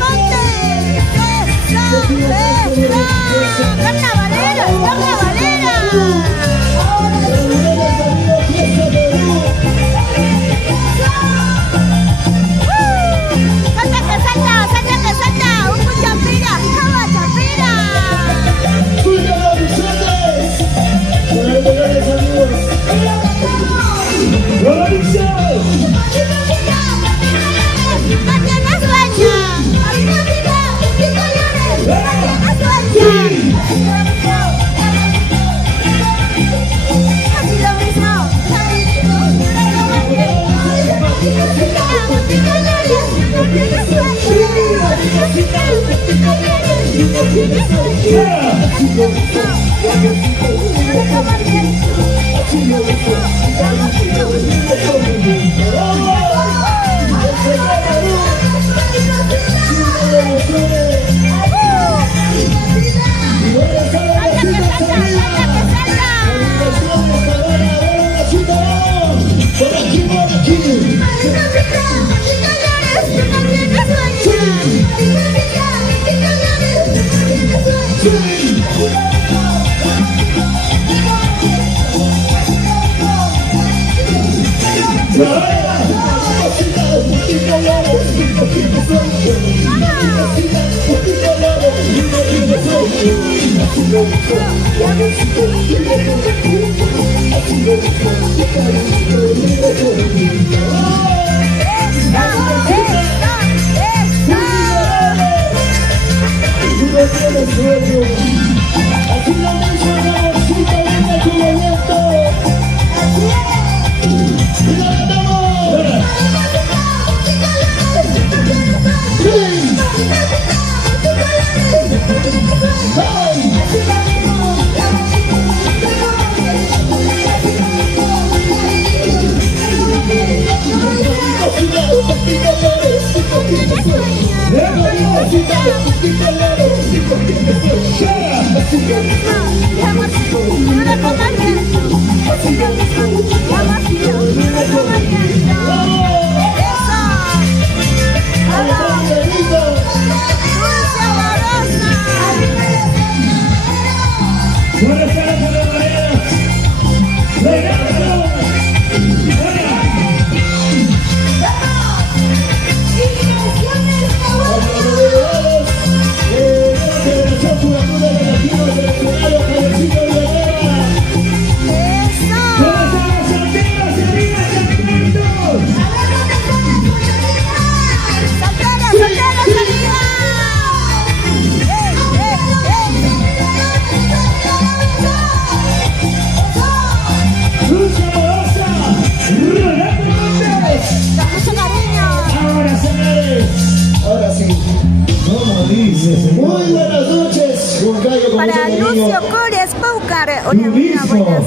Para Lucio Cores Paucar, hola, buenas noches.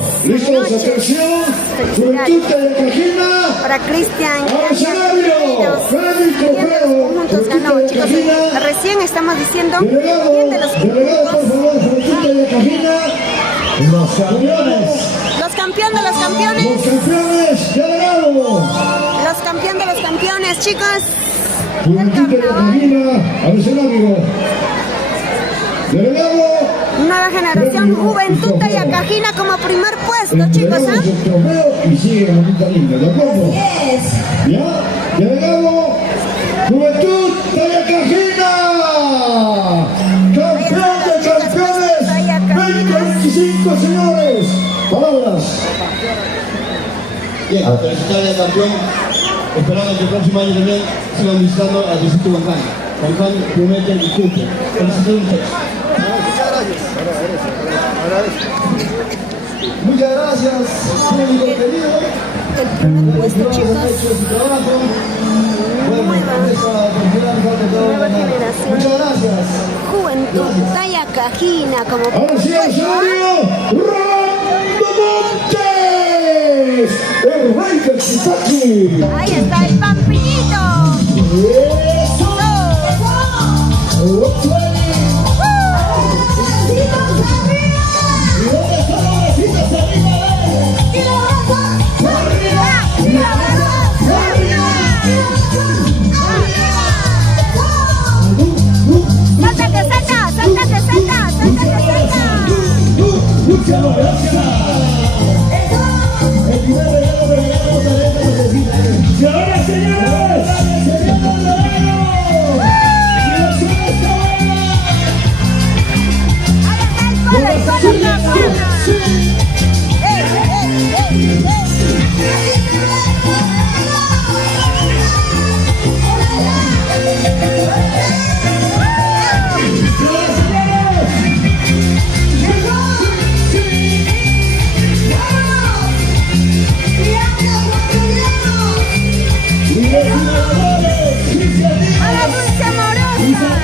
Para Cristian, juntos ganó, chicos. Recién estamos diciendo quién de los los campeones. Los campeones de los campeones. Los campeones, ya ganamos. Los campeones de los campeones, chicos. Juventud de Cartagena, al escenario. Delegado. Nueva generación, Juventud de Yacajina como primer puesto, chicos, ¿ah? Y sigue la bonita linda, ¿de acuerdo? ¿Ya? Delegado, Juventud de Yacajina. Campeón de campeones. 2025, señores. Palabras. Bien, a felicitar al campeón, esperando que el próximo año también sigan visitando al distrito Huancán. Huancán promete y cumple. Felicitaciones. Muchas gracias, público querido. El primer puesto, chicos. Nueva generación. Muchas gracias. Juventud de Yacajina como Ahora sí, primer puesto. Rolando Montes, el rey del Kentucky. Ahí está el Pampinito. Eso. El primer regalo que regalamos a esta necesita. Y ahora, señores, se viene el regalo. ¡A la dulce amorosa!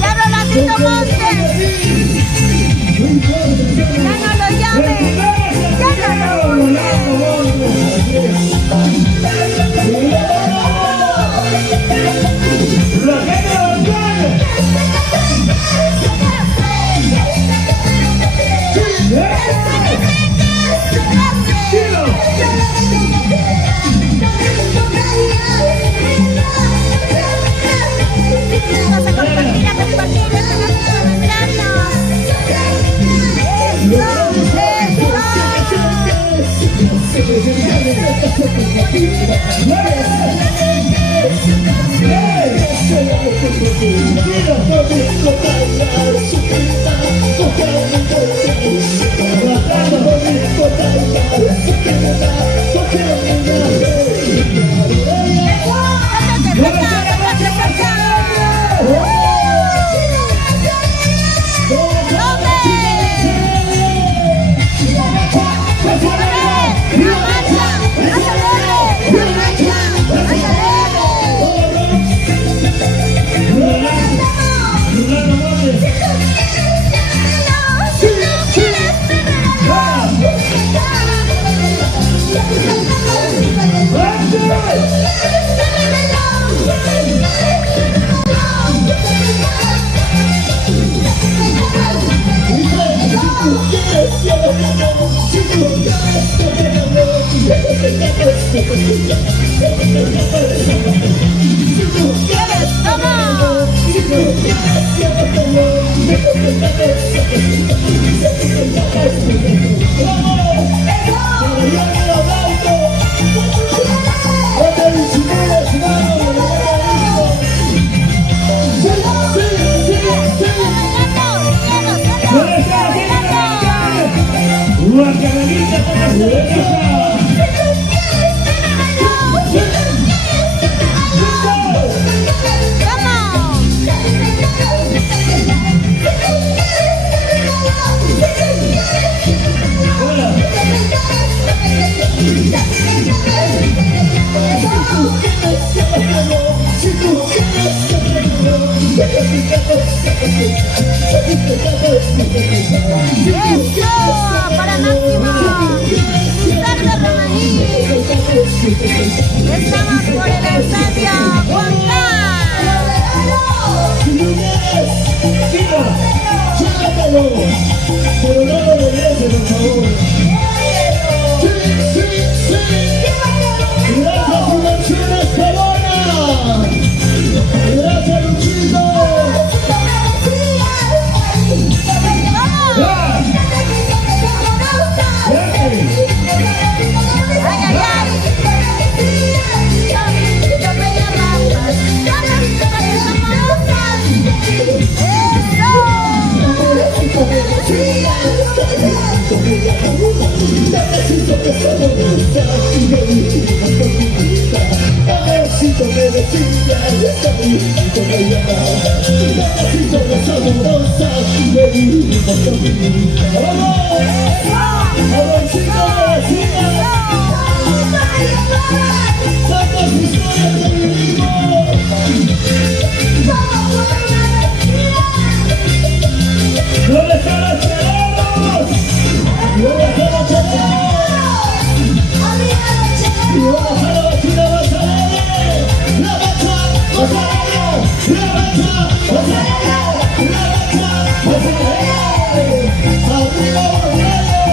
¡Ya Rolandito Montes! ¡Ya no lo llames! ¡Ya no lo Vamos a compartir, a compartir, para Máximo. Salve Romaní. Estamos por el estadio pero no lo regrese, por favor. Gracias, Dimensiones Pelona. Gracias, Luchito. ¿Dónde están los cheleros? ¿Dónde están los cheleros? ¿Y dónde está la vecina Basadere? ¡La bacha! ¡Basadere! ¡La bacha! ¡Basadere! ¡La bacha! ¡Basadere! ¡Arriba, Borrello!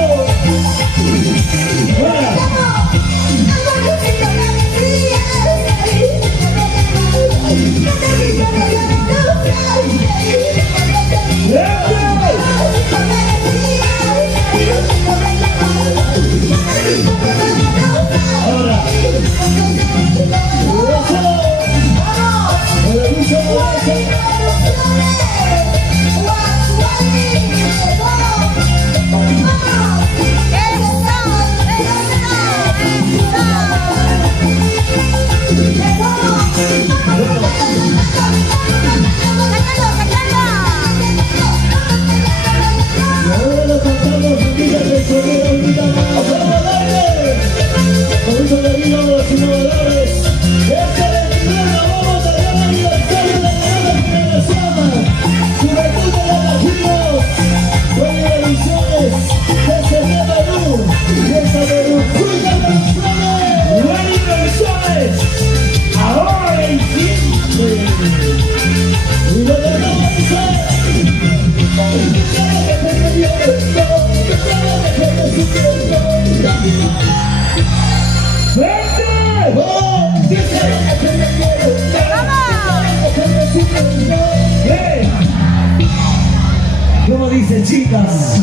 ¡Fuera! ¡Fuera! dice, chicas.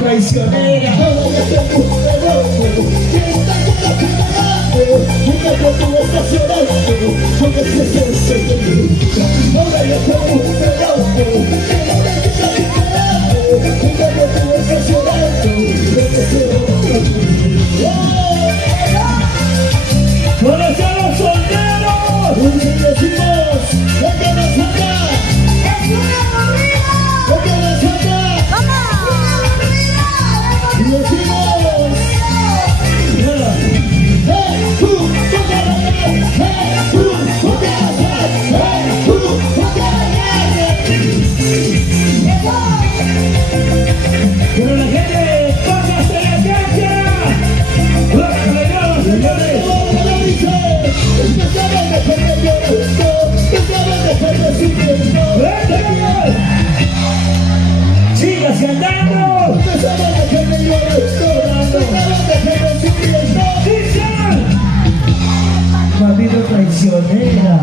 Traicionera. ¡Conoce a los solteros! ¡Y decimos! ¡Venga la saca! ¡Es una corrida! ¡Venga la saca! ¡Vamos! ¡Y decimos! ¡Hey, tú! ¡Ponte la cara! ¡Hey, tú! ¡Ponte la cara! ¡Hey, tú! ¡Ponte la cara! ¡Pero la gente! ¡Póngase la cancha! ¡Vamos, señores! ¡Chicas cantando! ¡Maldito traicionera!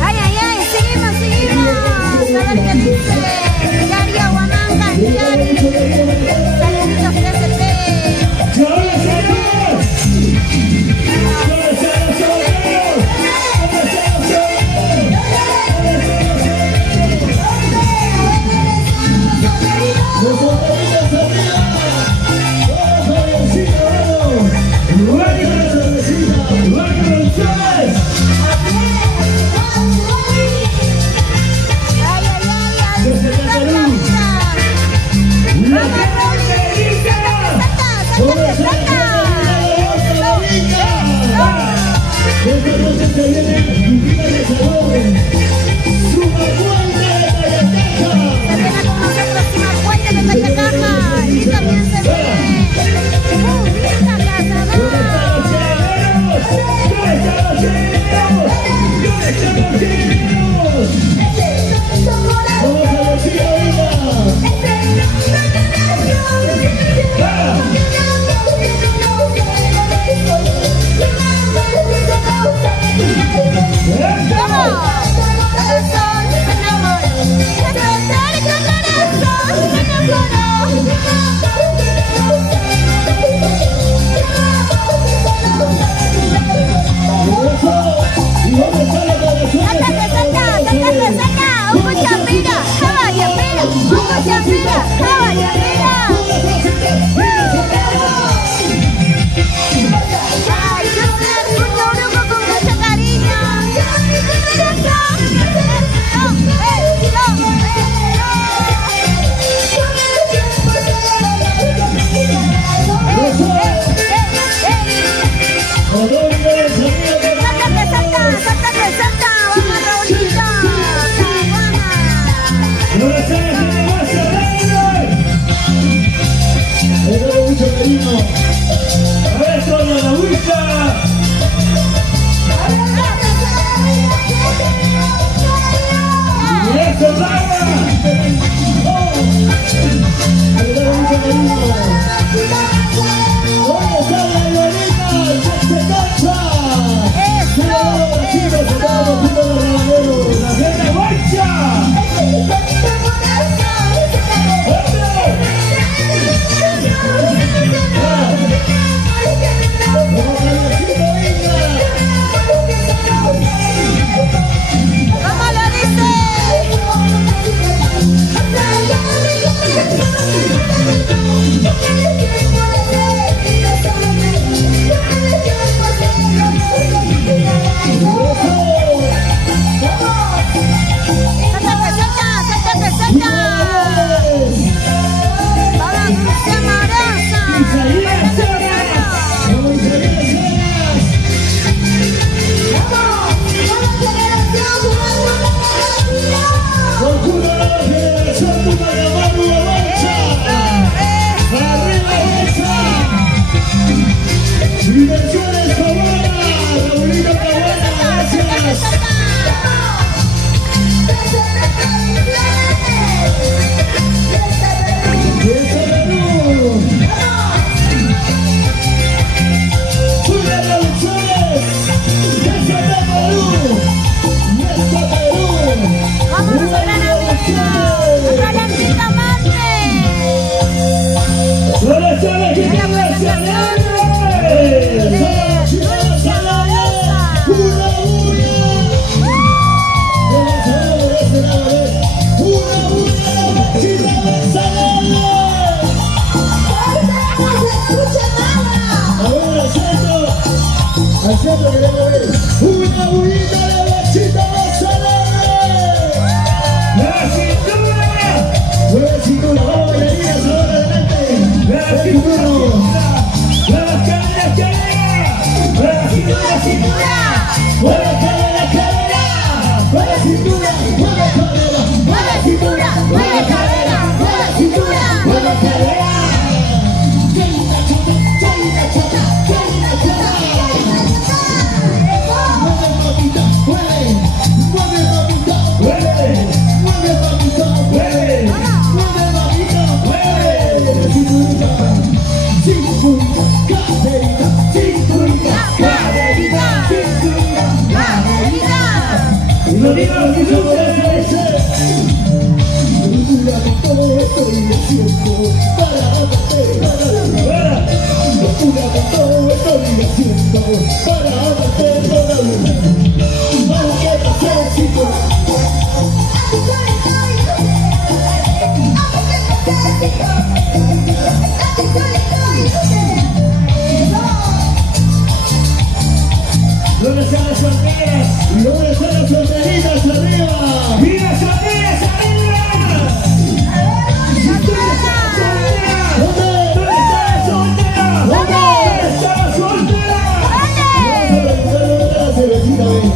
Ay, ay, ay, seguimos, seguimos. A ver qué dice Darío Huamanga, Yari. Saluditos TCT. ¡Vamos! ¿Dónde están las solteras? ¿Y dónde están las solteritas arriba? ¡Mira, solteras arriba! ¿Dónde está la soltera? ¿Dónde está la soltera? Vamos a recuperar la cervecita, ven,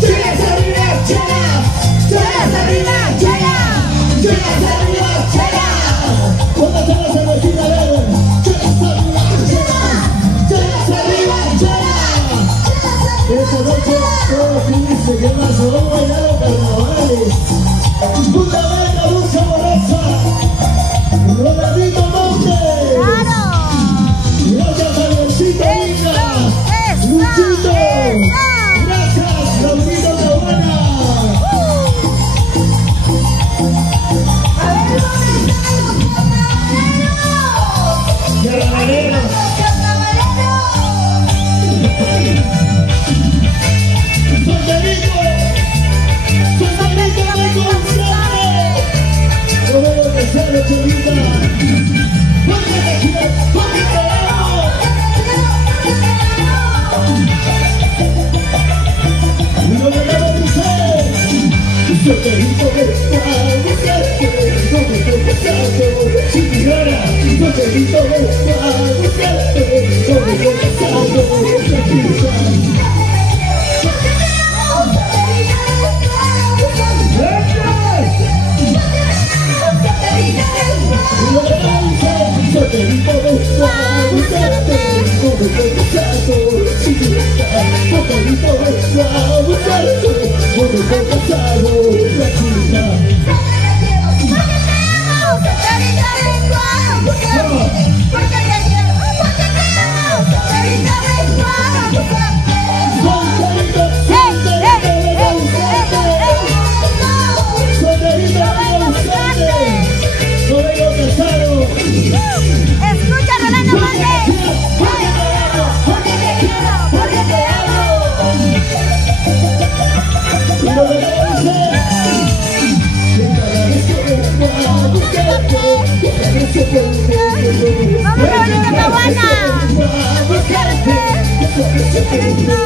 ¡chelas arriba, chelas! ¡Chelas arriba, chelas! ¡Chelas arriba, chelas! ¿Dónde está la cervecita, ven? Esta noche todos dice que más vamos a bailar los carnavales. Una vena dulce amorosa, Rolandito Montes. Gracias a Diosito Linda, Luchito. Gracias, Raulito Cabana. Carnavaleros. ¡Solterito! ¡Solterito de González! ¡No veo que sea la chavita! ¡Porque te quiero! ¡Porque te amo! ¡Y no me llamo Giselle! ¡Solterito de González! ¡No me estoy casando! ¡Chiquillona! ¡Solterito de González! ¡No me estoy casando! ¡Chiquillona! Solterito de buscarte, como estoy casado, chiquita. Solterito de buscarte, como estoy casado, chiquita. Porque te quiero, porque te amo, solterito de solterito, solterito de solterito de buscarte, no vengo casado. Escucha, Rolando Montes. Porque te quiero, porque te amo. Y no me dices que cada vez que vengo a buscarte, cada vez que vengo ¡Vamos, Rolando Cabana! a buscarte, cada vez que vengo a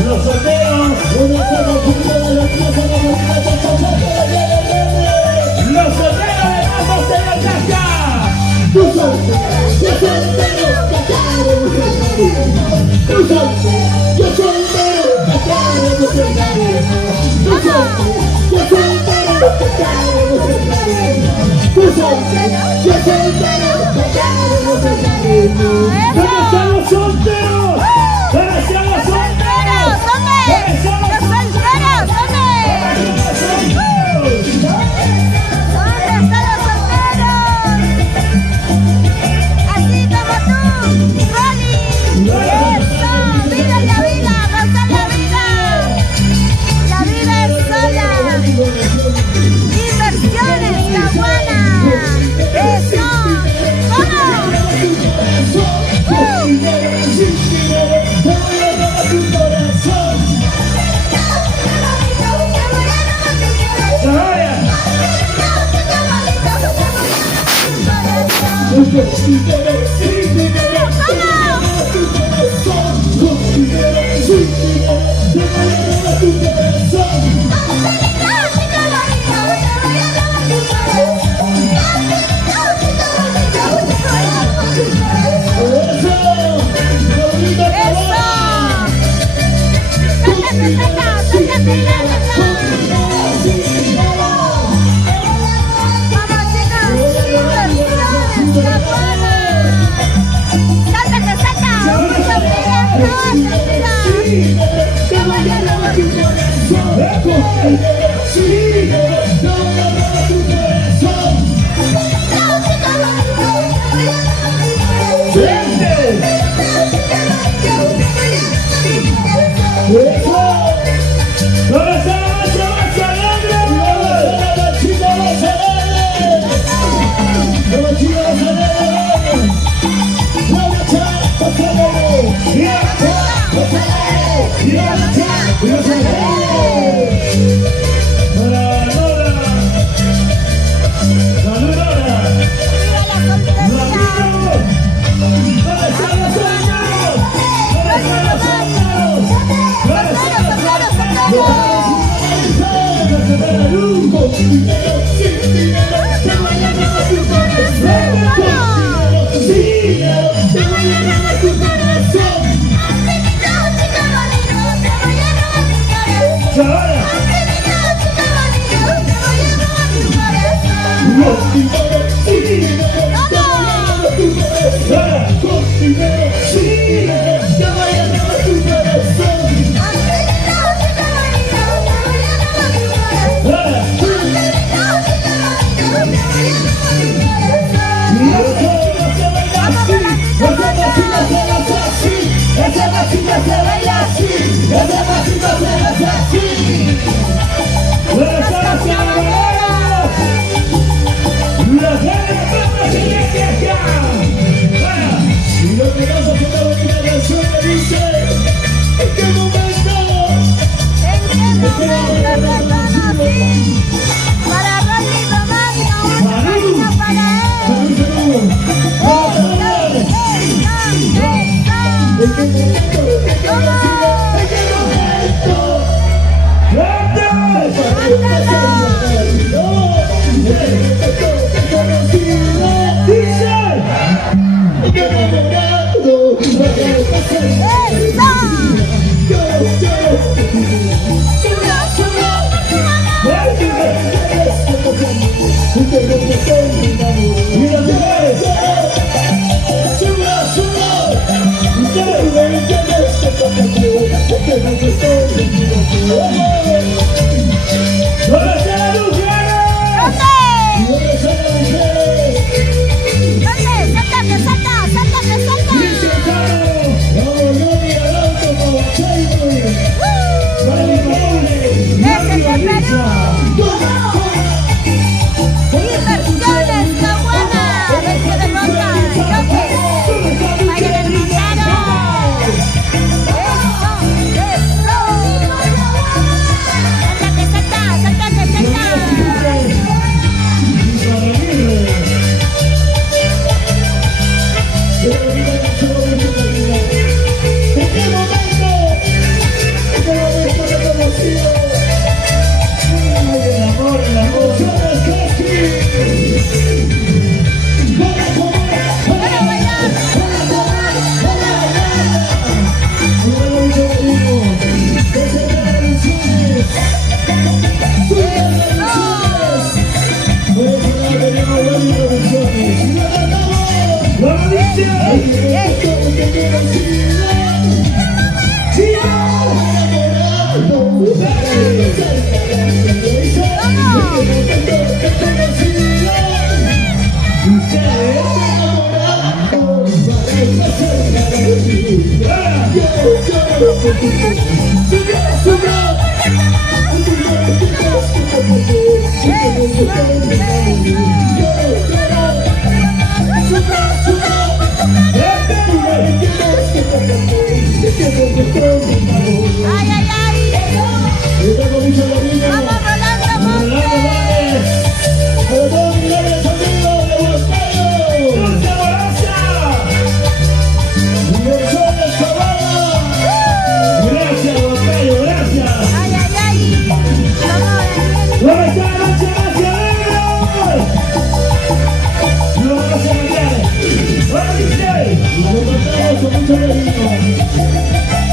los solteros, una sola punta de la plaza de los los solteros de Vamos de la Casa. Tú soltero, yo soltero, casado, tú soltero, yo soltero, casado, tú soltero, yo soltero, casado, tú soltero, yo soltero, casado, ¿dónde están los solteros? ¿Dónde están los solteros? ¿Dónde? ¡Los solteros! ¿Dónde? ¿Dónde están los solteros? Así como tú, Rolly. ¡Eso! ¡Vive la vida! ¡Goza la vida! ¡La vida es sola! ¡Inversiones, Caguana! ¡Eso! ¡Vamos! ¡Salta! Muchas gracias.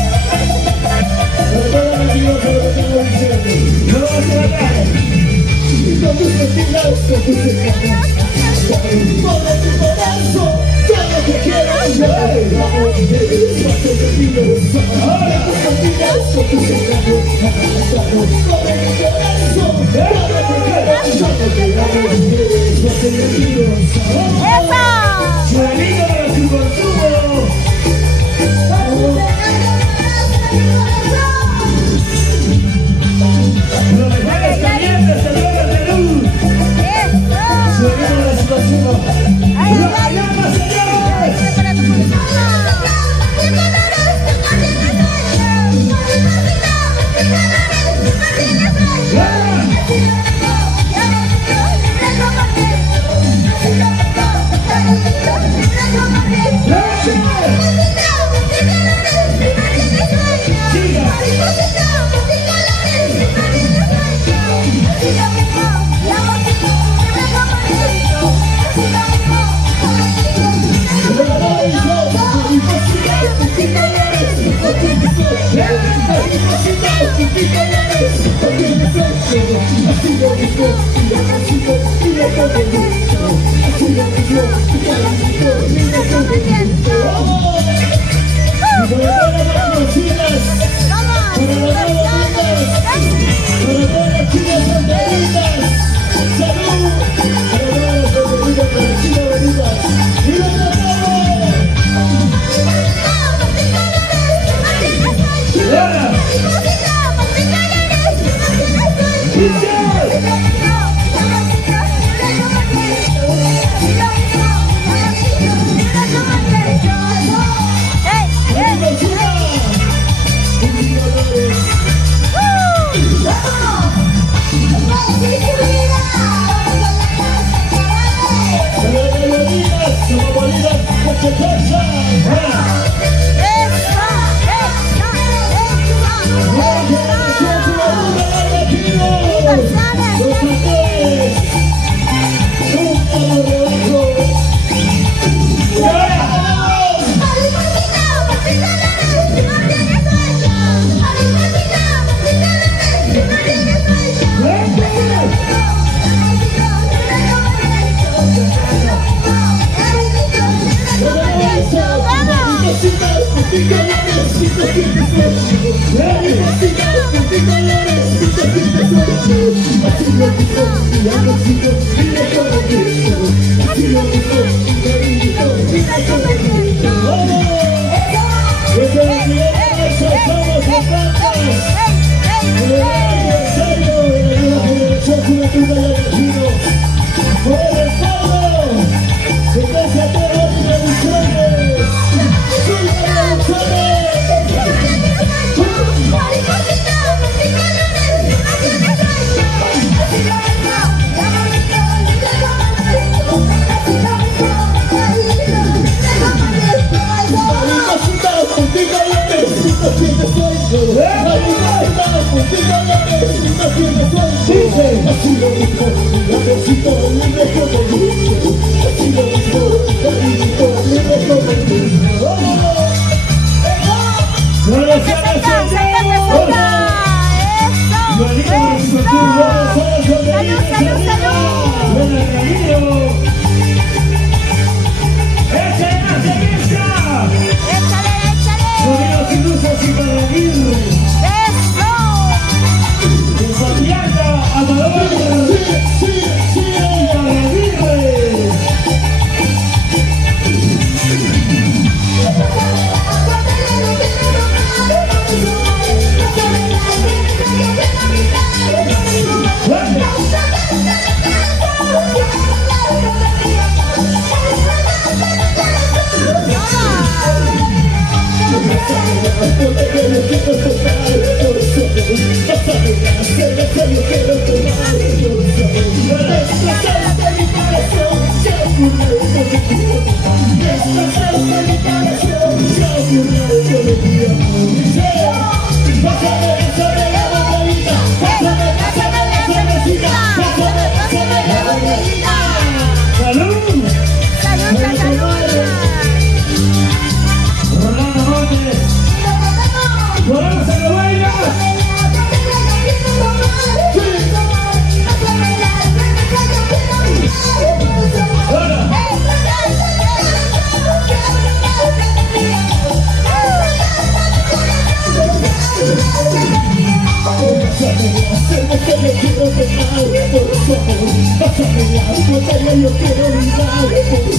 pásame la cerveza, yo quiero tomar, por favor. Pásame la botella, yo quiero brindar, por favor.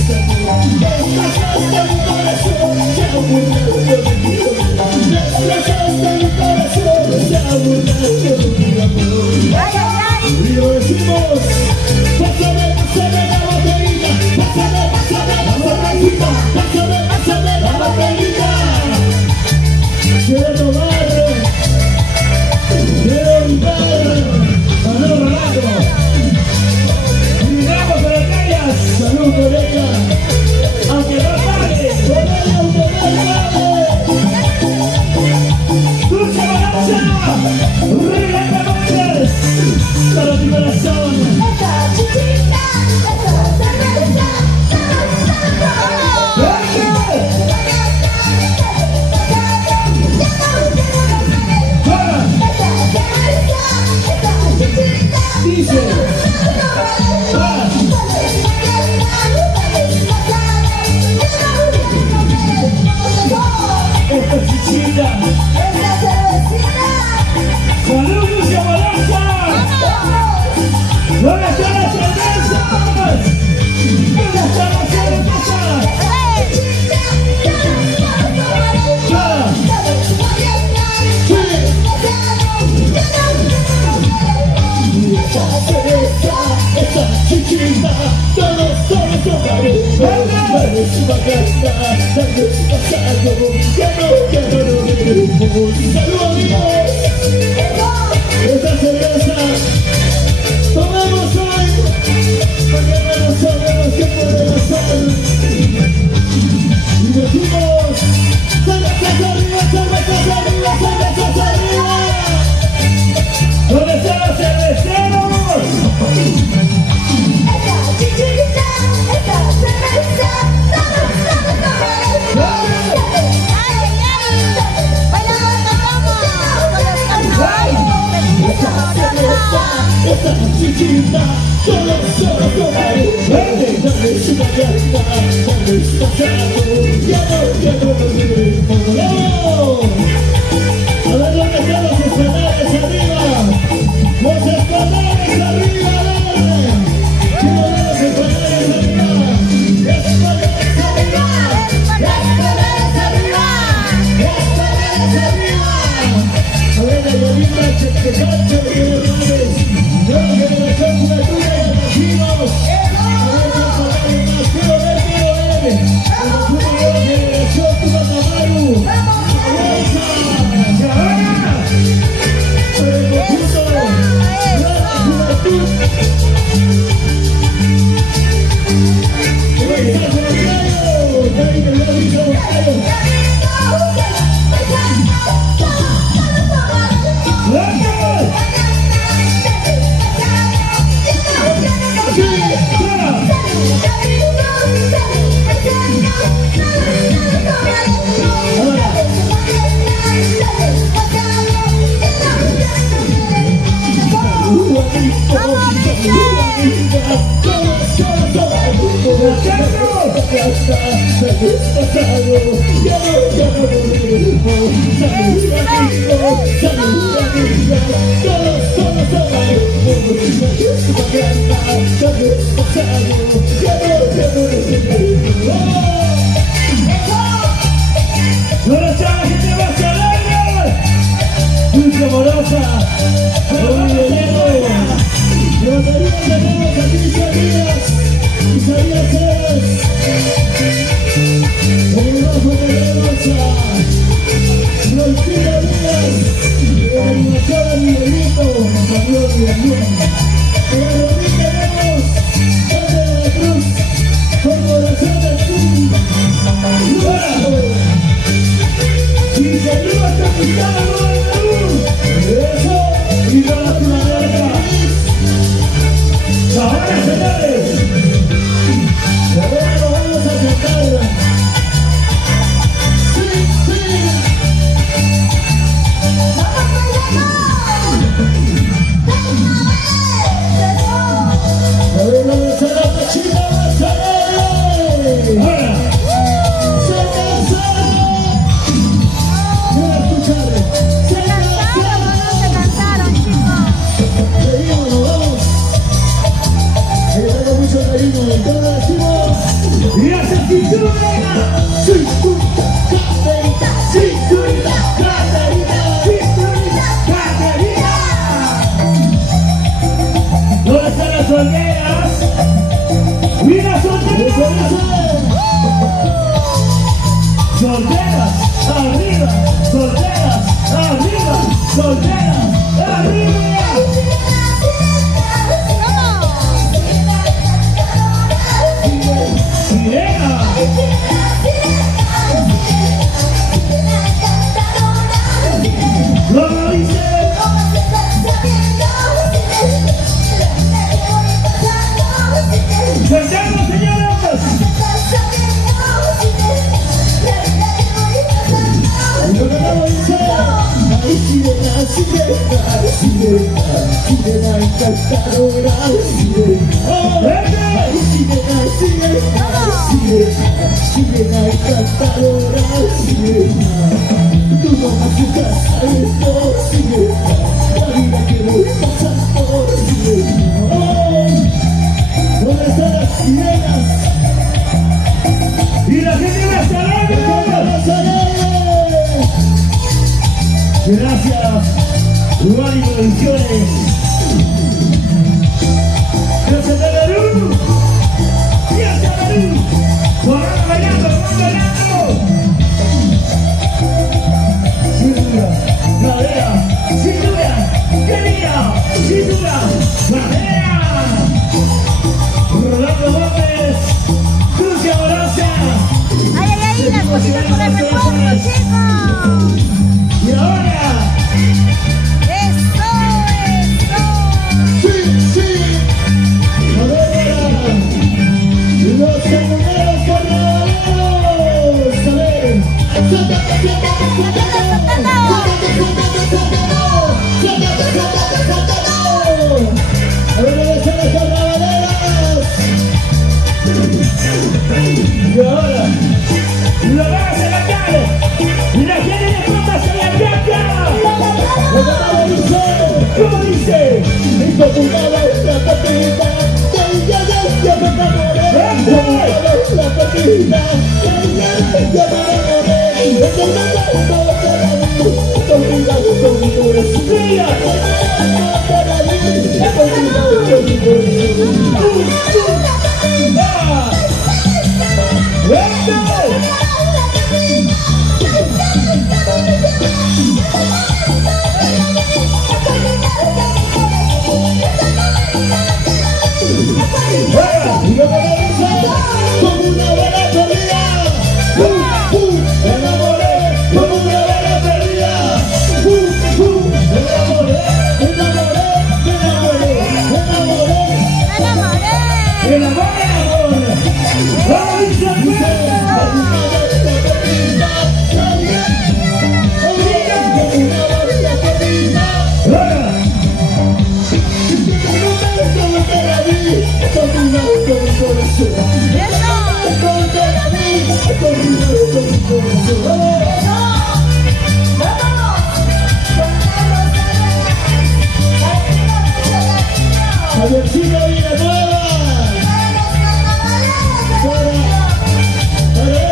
Destrozaste mi corazón, ya burlaste de mi amor. Destrozaste mi corazón, ya burlaste de mi amor. Y lo decimos, pásame la botellita, pásame la botellita, pásame la botellita. Quiero tomar, quiero brindar, salud Rolando, brindamos con aquellas, salud con ella, aunque no pague, con ella aunque no pague. Dulce Balanza, Rígate Montes, para tu corazón. Esa chiquita, esa cerveza, Dice, esta chiquita, esa cervecita. salud Dulce Balanza. ¿Dónde están las cervezas? ¿Dónde están las cervezas? Esa chiquita, todos tomaremos. Vamos a cantar, dale pasado, ya no regremos. ¡Salud amigos! Esta cerveza tomamos hoy, porque no sabemos qué podemos hacer. Y decimos, cervezas arriba, cervezas arriba, cervezas arriba. ¿Dónde están los cerveceros? Esa chiquita, esa cerveza, todos esta chiquita, todos tomaremos. Dale una gasta, dale pasado, ya no regremos. ¡Vamos! A ver dónde están los escalares arriba. Los escalares arriba, dale. Quiero ver los escalares arriba. Escalares arriba. Escalares arriba. Escalares arriba. A ver, la llovita, chequecacho, que hermanos. Yo generación juventud de latinos. A ver, los escalares más. Quiero ver. Generación Tucatamaru. ¡Avanza! ¡Cabana! ¡Por el conjunto! ¡La juventud! ¡Está Santiago! ¡Ahí te lo dice Santiago! ¡Ahora está la gente más alegre! ¡Dulce amorosa! ¡La batería tenemos aquí Isaías! ¡Isaías es! ¡El bajo tenemos a Rolfino Díaz! ¡El animación a Miguelito! ¡Nos salió bien! ¡En el Rodríguez tenemos Grande de la Cruz! ¡Con corazón del sur! ¡Luego! ¡Y se lleva esta pistana nueva de Perú! ¡Eso! ¡Y con la Tunamerca! ¡Ahora señores! ¡Ahora nos vamos a cinturita, cinturita, Caterina, cinturita, Caterina, cinturita, Caterina. ¿Dónde están las solteras? ¡Mira, solteras! Solteras, arriba, solteras, arriba, solteras, arriba. Sirena. Lo dice. ¡Cantamos, señoras! Lo cantamos, dice. Ay, sirena, sirena, sirena, sirena encantadora, sirena. Ay, sirena, sirena, sirena, sirena encantadora, sirena. Tú no me asustas a esto, sirena. La vida que voy pasando, sirena. ¿Dónde están las sirenas? Y la gente más alegre. Gracias, Uruguay Producciones. Gracias a Perú. Gracias a Perú. Vamos bailando, vamos bailando. Cintura, cadera, cintura, querida, cintura, cadera. Rolando Gómez, Crucia Boraza. ¡Ay, ay, ay! ¡Las cositas por el retorno, chicos! Y ahora. ¡Eso, eso! Sí, sí. Ahora. Los camioneros carnavaleros. A ver. A ver, ¿dónde están los carnavaleros? Y ahora. Lo vamos a cantar. Y la gente de papas en la placa. Lo cantamos, dice. ¿Cómo dice? Mi popular es la patita. Ya me enamoré. La patita. Ya me enamoré. Es el momento para mí. Conmigo con mi corazón. Mira. Para mí. Conmigo con mi corazón. Y lo que me dice, como una buena perdida. Me enamoré, como una buena perdida. Me enamoré, me enamoré, me enamoré, me enamoré. Me enamoré, amor. ¡Ay, se Javiercita Villanueva, para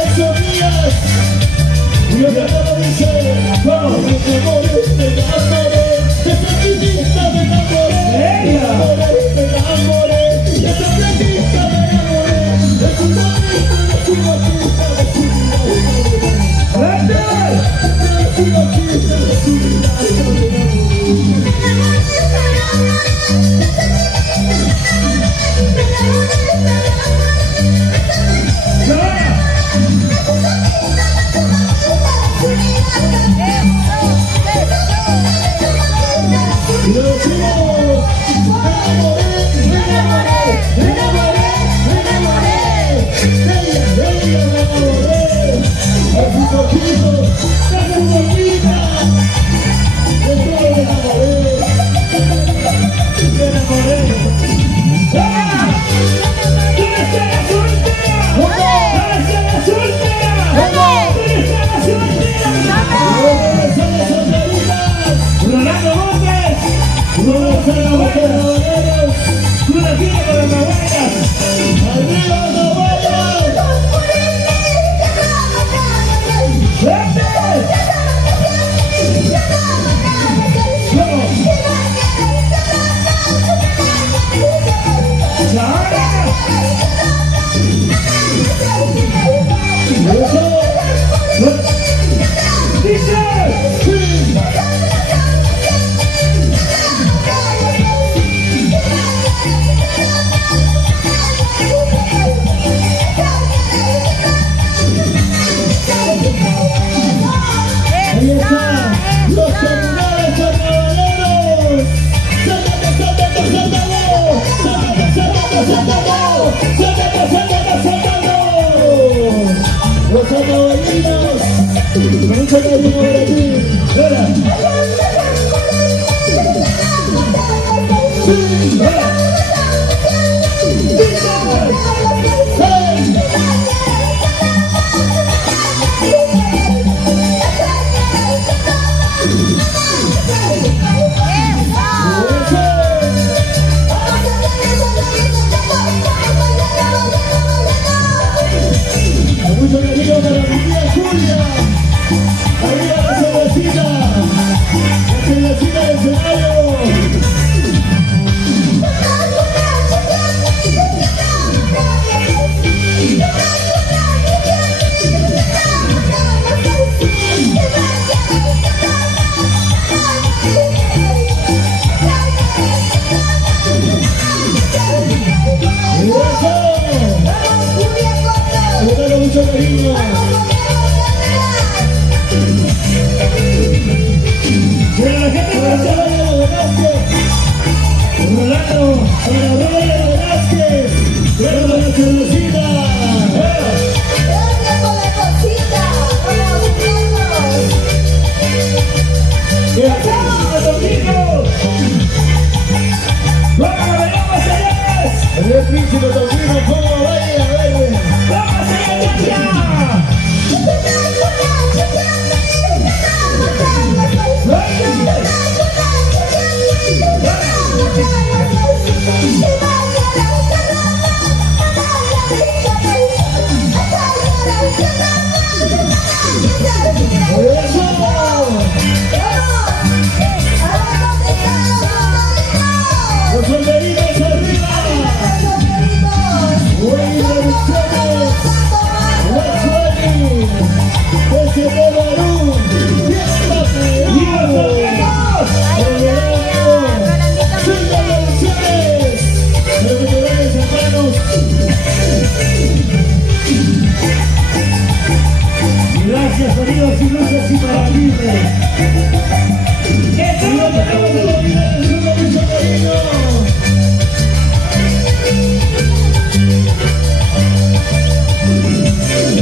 esos días, y lo que todo dice, vamos, me enamoré, de esa chiquita me enamoré, de esa chiquita me enamoré, de su mamita, de su mamita, de su vida, de su vida, y lo decimos, me enamoré, me enamoré, me enamoré, de ella me enamoré, de su poquito, de su boquita, de todo me enamoré, me enamoré. ¡Ah! ¿Dónde está la soltera? ¿Dónde está la soltera? ¿Dónde está la soltera? ¿Dónde están las solteritas? Rolando Gómez. ¿Dónde están los carnavaleros? Los comunales carnavaleros. ¡Sácate! Los carnavalinos. Mucho cariño para ti. ¡Hola! ¡Sí! ¡Hola! Mucho cariño para mi tía Julia. Arriba la cervecita. La cervecita del escenario. Mucho cariño. Para la gente que se vaya de Velázquez. Rolando, para Rolando Velázquez. Pero la cervecita. El príncipe Toquino, ¿cómo vaya? A ver. ¡Vamos allá, chacha! Los soldaditos arriba. Gracias, sonidos y luces y maravillas.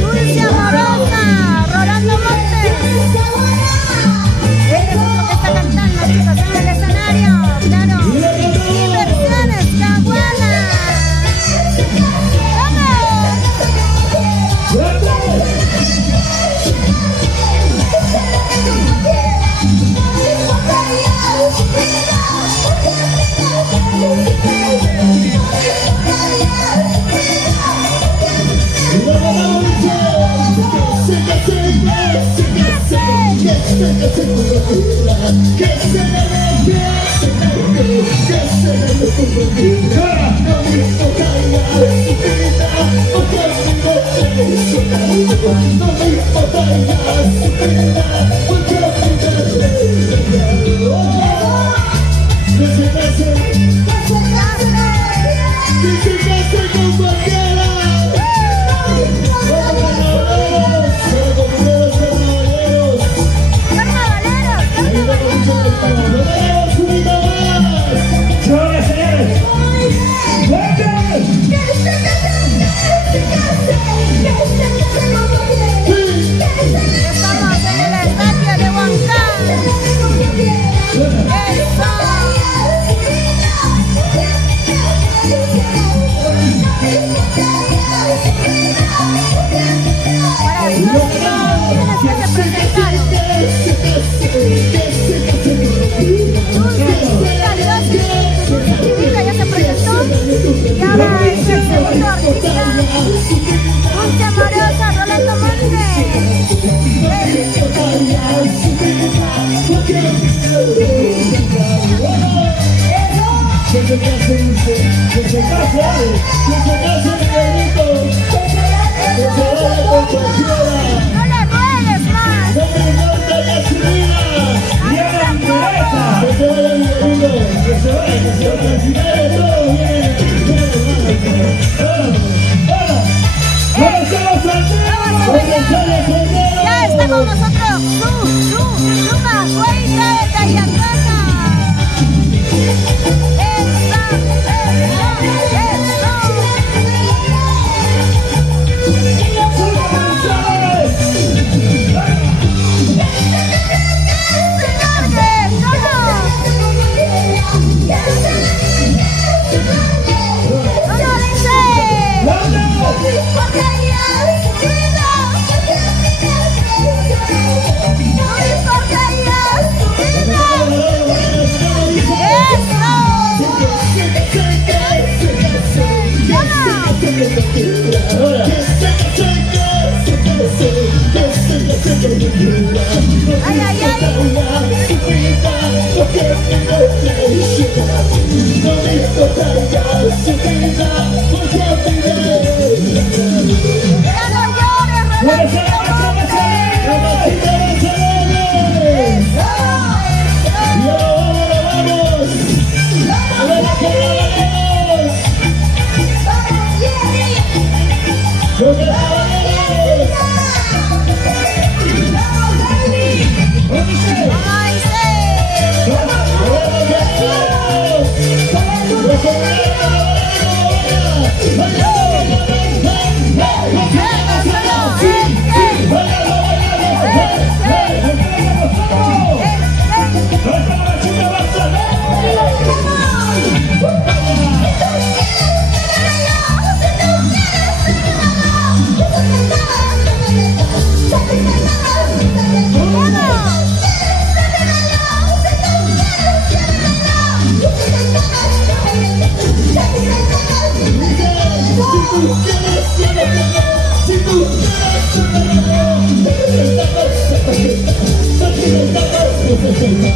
Dulce Amorosa, Rolando Montes. Este es otro que está cantando, chicos, en el escenario. Claro. Inversiones Caguana. Dulce Amorosa, Rolando Montes. No le ruegues más. Ya está con nosotros. Zuma. Gracias.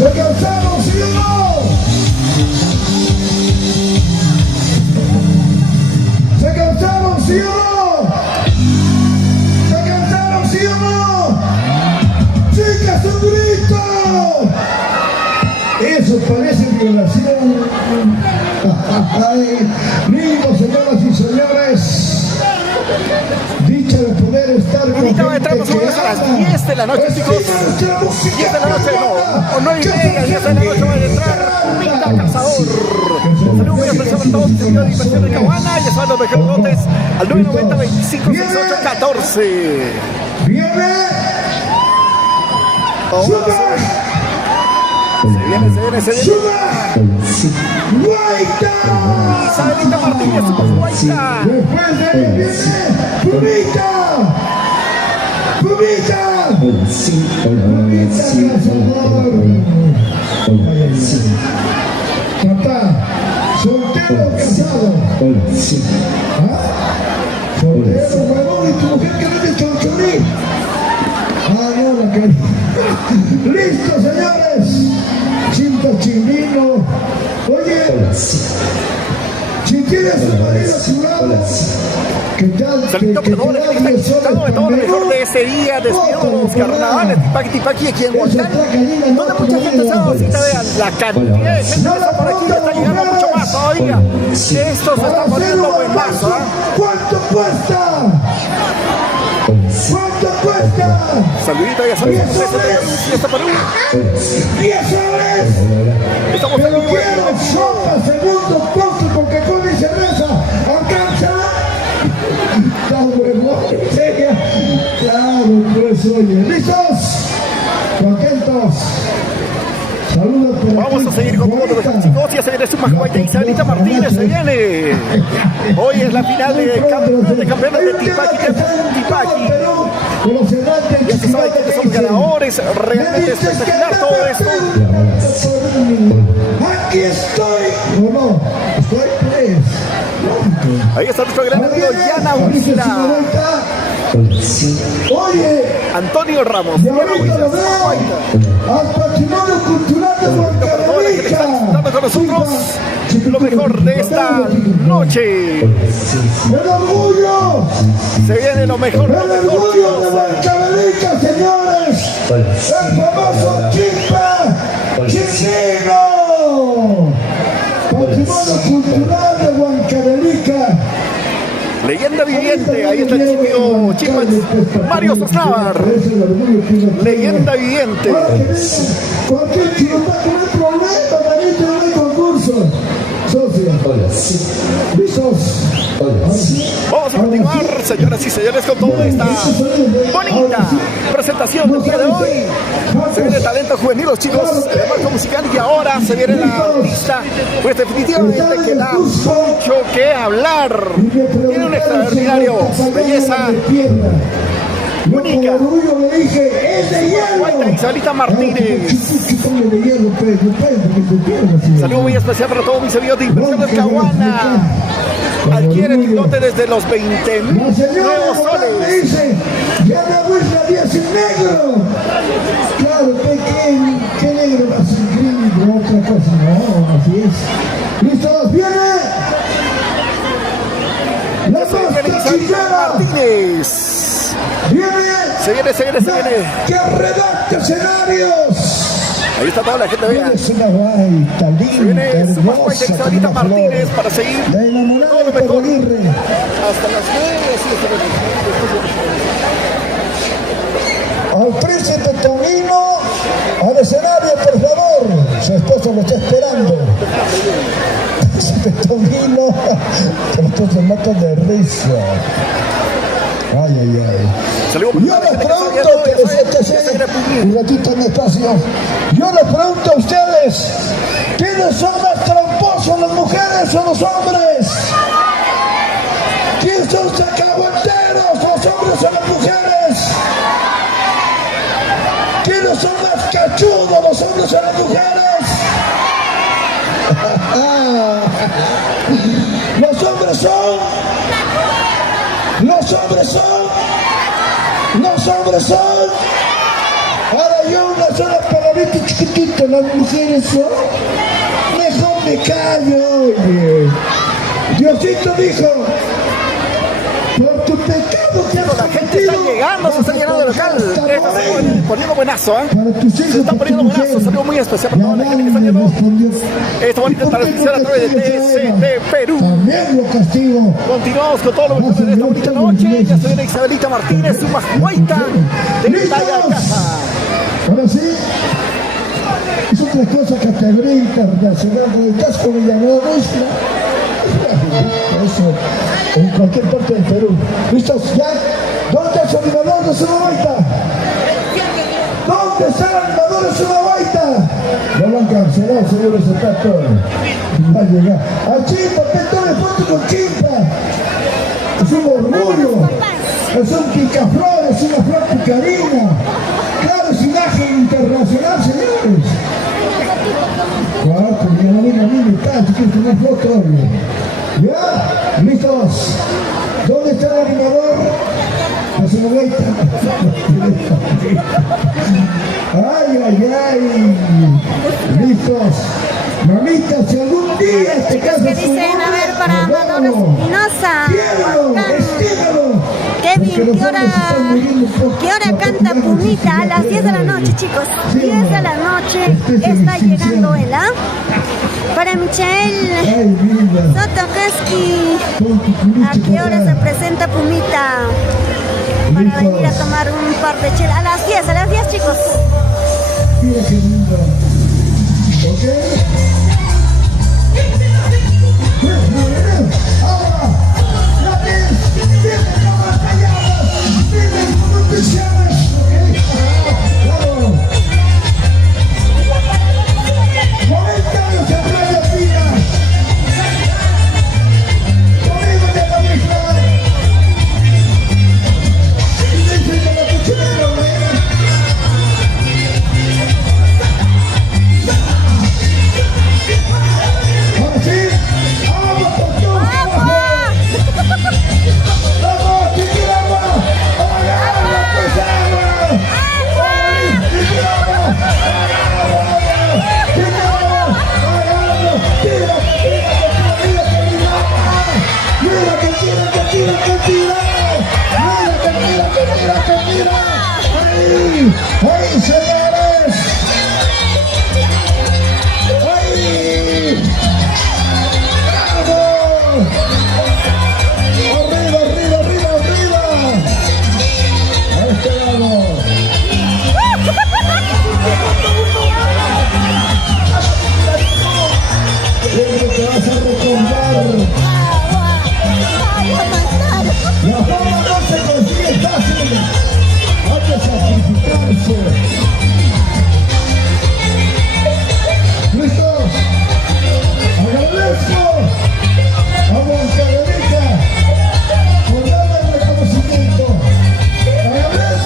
¿Se cansaron, sí o no? ¿Se cansaron, sí o no? ¿Se cansaron, sí o no? ¡Chicas, un grito! Eso parece violación. Ay, niños, señoras y señores. Dicha de poder estar con ahorita gente entramos que a las ama. 10 de la noche, chicos. 10 de la noche, no. O 9 y media, 10 de la noche va a entrar Pinta Cazador. Saludos muy especial a todos, señor de Inversión de Caguana. Y están los mejores lotes al 990 25 68 14. Viene. Se viene. Guaita. Isabelita Martínez, somos Guaita. Después de ella viene Pumita. Papá, soltero o casado. ¿Ah? Soltero, huevón, y tu mujer que no te chonchoní. Ah, no, la que... ¡Listo, señores! Chinta Chimino. Oye, si tienes un marido a tu lado, que tal Saludito para todos los que están disfrutando de todo lo mejor de este día, despidos, carnavales, Tipaqui aquí en Hualcán, donde mucha gente se ha dado cita, vean la cantidad de gente que está por aquí, está llegando mucho más todavía. Esto se está poniendo buenazo, ¿eh? ¿Cuánto cuesta? ¿Cuánto cuesta? Saludito, ya sabes, fiesta Perú. 10 soles. Estamos en Pero vivo. quiero sopa, segundo postre con Coca-Cola y cerveza. ¿Alcanza? Está huevón. Claro, pues oye. ¿Listos? Contentos. Saludos por Vamos a seguir con todos los chicos. Ya se viene su Guaita Isabelita Martínez, se viene. Hoy es la final de campeones de Tipaqui. Ya se sabe quiénes son los ganadores. Realmente espectacular todo esto. Aquí estoy. ¿O no? Estoy pues. Ahí está nuestro gran amigo Yana Huizla. Oye, Antonio Ramos. y ahorita lo veo al patrimonio cultural de Huancavelica. Dando con nosotros lo mejor de esta noche. El orgullo, Se viene lo mejor, el orgullo de Huancavelica, señores. El famoso Chimpa Chimino. Patrimonio cultural de Huancavelica. Leyenda viviente, ahí está el chico Chimpa Mario Sosnávar. Leyenda viviente. Cualquier chirotaco no hay problema, manito, no hay concurso. Socio. ¿Listos? Vamos a continuar, señoras y señores, con toda esta bonita presentación del día de hoy. Se viene talento juvenil, los chicos de marco musical, y ahora se viene la artista. Pues definitivamente que da mucho que hablar. Tiene un extraordinario belleza. Única. Con orgullo le dije, es de hielo. Isabelita Martínez. Saludo muy especial para todos mis amigos de Inversiones Caguana. Adquiere tu lote desde los 20.000 nuevos soles. Dice, ya la vuelta 10 en negro. Claro, ¿qué negro? Así gringo, otra cosa. No, así es. ¿Listos? ¡Viene! ¡La Isabelita Martínez! ¡Viene! Se viene. ¡Que redacte escenarios! Ahí está toda la gente, vean. Es una baita linda, se viene hermosa, Isabelita Martínez para seguir la enamorada de todo lo mejor. Hasta las 9, al príncipe Tonino, al escenario, por favor. Su esposo lo está esperando. Príncipe Tonino, estos se matan de risa. Ay. Saludos. Yo les pregunto, un ratito en espacio. Yo les pregunto a ustedes, ¿quiénes son más tramposos, las mujeres o los hombres? ¿Quiénes son sacabuenteros, los hombres o las mujeres? ¿Quiénes son más cachudos, los hombres o las mujeres? Los hombres son. Ahora yo una sola palabrita chiquitita, las mujeres son. Mejor me callo, oye. Diosito dijo, por tu pecado que has la gente está llegando, se está llegando al local. Está poniendo buenazo, ¿eh? Se está poniendo buenazo. Saludo muy especial para toda la gente que está llegando. Esta bonita transmisión a través de TCT Perú. También lo castigo. Continuamos con todo lo mejor de esta bonita noche. Ya se viene Isabelita Martínez, su mascuaita de Talla Casa. Ahora sí. Es otra cosa categoría internacional del casco de llamada nuestra. Eso, en cualquier parte del Perú. ¿Listos? ¿Ya? ¿Dónde está el animador de Sumabaita? ¿Dónde está el animador de Sumabaita? No lo han cancelado, señores, acá todo. Va a llegar. A Chimpa, te tome foto con Chimpa. Es un orgullo. Es un picaflor, es una flor picarina. Claro, es imagen internacional, señores. Claro, porque no viene a mí, me está, si quieres tomar foto, obvio. ¿Ya? ¿Listos? ¿Dónde está el animador? La Sumabaita. Ay. ¿Listos? Mamita, si algún día te casas ¿Qué dicen? A ver, para Manolo Espinosa. Kevin, ¿qué hora canta Pumita? A las 10 de la noche, chicos. 10 de la noche está llegando él, ¿ah? Para Michael Sotokeski, ¿a qué hora se presenta Pumita? Para venir a tomar un par de chelas. A las 10, chicos. Mira qué lindo. ¿Ok? Ahora, la vez, viene cámaras calladas, viene con oficiales. Claro. 90 años en Playa Fina. Conmigo de la misma. Y dicen que la cuchara, ¡ay, señores! ¡Ay! ¡Bravo! ¡Arriba! ¡A este lado! Siempre te vas a recordar. La fama no se consigue fácil. Hay que sacrificarse. ¿Listos? Agradezco a Moncaderita por darme el reconocimiento. Agradezco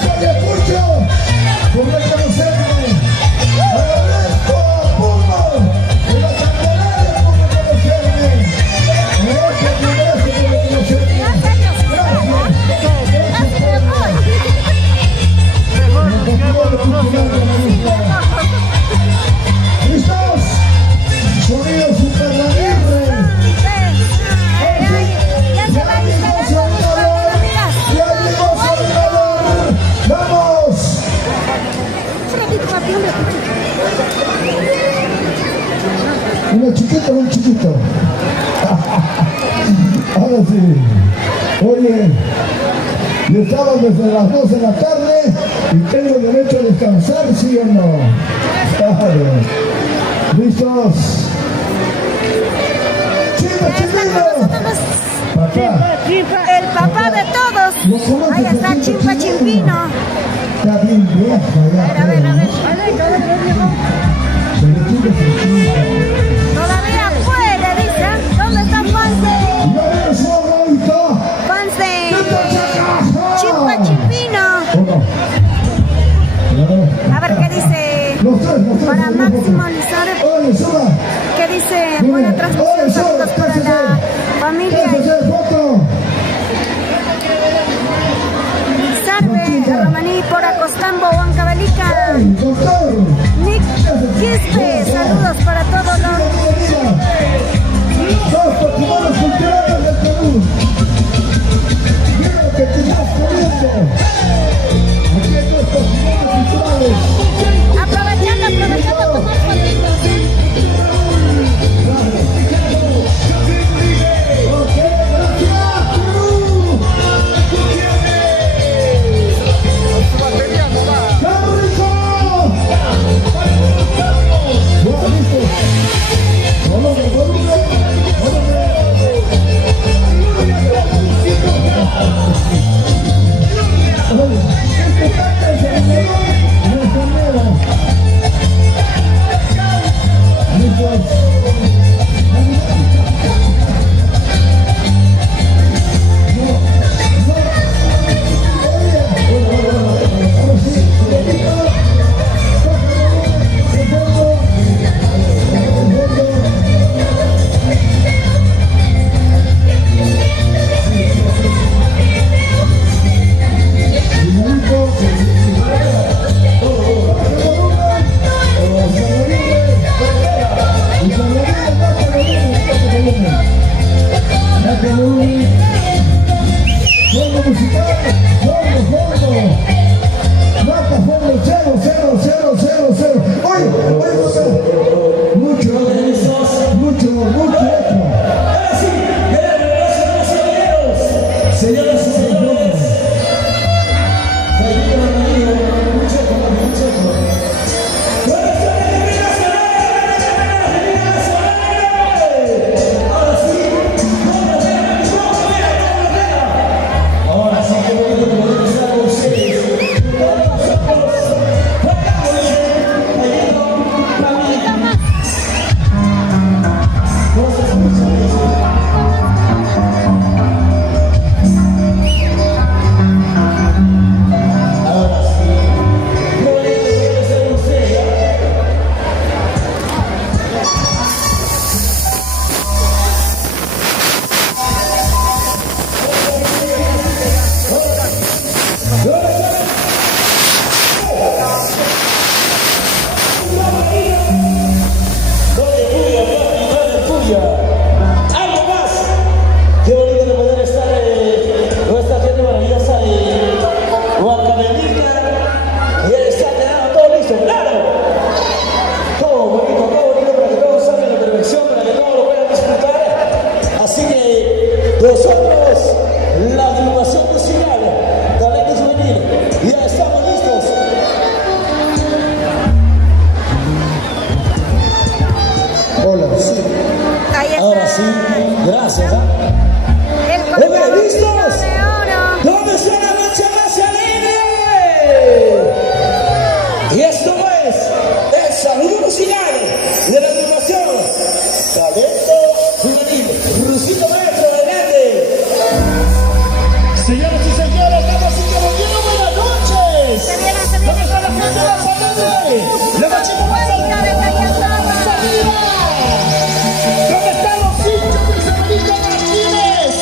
chiquito. Ahora sí. Oye, yo estaba desde las 2 de la tarde y tengo derecho a descansar, ¿sí o no? Claro. ¿Listos? ¡Chimpa, Chimpino! Papá. El papá de todos. Ahí está Chimpa Chimpino. Está bien viejo ya. A ver. Todavía puede, dicen. ¿Dónde está Fanse? Fanse. Chimpa Chimpino. A ver qué dice. Para maximalizar. ¿Qué dice? Buena transmisión. Saludos para la familia. Sarve, Romaní, por Acostambo, Huancavelica. Nick Quispe, saludos para todos los. Los patrimonios culturales del Perú. Mira lo que te estás comiendo. Aquí hay dos patrimonios culturales. Aprovechando tomar fotitos. ¿Dónde están los hinchas de Margarita Martínez?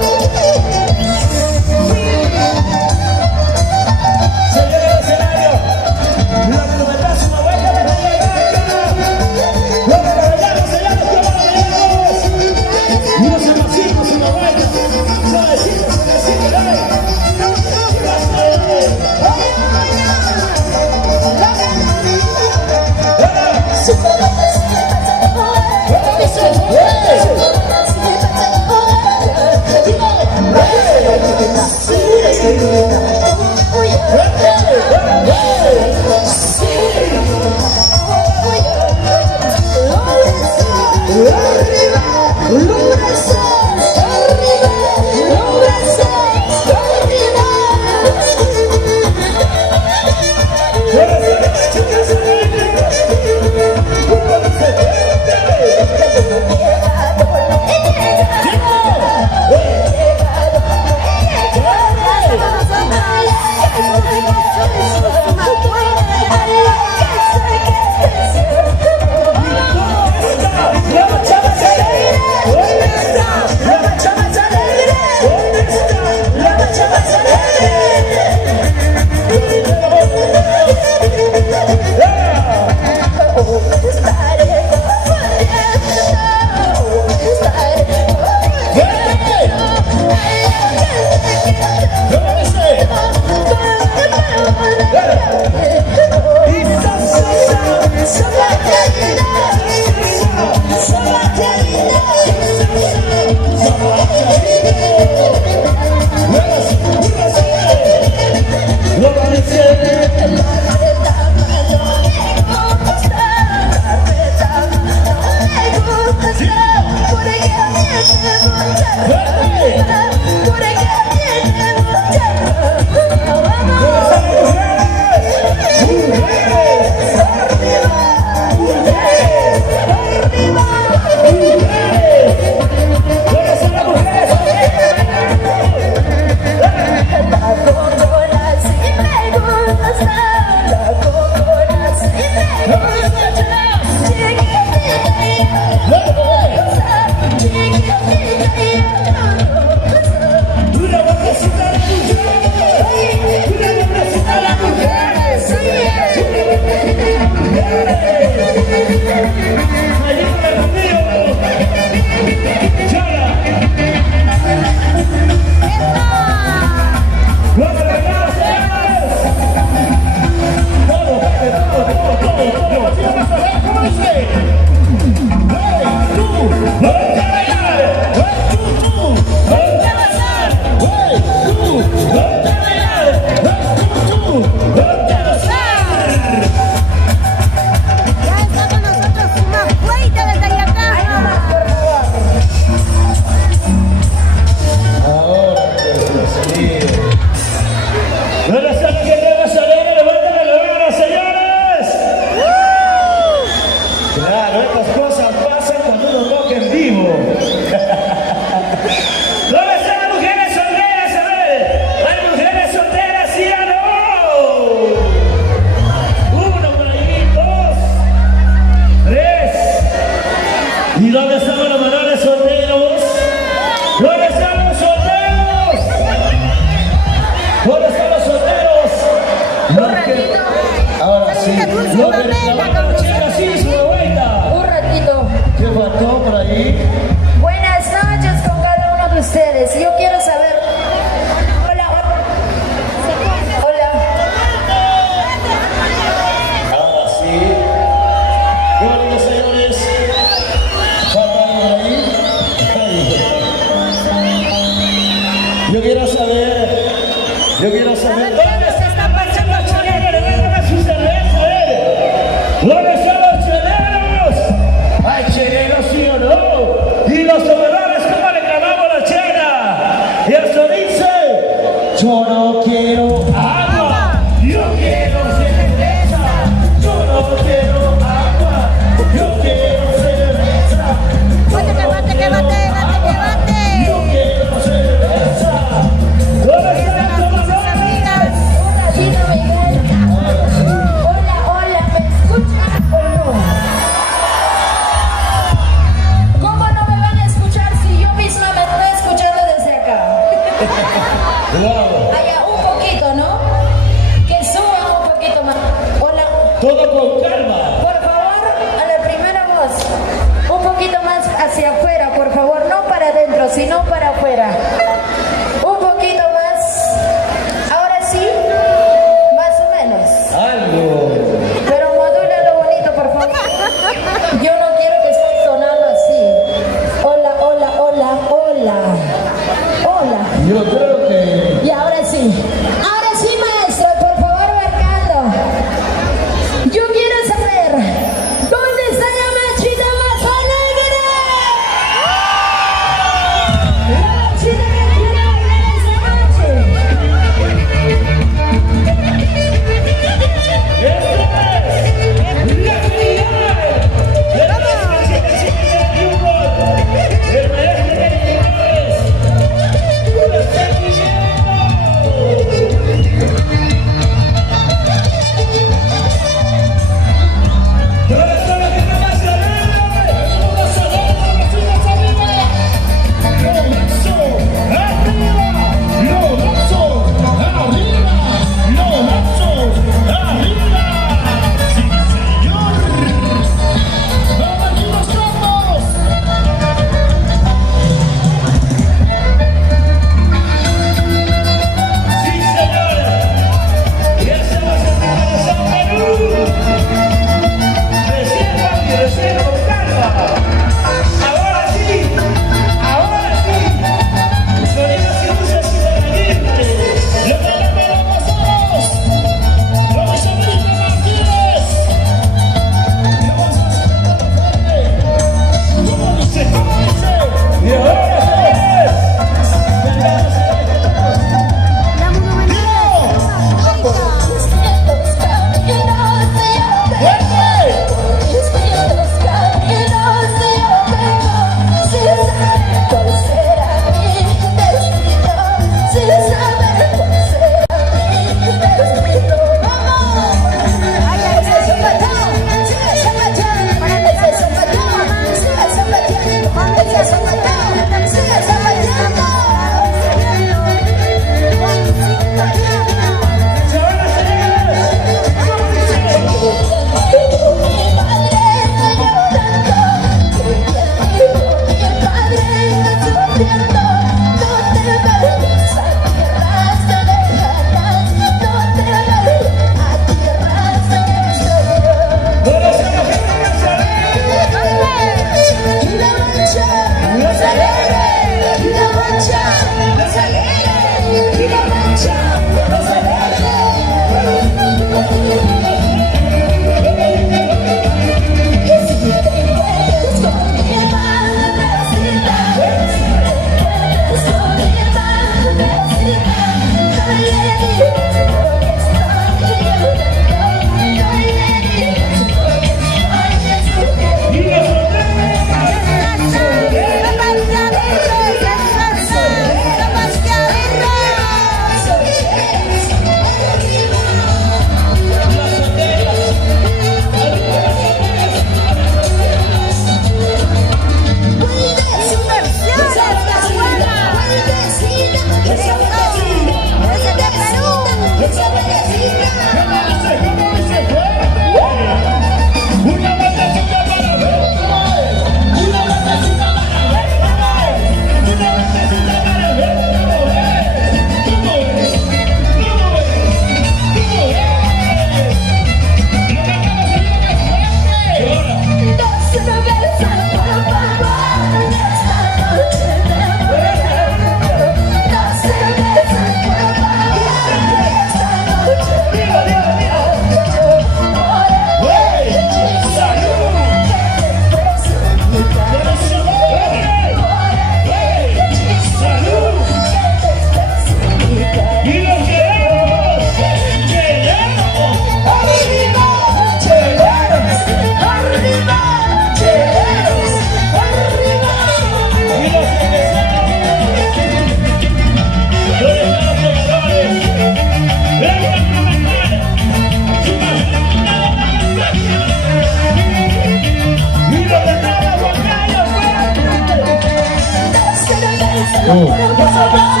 Carnavaleros, carnavaleros.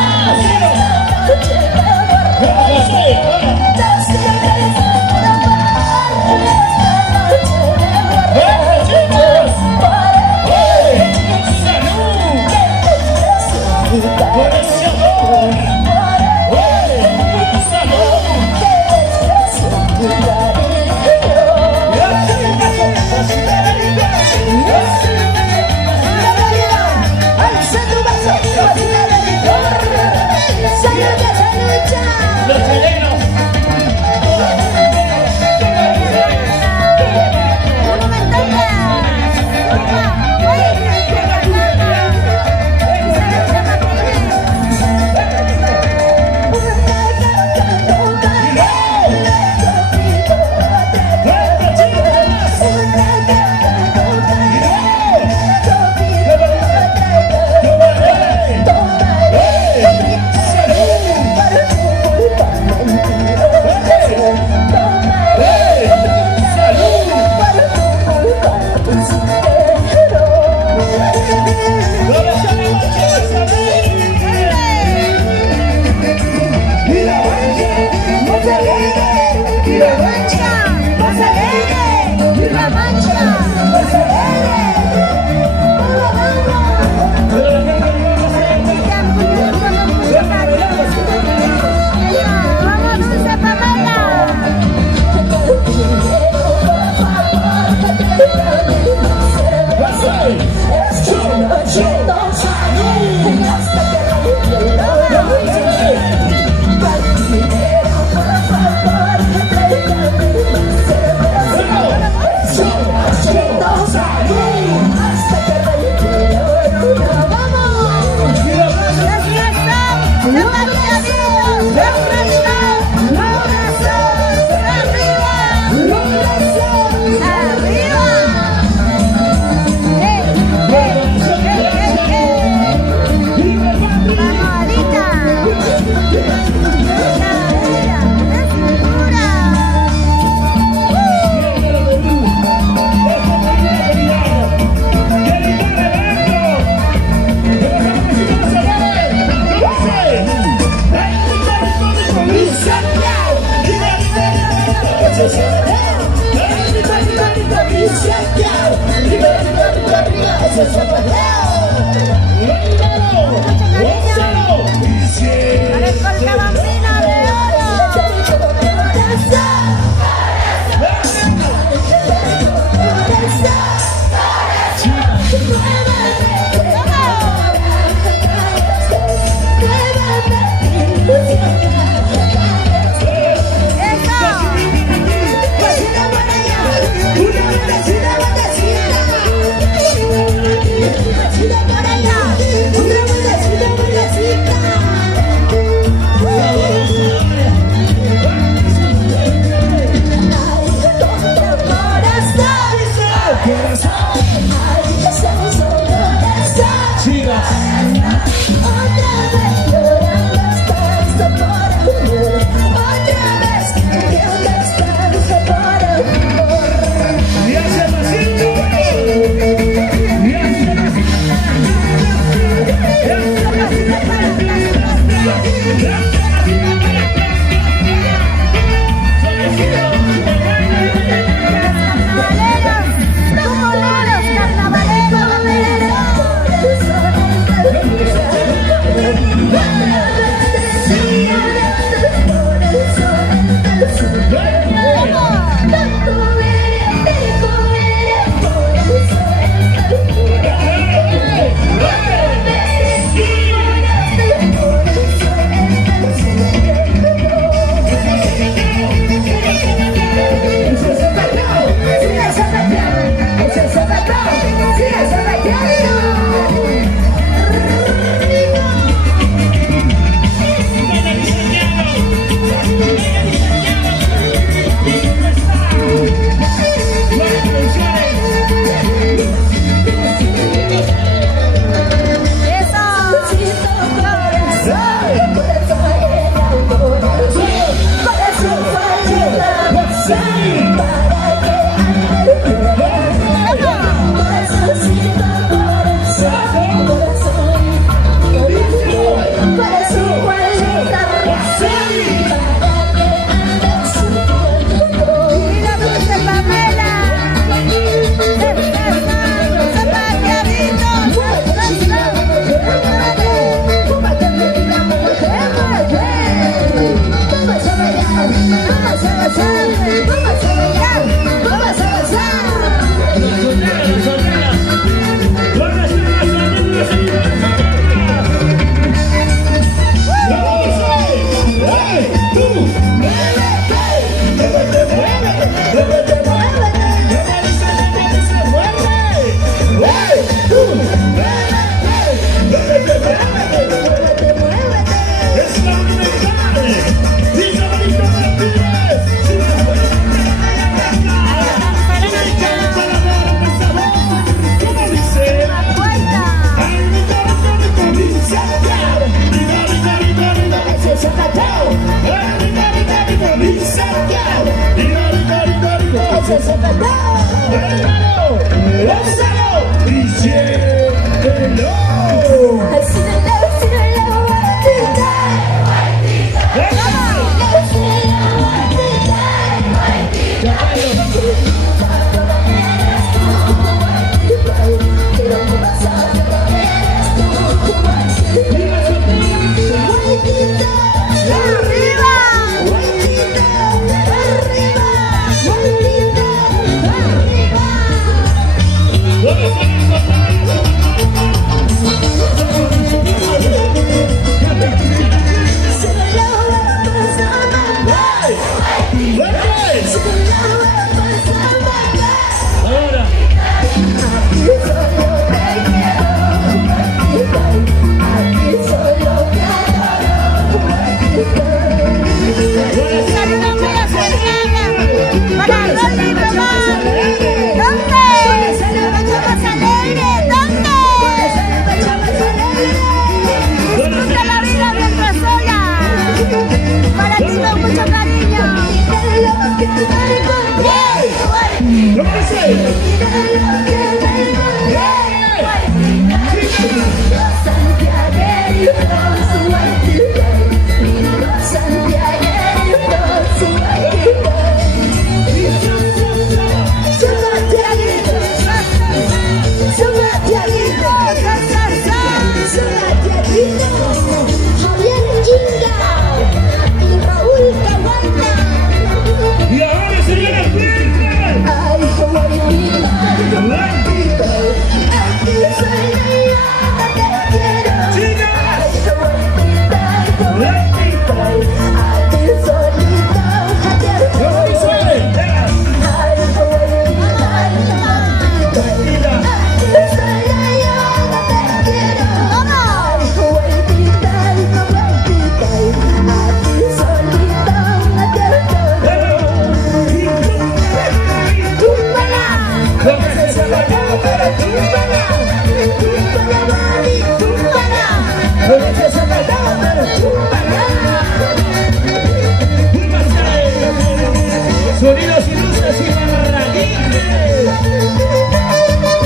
Sonidos y luces y barraquines.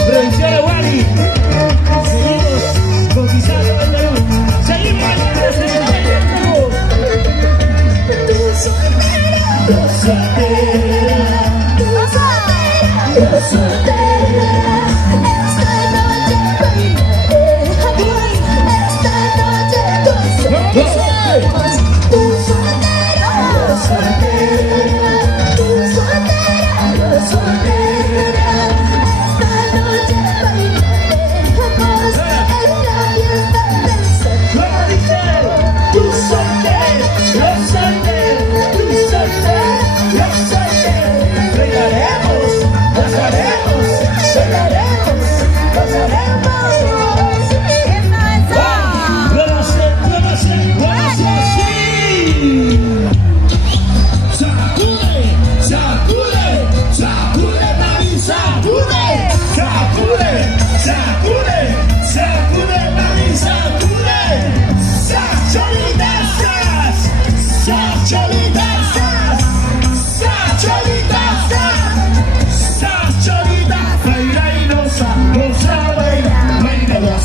Producción de Wally. Seguimos conquistando el Perú. Seguimos desde el Perú.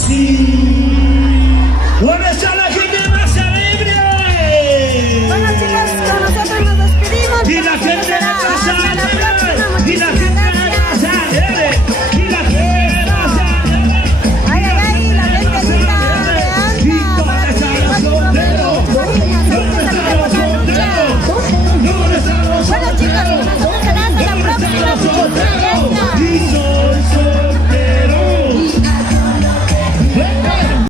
See